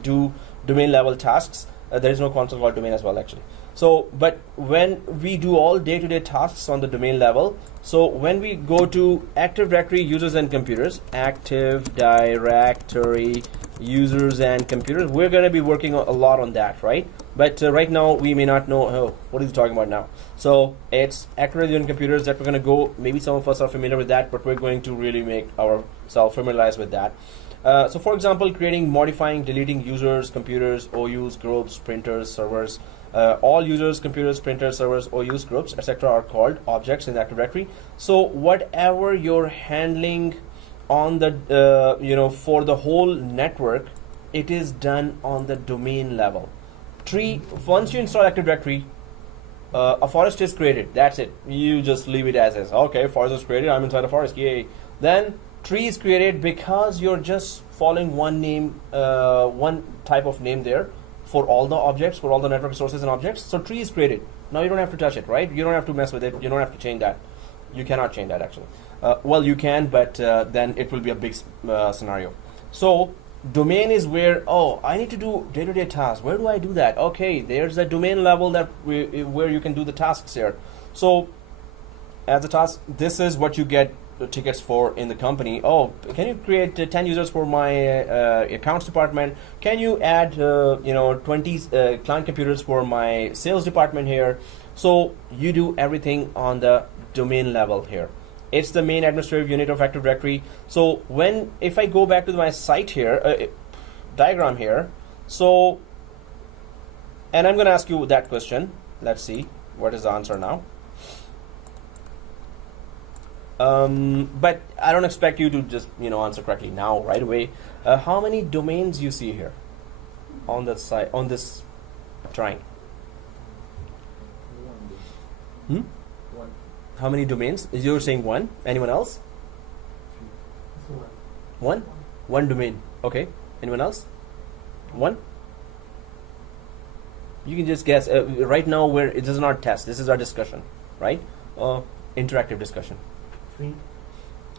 do domain level tasks. There is no console called domain as well, actually. So, but when we do all day-to-day tasks on the domain level, so when we go to Active Directory users and computers, Active Directory users and computers, we're going to be working a lot on that, right? But right now we may not know, oh, what is he talking about now? So it's Active Directory and computers that we're going to go. Maybe some of us are familiar with that, but we're going to really make ourselves familiarized with that. So for example, creating, modifying, deleting users, computers, OUs, groups, printers, servers. All users, computers, printers, servers, OUs, groups, etc. are called objects in Active Directory. So whatever you're handling on the, for the whole network, it is done on the domain level. Once you install Active Directory, a forest is created. That's it. You just leave it as is. Okay, forest is created. I'm inside a forest. Yay. Then tree is created because you're just following one name, one type of name there for all the objects, for all the network resources and objects. So tree is created. Now you don't have to touch it, right? You don't have to mess with it. You don't have to change that. You cannot change that, actually. Well, you can, but then it will be a big scenario. So domain is where, oh, I need to do day-to-day tasks. Where do I do that? Okay, there's a domain level that where you can do the tasks here. So as a task, this is what you get tickets for in the company. Oh, can you create 10 users for my accounts department? Can you add 20 client computers for my sales department here? So you do everything on the domain level here. It's the main administrative unit of Active Directory. So if I go back to my site here, diagram here, so, and I'm going to ask you that question. Let's see what is the answer now. But I don't expect you to just answer correctly now right away. How many domains you see here on the side on this drawing? One. How many domains? You're saying one. Anyone else? So One? One domain. Okay. Anyone else? One? You can just guess. Right now, this is not test. This is our discussion, right? Interactive discussion. 3.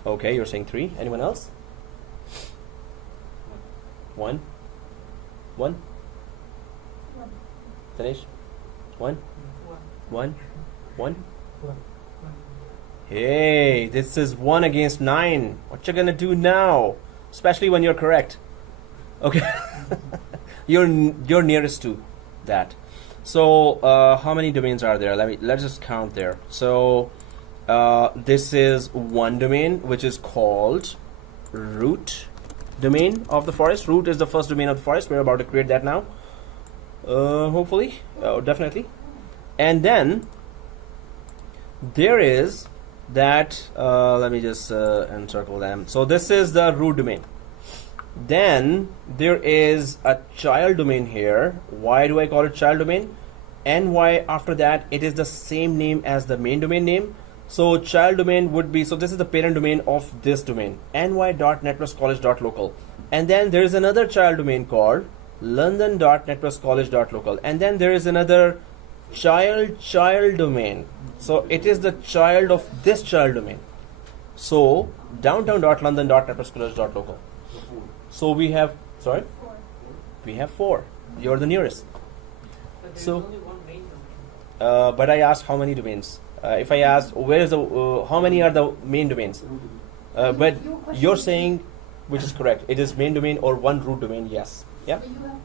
Okay, you're saying 3. Anyone else? One? One. Dinesh? One? One. One? One? One. Hey, this is 1 against 9. What you gonna do now? Especially when you're correct. Okay. you're nearest to that. So how many domains are there? Let's just count there. So this is one domain, which is called root domain of the forest. Root is the first domain of the forest. We're about to create that now. Hopefully, definitely. And then there is that, let me just encircle them. So this is the root domain. Then there is a child domain here. Why do I call it child domain? And why after that it is the same name as the main domain name. So child domain would be, so this is the parent domain of this domain, ny.networkscollege.local. And then there is another child domain called london.networkscollege.local. And then there is another child domain. So it is the child of this child domain. So downtown.london.networkscollege.local. So we have, sorry? 4. We have 4. You're the nearest. But there So- is only one main domain. But I asked how many domains. If I asked where is the, how many are the main domains? But Your question you're is- saying, which is correct, it is main domain or one root domain, yes. Yeah. But you have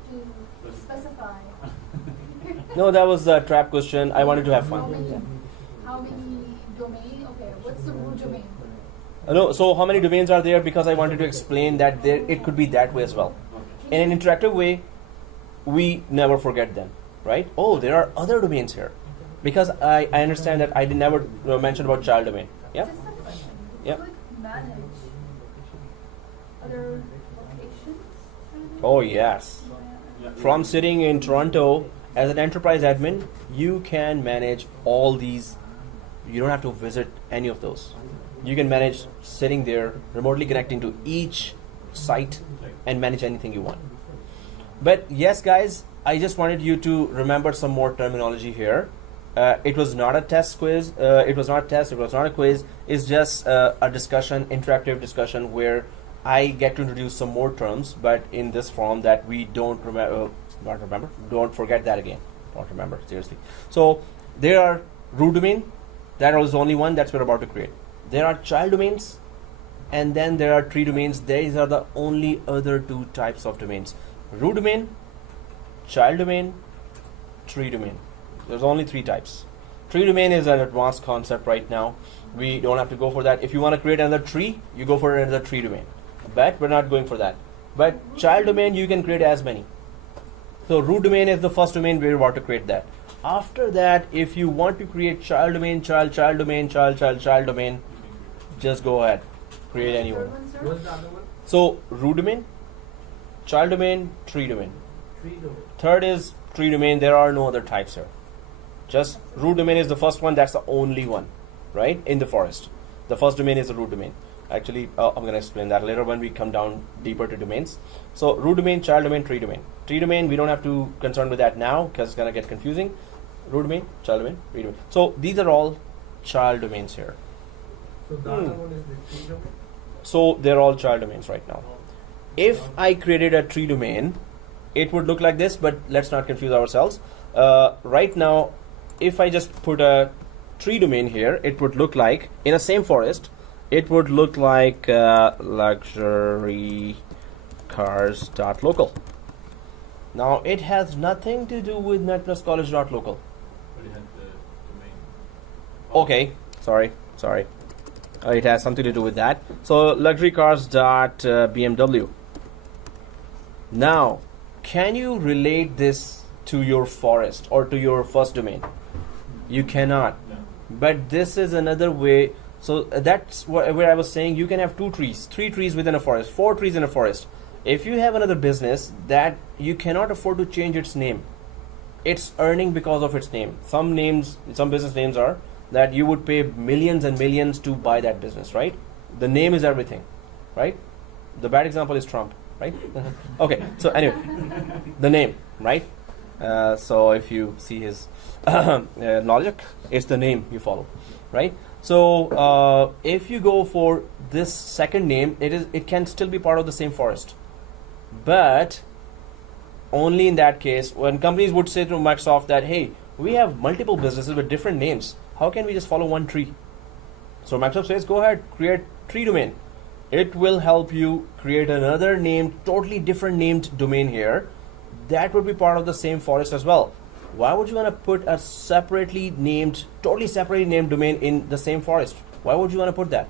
to specify No, that was a trap question. I wanted to have how fun. many domain. Okay, what's the root domain? No, so how many domains are there? Because I wanted to explain that it could be that way as well. In an interactive way, we never forget them, right? Oh, there are other domains here. Because I understand that I did never mention about child domain. Yeah. Just a question. Yeah. Could manage other locations? Oh yes. From sitting in Toronto as an enterprise admin, you can manage all these. You don't have to visit any of those. You can manage sitting there, remotely connecting to each site and manage anything you want. But yes, guys, I just wanted you to remember some more terminology here. It was not a test quiz. It was not a test. It was not a quiz. It's just a discussion, interactive discussion where I get to introduce some more terms, but in this form that we don't remember, not remember, don't forget that again. Don't remember, seriously. So there are root domain. That is only one that we're about to create. There are child domains, and then there are tree domains. These are the only other 2 types of domains: root domain, child domain, tree domain. There's only 3 types. Tree domain is an advanced concept right now. We don't have to go for that. If you want to create another tree, you go for another tree domain. But we're not going for that. But child domain, you can create as many. So root domain is the first domain. We're about to create that. After that, if you want to create child domain, child domain, child domain, just go ahead. Create any one. Third one, sir? What's the other one? So root domain, child domain, tree domain. Tree domain. Third is tree domain. There are no other types here. Just root domain is the first one. That's the only one, right? In the forest, the first domain is the root domain. Actually, I'm going to explain that later when we come down deeper to domains. So root domain, child domain, tree domain. Tree domain, we don't have to concern with that now because it's going to get confusing. Root domain, child domain, tree domain. So these are all child domains here. So the other one is the tree domain. So they're all child domains right now. If I created a tree domain, it would look like this, but let's not confuse ourselves. Right now, if I just put a tree domain here, it would look like, in the same forest, it would look like luxurycars.local. Now, it has nothing to do with netpluscollege.local. But it has the domain. Okay, sorry. It has something to do with that. So luxury cars dot BMW. Now, can you relate this to your forest or to your first domain? You cannot. No. But this is another way. So that's where I was saying you can have 2 trees, 3 trees within a forest, 4 trees in a forest. If you have another business that you cannot afford to change its name, it's earning because of its name. Some business names are that you would pay millions and millions to buy that business, right? The name is everything, right? The bad example is Trump, right? Okay, so anyway, the name, right? So if you see his logic, it's the name you follow, right? So if you go for this second name, it can still be part of the same forest, but only in that case when companies would say to Microsoft that, hey, we have multiple businesses with different names, how can we just follow one tree? So Microsoft says, go ahead, create tree domain. It will help you create another named, totally different named domain here that would be part of the same forest as well. Why would you want to put a totally separately named domain in the same forest? Why would you want to put that?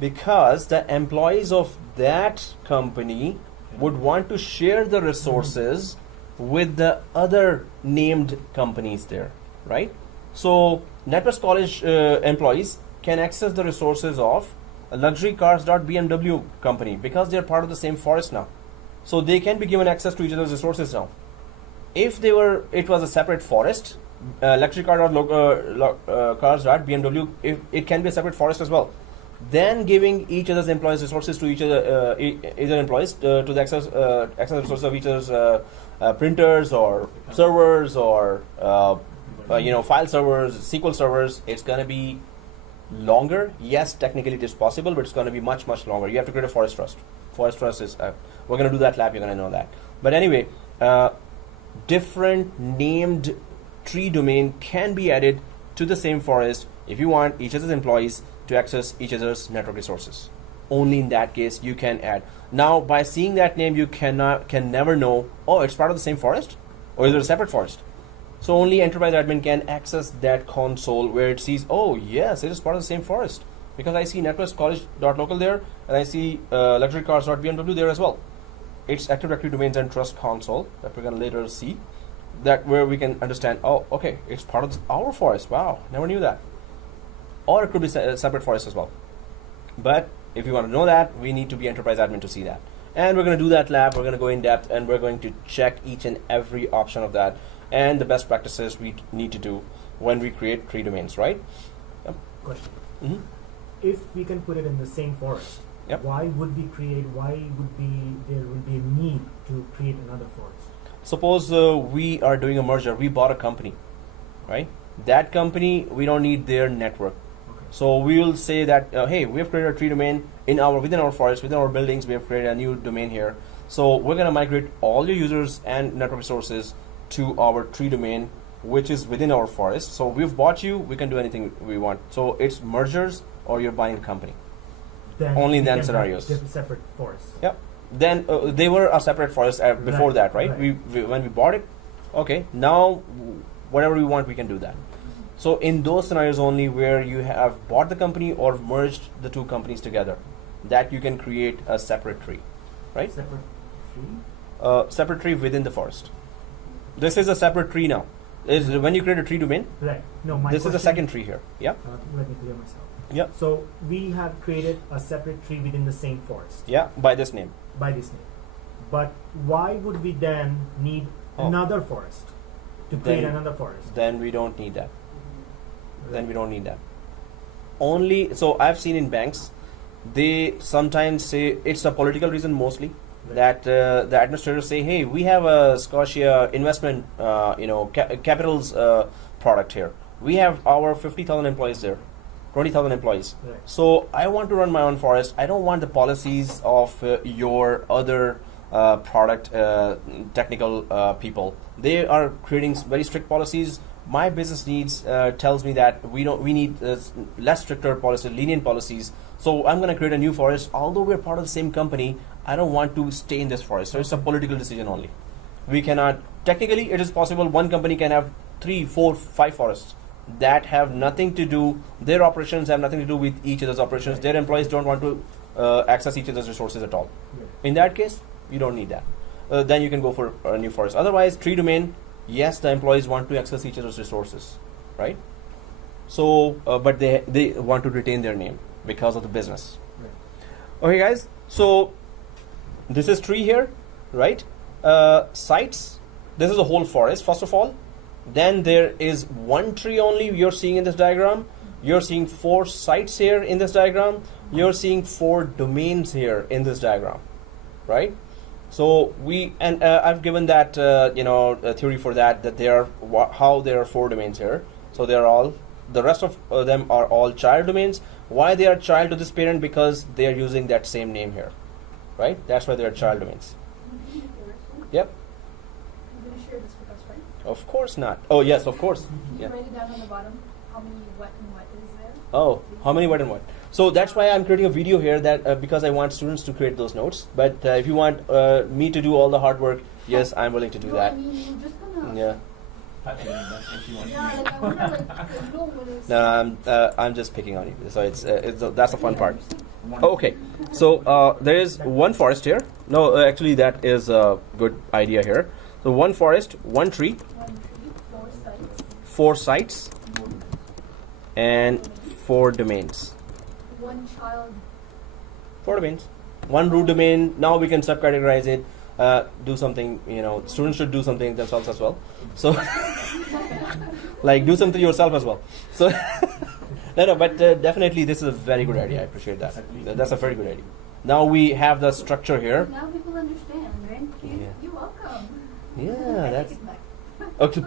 Because the employees of that company would want to share the resources with the other named companies there, right? So NetWest College employees can access the resources of a luxurycars.bmw company because they're part of the same forest now. So they can be given access to each other's resources now. If it was a separate forest, luxurycars.bmw, if it can be a separate forest as well. Then giving each other's employees resources to each other, either employees to the access the resources of each other's printers or servers or file servers, SQL servers. It's gonna be longer. Yes, technically it is possible, but it's gonna be much longer. You have to create a forest trust. Forest trust is we're gonna do that lab. You're gonna know that. But anyway, different named tree domain can be added to the same forest if you want each other's employees to access each other's network resources. Only in that case you can add. Now, by seeing that name, you can never know, oh, it's part of the same forest, or is it a separate forest? So only enterprise admin can access that console where it sees, oh yes, it is part of the same forest, because I see netwestcollege.local there, and I see luxurycars.bmw there as well. It's Active Directory Domains and Trust console that we're going to later see, that where we can understand, oh, okay, it's part of our forest. Wow, never knew that. Or it could be a separate forest as well. But if you want to know that, we need to be enterprise admin to see that. And we're going to do that lab. We're going to go in depth, and we're going to check each and every option of that and the best practices we need to do when we create tree domains, right? Yep. Question. Mm-hmm. If we can put it in the same forest, Yep. why would there be a need to create another forest? Suppose we are doing a merger. We bought a company, right? That company, we don't need their network. Okay. So we will say that, hey, we have created a tree domain within our forest, within our buildings. We have created a new domain here. So we're going to migrate all your users and network resources to our tree domain, which is within our forest. So we've bought you. We can do anything we want. So it's mergers or you're buying a company. Then Only in we them can scenarios. have separate forests. Yep. Then they were a separate forest before Right, that, right? right. When we bought it, okay. Now, whatever we want, we can do that. So in those scenarios only where you have bought the company or merged the two companies together, that you can create a separate tree, right? Separate tree? Separate tree within the forest. This is a separate tree now. When you create a tree domain, Right. No, my this is a question- second tree here. Yeah. Let me clear myself. Yeah. So we have created a separate tree within the same forest Yeah. By this name. by this name. But why would we then need Oh. another forest to create Then- another forest? Then we don't need that. Then Right. we don't need that. Only, so I've seen in banks, they sometimes say it's a political reason mostly, Right. that the administrators say, hey, we have a Scotia investment, capitals product here. We have our 50,000 employees there, 20,000 employees. Right. So I want to run my own forest. I don't want the policies of your other product technical people. They are creating very strict policies. My business needs tells me that we need less stricter policies, lenient policies. So I'm going to create a new forest. Although we're part of the same company, I don't want to stay in this forest. So it's a political decision only. We cannot, technically it is possible one company can have 3, 4, 5 forests, that have nothing to do, their operations have nothing to do with each other's operations. Their employees don't want to access each other's resources at all. Yeah. In that case, you don't need that. Then you can go for a new forest. Otherwise, tree domain, yes, the employees want to access each other's resources, right? So, but they want to retain their name because of the business. Right. Okay, guys. So this is tree here, right? Sites. This is a whole forest, first of all. Then there is one tree only you're seeing in this diagram. You're seeing 4 sites here in this diagram. You're seeing 4 domains here in this diagram, right? So I've given that a theory for that there are how there are 4 domains here. So they're all, the rest of them are all child domains. Why they are child to this parent? Because they are using that same name here, right? That's why they are child domains. Yep. You're going to share this with us, right? Of course not. Oh yes, of course. Can you Yeah. write it down on the bottom? How many what and what is there? Oh, how many what and what? So that's why I'm creating a video here, that because I want students to create those notes. But if you want me to do all the hard work, yes, I'm willing to do No, that. I mean, you're just gonna. Yeah. Yeah, like I wanna like know what is. No, I'm just picking on you. So it's that's the fun part. Okay, so there is one forest here. No, actually that is a good idea here. So one forest, one tree, 1 tree, 4 sites, 4 sites, and 4 domains. 1 child. 4 domains. One root domain. Now we can subcategorize it. Do something. Students should do something themselves as well. So, like do something yourself as well. So, no, but definitely this is a very good idea. I appreciate that. That's a very good idea. Now we have the structure here. Now people understand, right? Yeah. You're welcome. Yeah, I that's take it back. okay.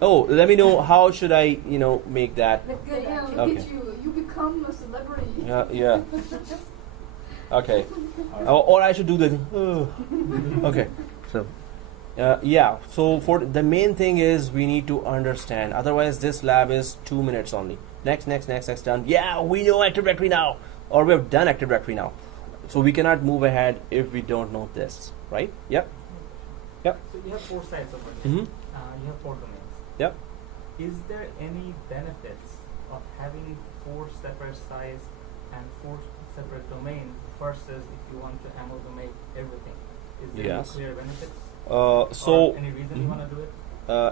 Oh, let me know how should I, make that. But good, yeah, look Okay. at you. You become a celebrity. Yeah. Okay. Or I should do the. Okay. So. Yeah. So for the main thing is we need to understand. Otherwise, this lab is 2 minutes only. Next. Done. Yeah, we know Active Directory now, or we have done Active Directory now. So we cannot move ahead if we don't know this, right? Yep. So you have 4 sites over there. Mm-hmm. You have 4 domains. Yep. Is there any benefits of having 4 separate sites and 4 separate domains versus if you want to amalgamate everything? Is there any Yes. clear benefits? So Or any reason you want to do it?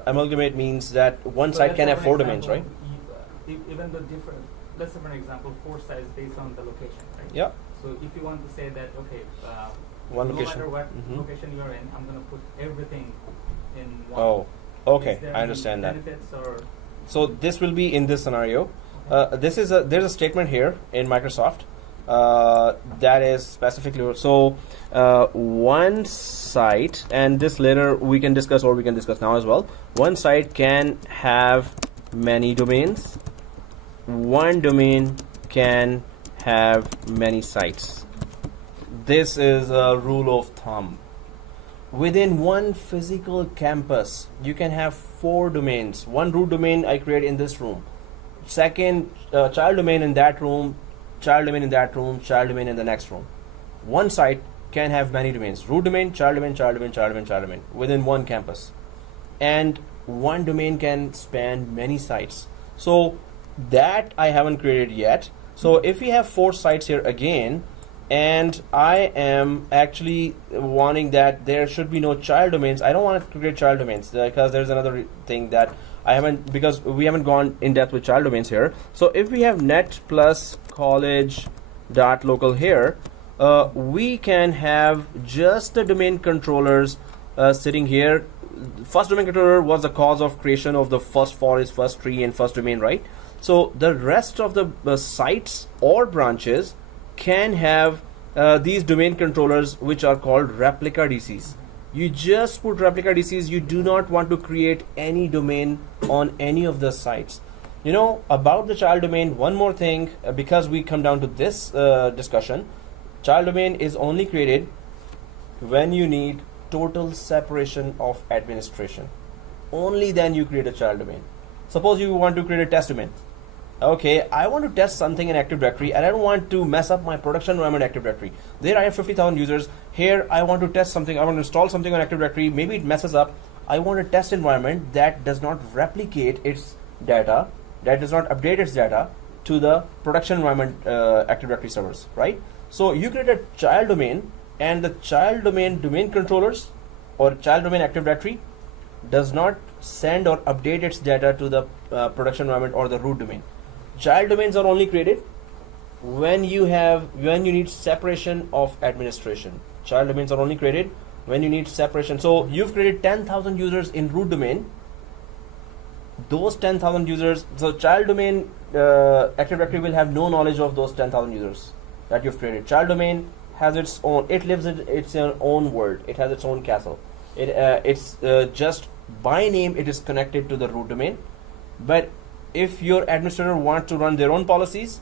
amalgamate means that one So site let's can say have for 4 example, domains, right? Even though different, let's say for an example, 4 sites based on the location, right? Yeah. So if you want to say that, okay, One no location. matter what Mhm. location you're in, I'm going to put everything in one. Oh, okay. Is there I any understand that. benefits or So this will be in this scenario. There's a statement here in Microsoft that is specifically so one site, and this later we can discuss, or we can discuss now as well. One site can have many domains. One domain can have many sites. This is a rule of thumb. Within one physical campus, you can have 4 domains. One root domain I create in this room. Second, child domain in that room, child domain in that room, child domain in the next room. One site can have many domains. Root domain, child domain, child domain, child domain, child domain within one campus. And one domain can span many sites. So that I haven't created yet. So if we have 4 sites here again, and I am actually wanting that there should be no child domains. I don't want to create child domains because there's another thing that I haven't, because we haven't gone in depth with child domains here. So if we have net plus college dot local here, we can have just the domain controllers sitting here. First domain controller was the cause of creation of the first forest, first tree, and first domain, right? So the rest of the sites or branches can have these domain controllers, which are called replica DCs. You just put replica DCs. You do not want to create any domain on any of the sites. About the child domain, one more thing, because we come down to this discussion, child domain is only created when you need total separation of administration. Only then you create a child domain. Suppose you want to create a test domain. Okay, I want to test something in Active Directory and I don't want to mess up my production environment in Active Directory. There I have 50,000 users. Here I want to test something. I want to install something on Active Directory. Maybe it messes up. I want a test environment that does not replicate its data, that does not update its data to the production environment Active Directory servers, right? So you create a child domain, and the child domain controllers or child domain Active Directory does not send or update its data to the production environment or the root domain. Child domains are only created when you need separation of administration. Child domains are only created when you need separation. So you've created 10,000 users in root domain. Those 10,000 users, so child domain Active Directory will have no knowledge of those 10,000 users that you've created. Child domain has its own, it lives in its own world. It has its own castle. It's just by name it is connected to the root domain. But if your administrator wants to run their own policies,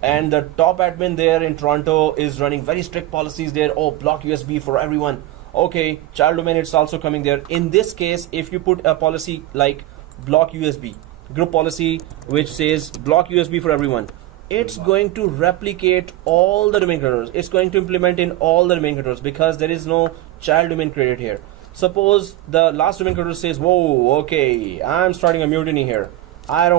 and the top admin there in Toronto is running very strict policies there, oh, block USB for everyone. Okay, child domain, it's also coming there. In this case, if you put a policy like block USB, group policy which says block USB for everyone, it's going to replicate all the domain controllers. It's going to implement in all the domain controllers because there is no child domain created here. Suppose the last domain controller says, whoa, okay, I'm starting a mutiny here. I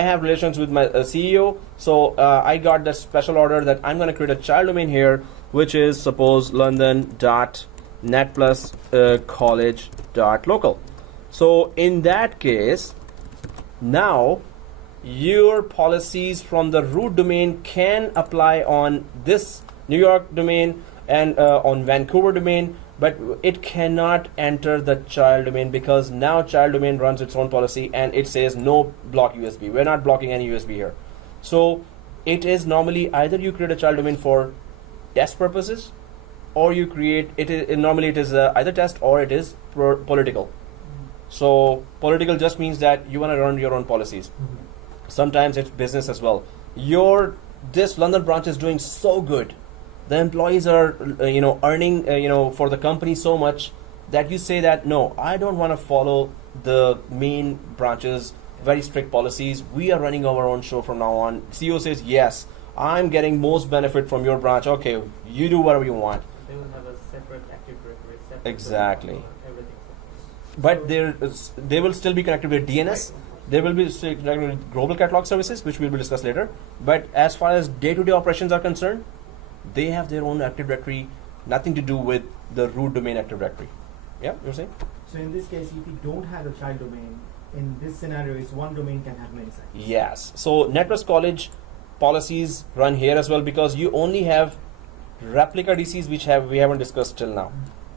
have relations with my CEO, so I got that special order that I'm going to create a child domain here, which is suppose london.netplus college.local. So in that case, now your policies from the root domain can apply on this New York domain and on Vancouver domain, but it cannot enter the child domain because now child domain runs its own policy and it says no block USB. We're not blocking any USB here. So it is normally either you create a child domain for test purposes, or you create it. Normally it is either test or it is political. So political just means that you want to run your own policies. Sometimes it's business as well. This London branch is doing so good. The employees are earning for the company so much that you say that no, I don't want to follow the main branch's very strict policies. We are running our own show from now on. CEO says yes, I'm getting most benefit from your branch. Okay, you do whatever you want. They will have a separate Active Directory, separate exactly. Everything But they will still be connected with DNS. They will be connected with global catalog services, which we will discuss later. But as far as day-to-day operations are concerned, they have their own Active Directory, nothing to do with the root domain Active Directory. Yeah, you were saying? So in this case, if you don't have a child domain, in this scenario, is one domain can have many sites. Yes. So NetWest College policies run here as well because you only have replica DCs, which we haven't discussed till now.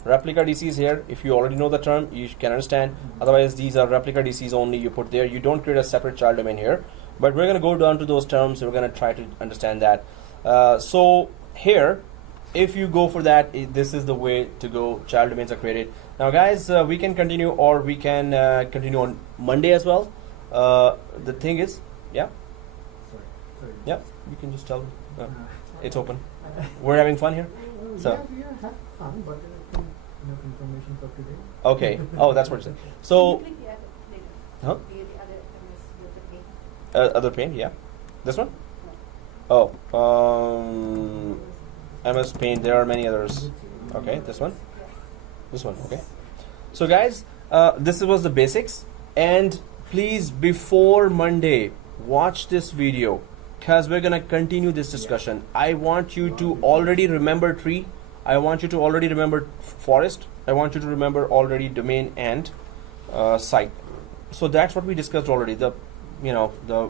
Replica DCs here, if you already know the term, you can understand. Otherwise, these are replica DCs only you put there. You don't create a separate child domain here. But we're going to go down to those terms. We're going to try to understand that. So here, if you go for that, this is the way to go. Child domains are created. Now guys, we can continue, or we can continue on Monday as well. The thing is, yeah, yeah, you can just tell me. It's open. We're having fun here. So we have fun, but I think enough information for today. okay. Oh, that's what it said. So Can you click the other later? Huh? The other MS with the page. other pane, yeah. This one? Oh, MS Paint. There are many others. Okay, this one. This one. Okay. So guys, this was the basics. And please, before Monday, watch this video because we're gonna continue this discussion. I want you to already remember tree. I want you to already remember forest. I want you to remember already domain and site. So that's what we discussed already. The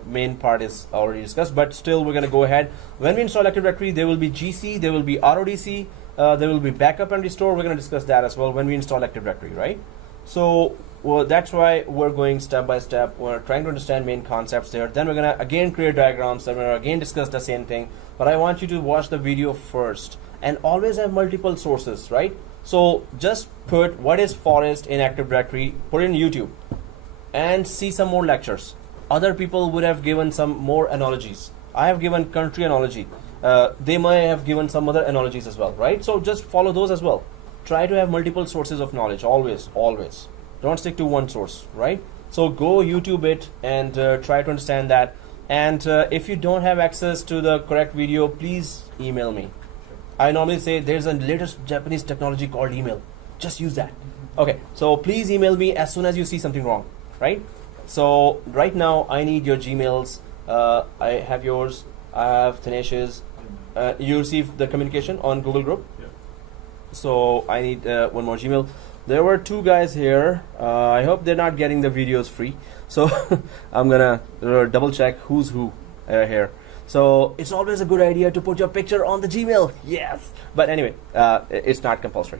main part is already discussed, but still we're going to go ahead. When we install Active Directory, there will be GC, there will be RODC, there will be backup and restore. We're going to discuss that as well when we install Active Directory, right? So that's why we're going step by step. We're trying to understand main concepts there. Then we're going to again create diagrams. Then we're going to again discuss the same thing. But I want you to watch the video first and always have multiple sources, right? So just put what is forest in Active Directory, put it in YouTube and see some more lectures. Other people would have given some more analogies. I have given country analogy. They may have given some other analogies as well, right? So just follow those as well. Try to have multiple sources of knowledge, always, always. Don't stick to one source, right? So go YouTube it and try to understand that. And if you don't have access to the correct video, please email me. I normally say there's a latest Japanese technology called email. Just use that. Okay, so please email me as soon as you see something wrong, right? So right now I need your Gmails. I have yours. I have Tanish's. You received the communication on Google Group. Yeah. So I need one more Gmail. There were two guys here. I hope they're not getting the videos free. So I'm gonna double check who's who here. So it's always a good idea to put your picture on the Gmail. Yes. But anyway, it's not compulsory.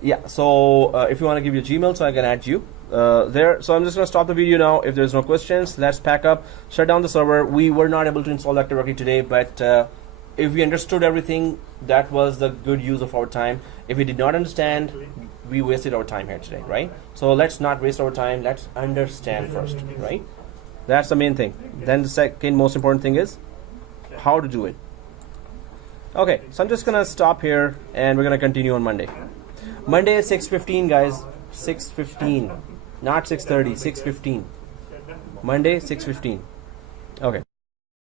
Yeah. So if you want to give your Gmail, so I can add you there. So I'm just gonna stop the video now. If there's no questions, let's pack up, shut down the server. We were not able to install Active Directory today, but if we understood everything, that was the good use of our time. If we did not understand, we wasted our time here today, right? So let's not waste our time. Let's understand first, right? That's the main thing. Then the second most important thing is how to do it. Okay, so I'm just gonna stop here and we're gonna continue on Monday. Monday is 6:15, guys. 6:15, not 6:30. 6:15. Monday 6:15. Okay.